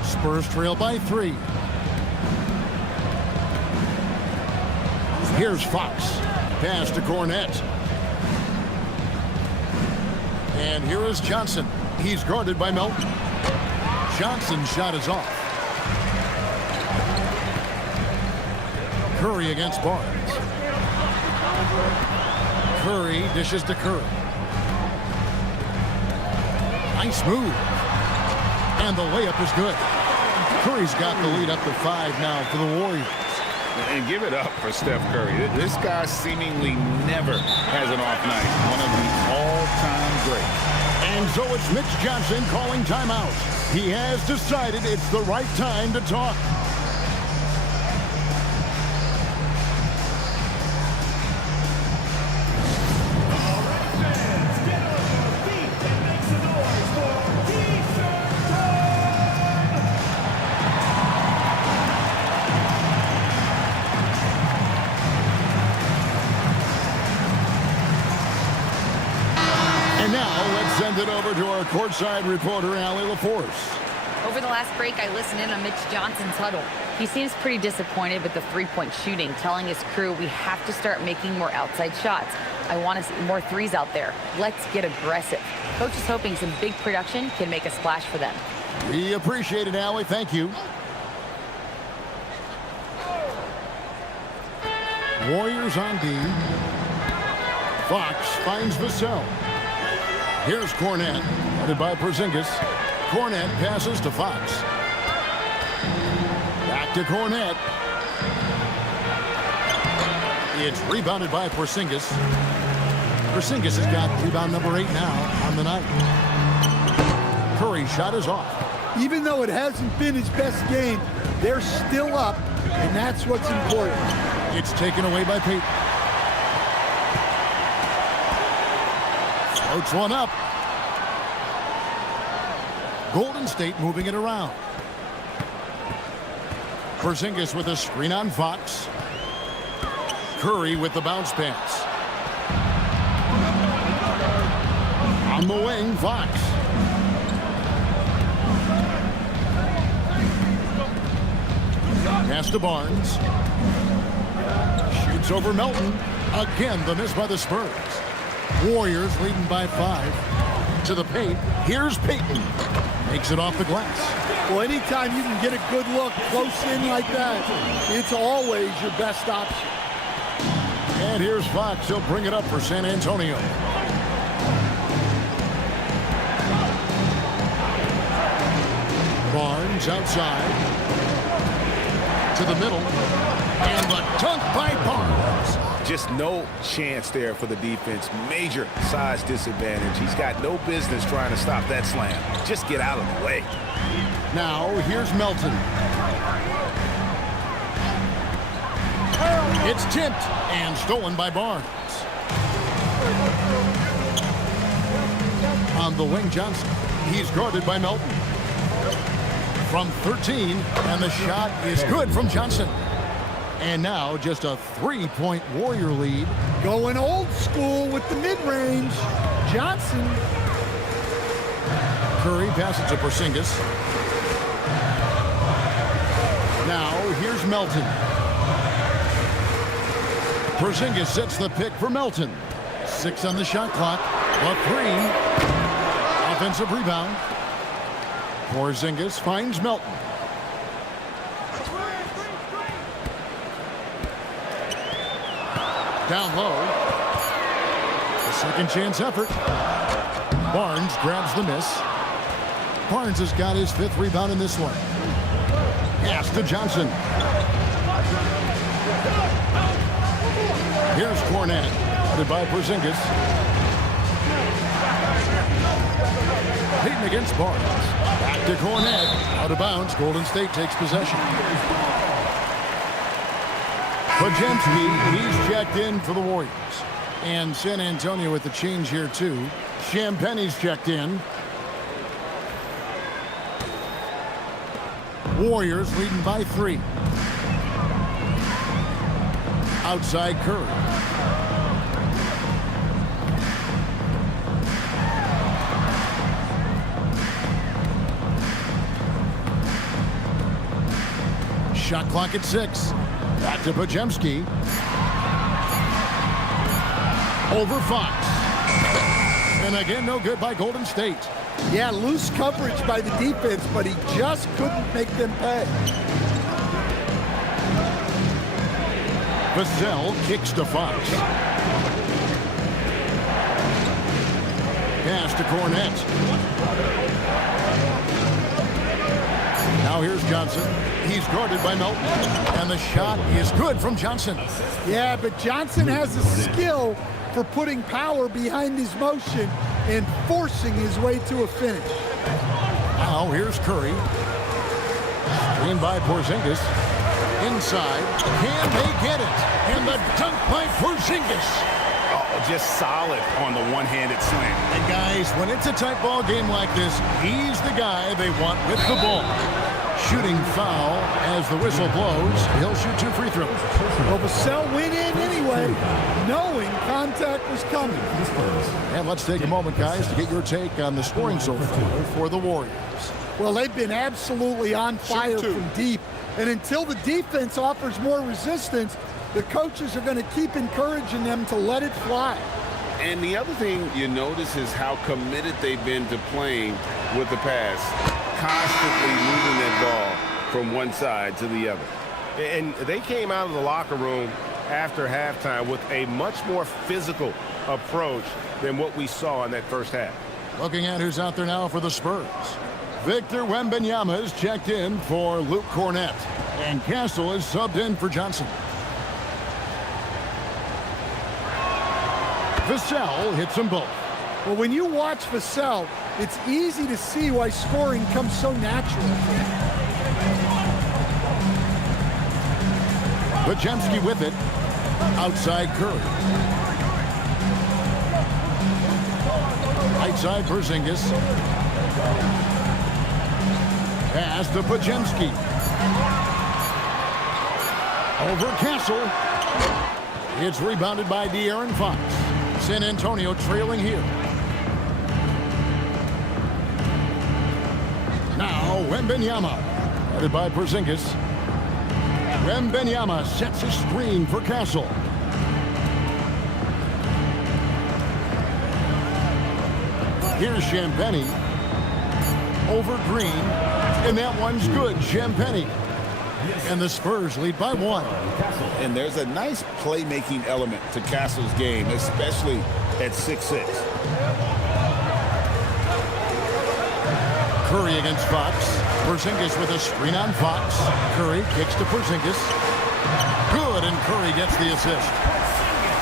Spurs trail by 3. Here's Fox. Pass to Cornette. And here is Johnson. He's guarded by Melton. Johnson's shot is off. Curry against Barnes. Curry dishes to Curry. Nice move. And the layup is good. Curry's got the lead up to 5 now for the Warriors. And give it up for Steph Curry. This guy seemingly never has an off night. One of the all-time greats. And so it's Mitch Johnson calling timeout. He has decided it's the right time to talk. Send it over to our courtside reporter, Allie LaForce. Over the last break, I listened in on Mitch Johnson's huddle. He seems pretty disappointed with the three-point shooting, telling his crew we have to start making more outside shots. I want to see more threes out there. Let's get aggressive. Coach is hoping some big production can make a splash for them. We appreciate it, Allie. Thank you. Warriors on D. Fox finds Vassell. Here's Cornette, guarded by Porzingis. Cornette passes to Fox. Back to Cornette. It's rebounded by Porzingis. Porzingis has got rebound number 8 now on the night. Curry's shot is off. Even though it hasn't been his best game, they're still up, and that's what's important. It's taken away by Payton. Floats one up. Golden State moving it around. Porzingis with a screen on Fox. Curry with the bounce pass. On the wing, Fox. Pass to Barnes. Shoots over Melton. Again, the miss by the Spurs. Warriors leading by 5. To the paint. Here's Payton. Makes it off the glass. Well, anytime you can get a good look close in like that, it's always your best option. And here's Fox. He'll bring it up for San Antonio. Barnes outside. To the middle. And the dunk by Barnes. Just no chance there for the defense. Major size disadvantage. He's got no business trying to stop that slam. Just get out of the way. Now, here's Melton. It's tipped and stolen by Barnes. On the wing, Johnson. He's guarded by Melton. From 13, and the shot is good from Johnson. And now just a 3-point Warrior lead. Going old school with the mid-range. Johnson. Curry passes to Porzingis. Now here's Melton. Porzingis sets the pick for Melton. 6 on the shot clock. A 3. Offensive rebound. Porzingis finds Melton. Down low. A second chance effort. Barnes grabs the miss. Barnes has got his 5th rebound in this one. Pass to Johnson. Here's Cornette. Headed by Porzingis. Payton against Barnes. Back to Cornette. Out of bounds. Golden State takes possession. Podziemski, he's checked in for the Warriors. And San Antonio with the change here, too. Champagne's checked in. Warriors leading by 3. Outside Curry. Shot clock at 6. Back to Podziemski. Over Fox. And again, no good by Golden State. Yeah, loose coverage by the defense, but he just couldn't make them pay. Vassell kicks to Fox. Pass to Cornette. Now here's Johnson. He's guarded by Melton. And the shot is good from Johnson. Yeah, but Johnson has a skill for putting power behind his motion and forcing his way to a finish. Now here's Curry. Screen by Porzingis. Inside. Can they get it? And the dunk by Porzingis. Oh, just solid on the one-handed slam. And guys, when it's a tight ball game like this, he's the guy they want with the ball. Shooting foul as the whistle blows. He'll shoot 2 free throws. Well, Vassell went in anyway, knowing contact was coming. And let's take a moment, guys, to get your take on the scoring so far for the Warriors. Well, they've been absolutely on fire from deep. And until the defense offers more resistance, the coaches are going to keep encouraging them to let it fly. And the other thing you notice is how committed they've been to playing with the pass. Constantly moving that ball from one side to the other. And they came out of the locker room after halftime with a much more physical approach than what we saw in that first half. Looking at who's out there now for the Spurs. Victor Wembanyama is checked in for Luke Cornette. And Castle is subbed in for Johnson. Vassell hits them both. Well, when you watch Vassell, it's easy to see why scoring comes so natural. Podziemski with it. Outside Curry. Right side Porzingis. Pass to Pajemski. Over Castle. It's rebounded by De'Aaron Fox. San Antonio trailing here. Now Wembanyama. Guarded by Porzingis. Wembanyama sets a screen for Castle. Here's Champagny. Over Green. And that one's good. Champagny. And the Spurs lead by 1. And there's a nice playmaking element to Castle's game, especially at 6'6". Curry against Fox. Porzingis with a screen on Fox. Curry kicks to Porzingis. Good, and Curry gets the assist.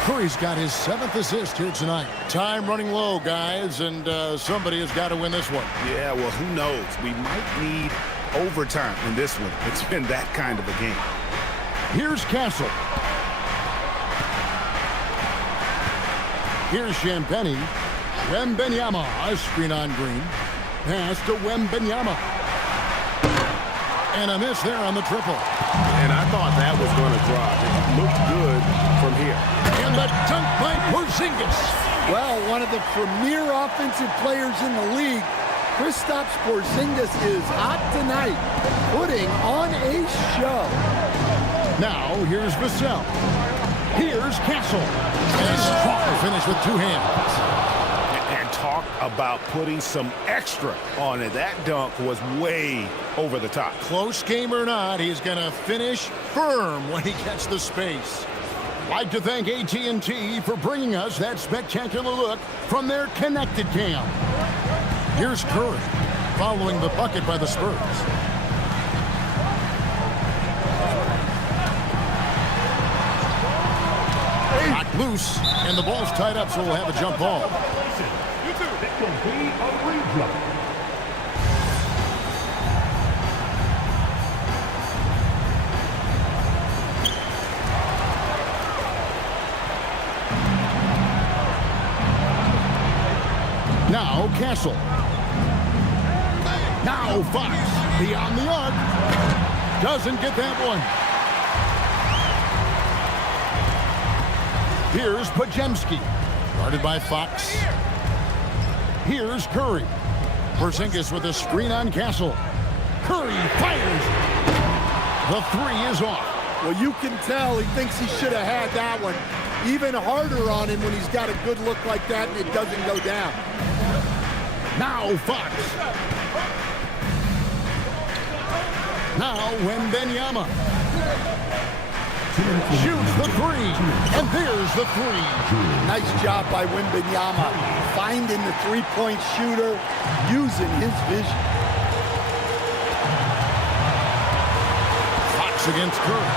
Curry's got his 7th assist here tonight. Time running low, guys, and somebody has got to win this one. Yeah, well, who knows? We might need overtime in this one. It's been that kind of a game. Here's Castle. Here's Champagny. Wembanyama, a screen on Green. Pass to Wembanyama. And a miss there on the triple. And I thought that was going to drop. It looked good from here. And the dunk by Porzingis. Well, one of the premier offensive players in the league, Kristaps Porzingis, is hot tonight, putting on a show. Now, here's Vassell. Here's Castle. And a strong finish with 2 hands. And talk about putting some extra on it. That dunk was way over the top. Close game or not, he's going to finish firm when he gets the space. I'd like to thank AT&T for bringing us that spectacular look from their connected cam. Here's Curry, following the bucket by the Spurs. Knocked loose, and the ball's tied up, so we'll have a jump ball. Now Castle. Now Fox beyond the arc. Doesn't get that one. Here's Pajemski. Guarded by Fox. Here's Curry. Porzingis with a screen on Castle. Curry fires. The 3 is off. Well, you can tell he thinks he should have had that one. Even harder on him when he's got a good look like that and it doesn't go down. Now Fox. Now Wembanyama. Shoots the 3. And there's the 3. Nice job by Wembanyama. Finding the three-point shooter, using his vision. Fox against Curry.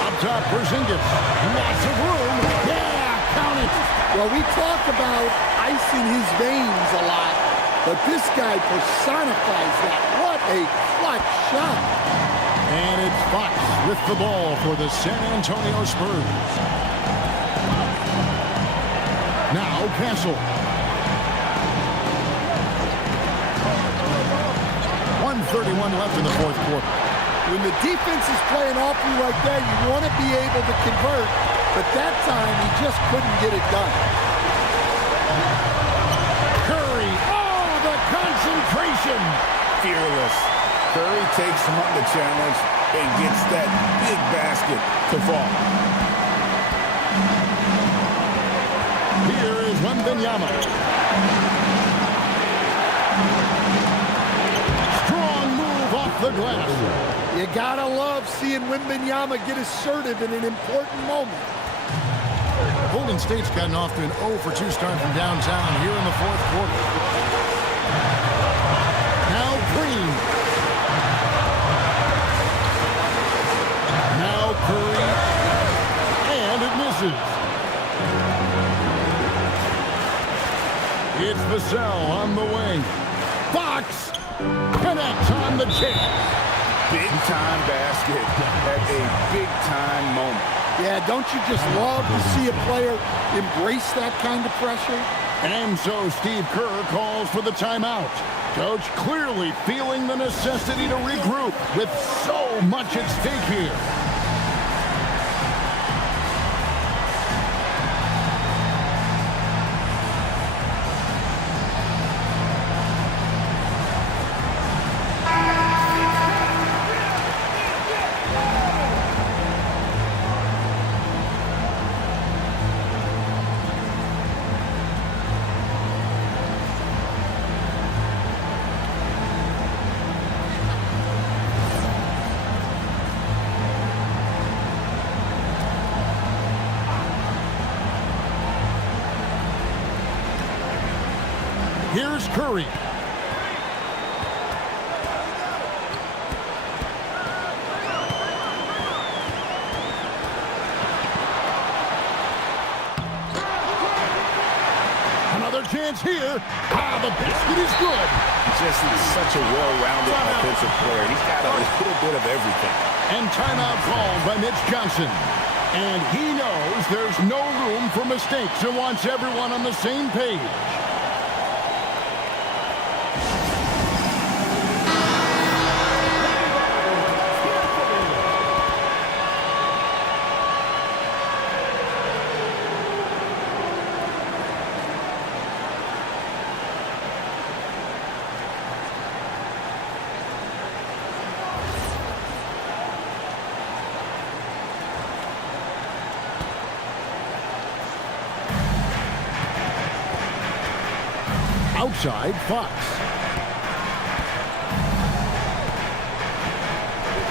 Up top, Porzingis. Lots of room. Yeah, count it. Well, we talk about icing his veins a lot, but this guy personifies that. What a clutch shot. And it's Fox with the ball for the San Antonio Spurs. Now Castle. 1:31 left in the 4th quarter. When the defense is playing off you like that, you want to be able to convert, but that time he just couldn't get it done. Curry, oh, the concentration. Fearless. Curry takes on the challenge and gets that big basket to fall. Here is Wembanyama. Strong move off the glass. You gotta love seeing Wembanyama get assertive in an important moment. Golden State's gotten off to an 0-for-2 start from downtown here in the 4th quarter. Now Green. Now Curry. And it misses. It's Vassell on the wing. Fox connects on the chip. Big-time basket at a big-time moment. Yeah, don't you just love to see a player embrace that kind of pressure? And so Steve Kerr calls for the timeout. Coach clearly feeling the necessity to regroup with so much at stake here. Here's Curry. Another chance here. Ah, the basket is good. Just such a well-rounded offensive player. He's got a little bit of everything. And timeout called by Mitch Johnson. And he knows there's no room for mistakes and wants everyone on the same page. Outside Fox.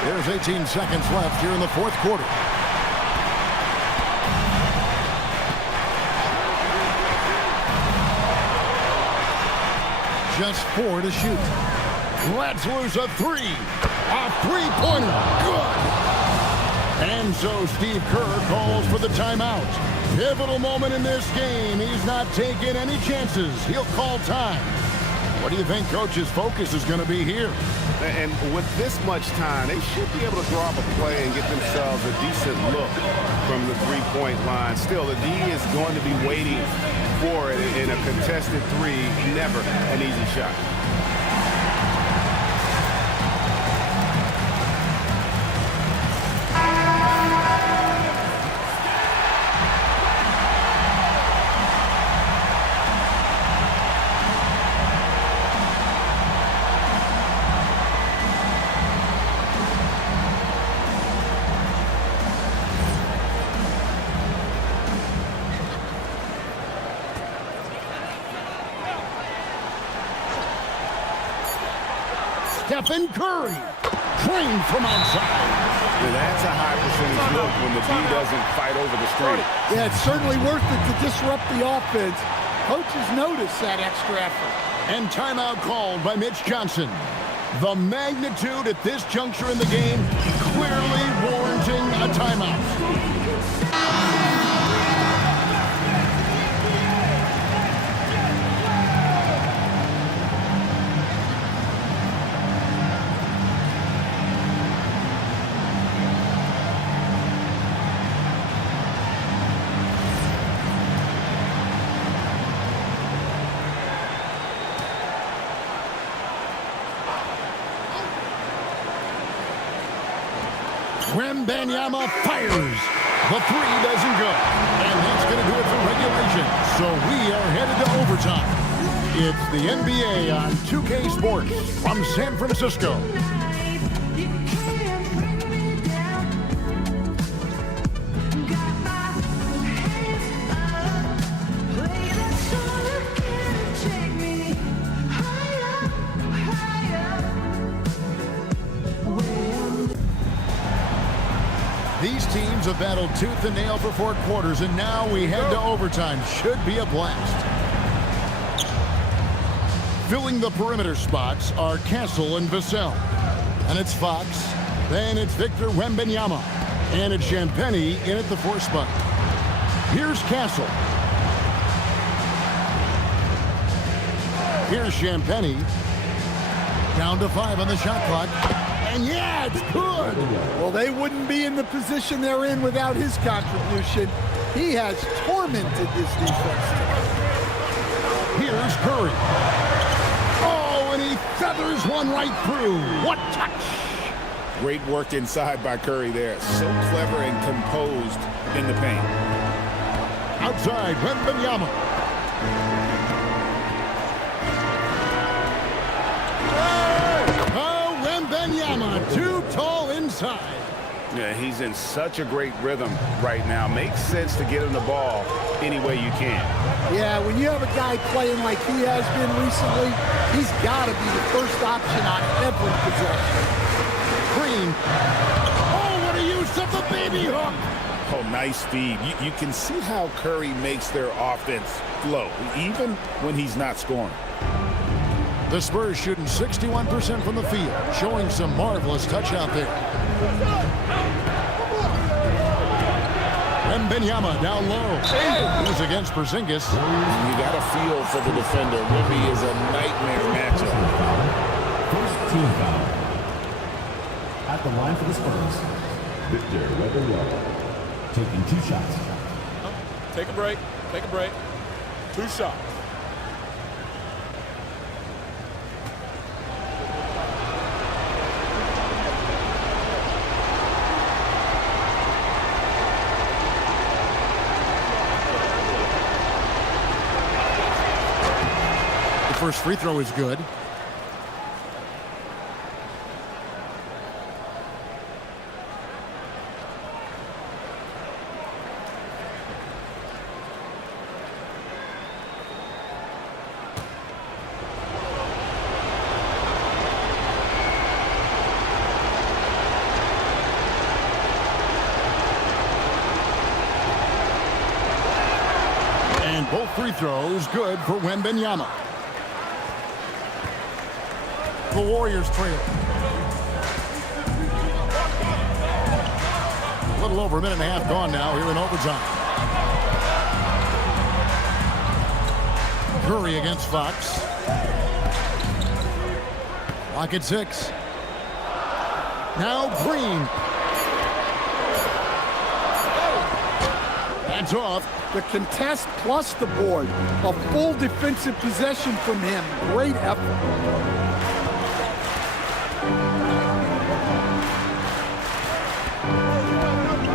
There's 18 seconds left here in the fourth quarter. Just 4 to shoot. Let's lose a 3. A three-pointer. Good. And so Steve Kerr calls for the timeout. Pivotal moment in this game. He's not taking any chances. He'll call time. What do you think Coach's focus is going to be here? And with this much time, they should be able to draw up a play and get themselves a decent look from the three-point line. Still, the D is going to be waiting for it in a contested three. Never an easy shot. Stephen Curry, trained from outside. That's a high percentage look when the D doesn't fight over the screen. Yeah, it's certainly worth it to disrupt the offense. Coaches notice that extra effort. And timeout called by Mitch Johnson. The magnitude at this juncture in the game clearly warranting a timeout. Wembanyama fires. The three doesn't go. And that's going to do it for regulation. So we are headed to overtime. It's the NBA on 2K Sports from San Francisco. These teams have battled tooth and nail for 4 quarters, and now we head to overtime. Should be a blast. Filling the perimeter spots are Castle and Vassell. And it's Fox. Then it's Victor Wembanyama. And it's Champagnie in at the 4 spot. Here's Castle. Here's Champagnie. Down to 5 on the shot clock. And yeah, it's good. Well, they wouldn't be in the position they're in without his contribution. He has tormented this defense. Here's Curry. Oh, and he feathers one right through. What touch! Great work inside by Curry there. So clever and composed in the paint. Outside, Wembanyama. Oh, Wembanyama, too tall inside. Yeah, he's in such a great rhythm right now. Makes sense to get him the ball any way you can. Yeah, when you have a guy playing like he has been recently, he's got to be the first option on every possession. Green. Oh, what a use of the baby hook. Oh, nice feed. You can see how Curry makes their offense flow, even when he's not scoring. The Spurs shooting 61% from the field, showing some marvelous touch out there. Wembanyama down low. He's against Porzingis. You got a feel for the defender. Wemby is a nightmare matchup. First team foul. At the line for the Spurs, Victor Wembanyama, taking 2 shots. Take a break. Take a break. 2 shots. The first free throw is good. And both free throws good for Wembanyama. The Warriors trail. A little over a minute and a half gone now here in overtime. Curry against Fox. Clock at 6. Now Green. That's off. The contest plus the board. A full defensive possession from him. Great effort.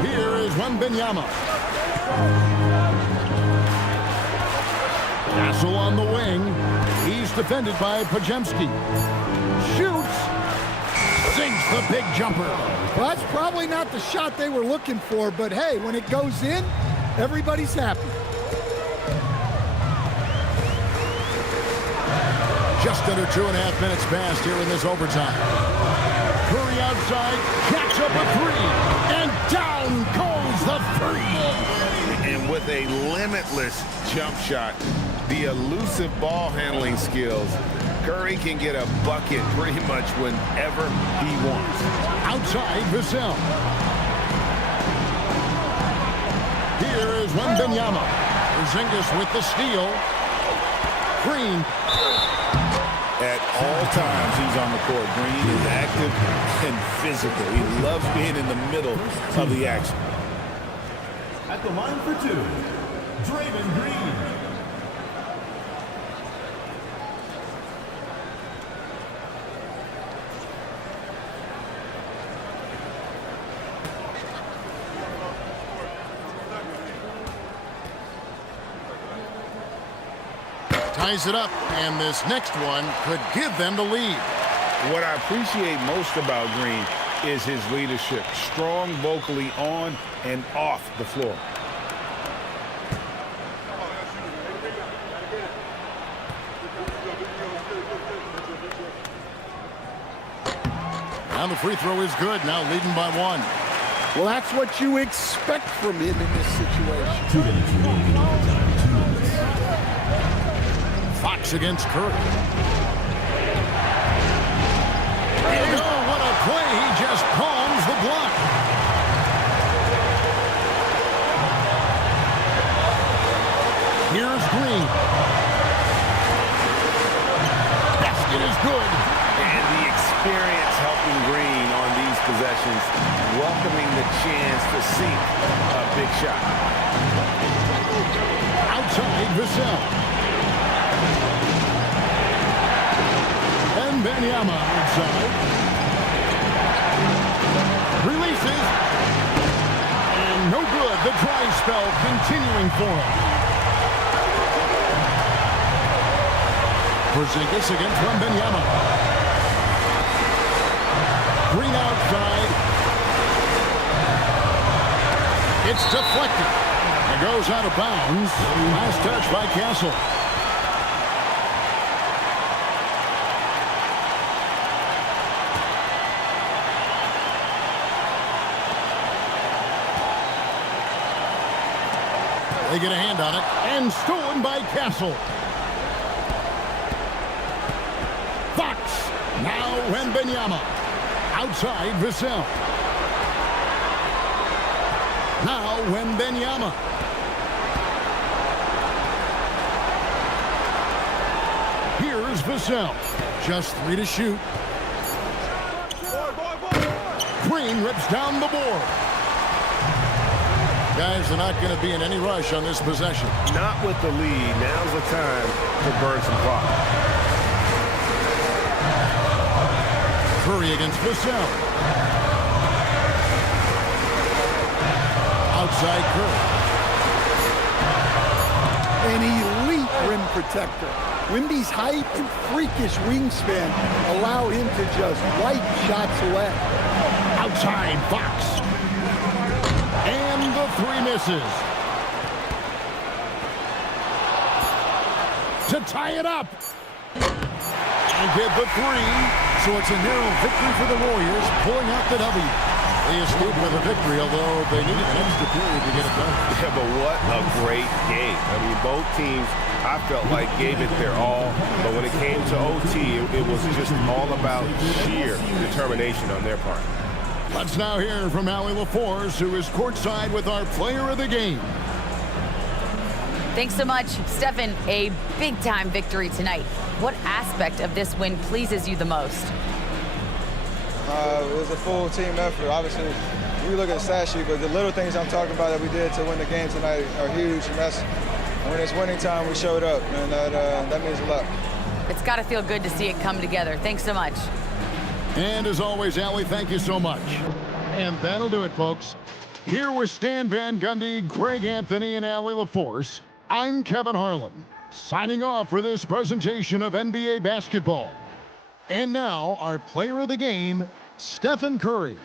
Here is Wembanyama. Castle on the wing. He's defended by Podziemski. Shoots. Sinks the big jumper. Well, that's probably not the shot they were looking for, but hey, when it goes in, everybody's happy. Just under 2.5 minutes passed here in this overtime. Curry outside, catch up a 3, and down goes the 3. And with a limitless jump shot, the elusive ball handling skills, Curry can get a bucket pretty much whenever he wants. Outside Vassell. Here is Wembanyama. Porzingis with the steal. Green. At all times he's on the court. Green is active and physical. He loves being in the middle of the action. At the line for 2, Draymond Green. Ties it up, and this next one could give them the lead. What I appreciate most about Green is his leadership. Strong vocally on and off the floor. Now the free throw is good, now leading by 1. Well, that's what you expect from him in this situation. 2 minutes remaining in overtime. 2 minutes. Fox against Curry. Oh, what a play. He just palms the block. Here's Green. Basket is good. And the experience helping Green on these possessions, welcoming the chance to sink a big shot. Outside Vassell. Wembanyama outside. Releases. And no good. The dry spell continuing for him. Porzingis against Wembanyama. Green outside. It's deflected. It goes out of bounds. Last touch by Castle. They get a hand on it, and stolen by Castle. Fox. Now Wembanyama. Outside Vassell. Now Wembanyama. Here's Vassell. Just 3 to shoot. Green rips down the board. Guys are not going to be in any rush on this possession. Not with the lead. Now's the time to burn some clock. Curry against Vassell. Outside Curry. An elite rim protector. Wemby's height and freakish wingspan allow him to just wipe shots away. Outside Fox. And the 3 misses. To tie it up. And get the 3. So it's a narrow victory for the Warriors, pulling out the W. They escaped with a victory, although they needed an extra period to get it done. Yeah, but what a great game. I mean, both teams, I felt like, gave it their all. But when it came to OT, it was just all about sheer determination on their part. Let's now hear from Allie LaForce, who is courtside with our player of the game. Thanks so much, Stephen. A big-time victory tonight. What aspect of this win pleases you the most? It was a full team effort. Obviously, we look at the stat sheet, but the little things I'm talking about that we did to win the game tonight are huge. And that's when it's winning time, we showed up, and that means a lot. It's got to feel good to see it come together. Thanks so much. And as always, Allie, thank you so much. And that'll do it, folks. Here with Stan Van Gundy, Greg Anthony, and Allie LaForce, I'm Kevin Harlan, signing off for this presentation of NBA basketball. And now, our player of the game, Stephen Curry.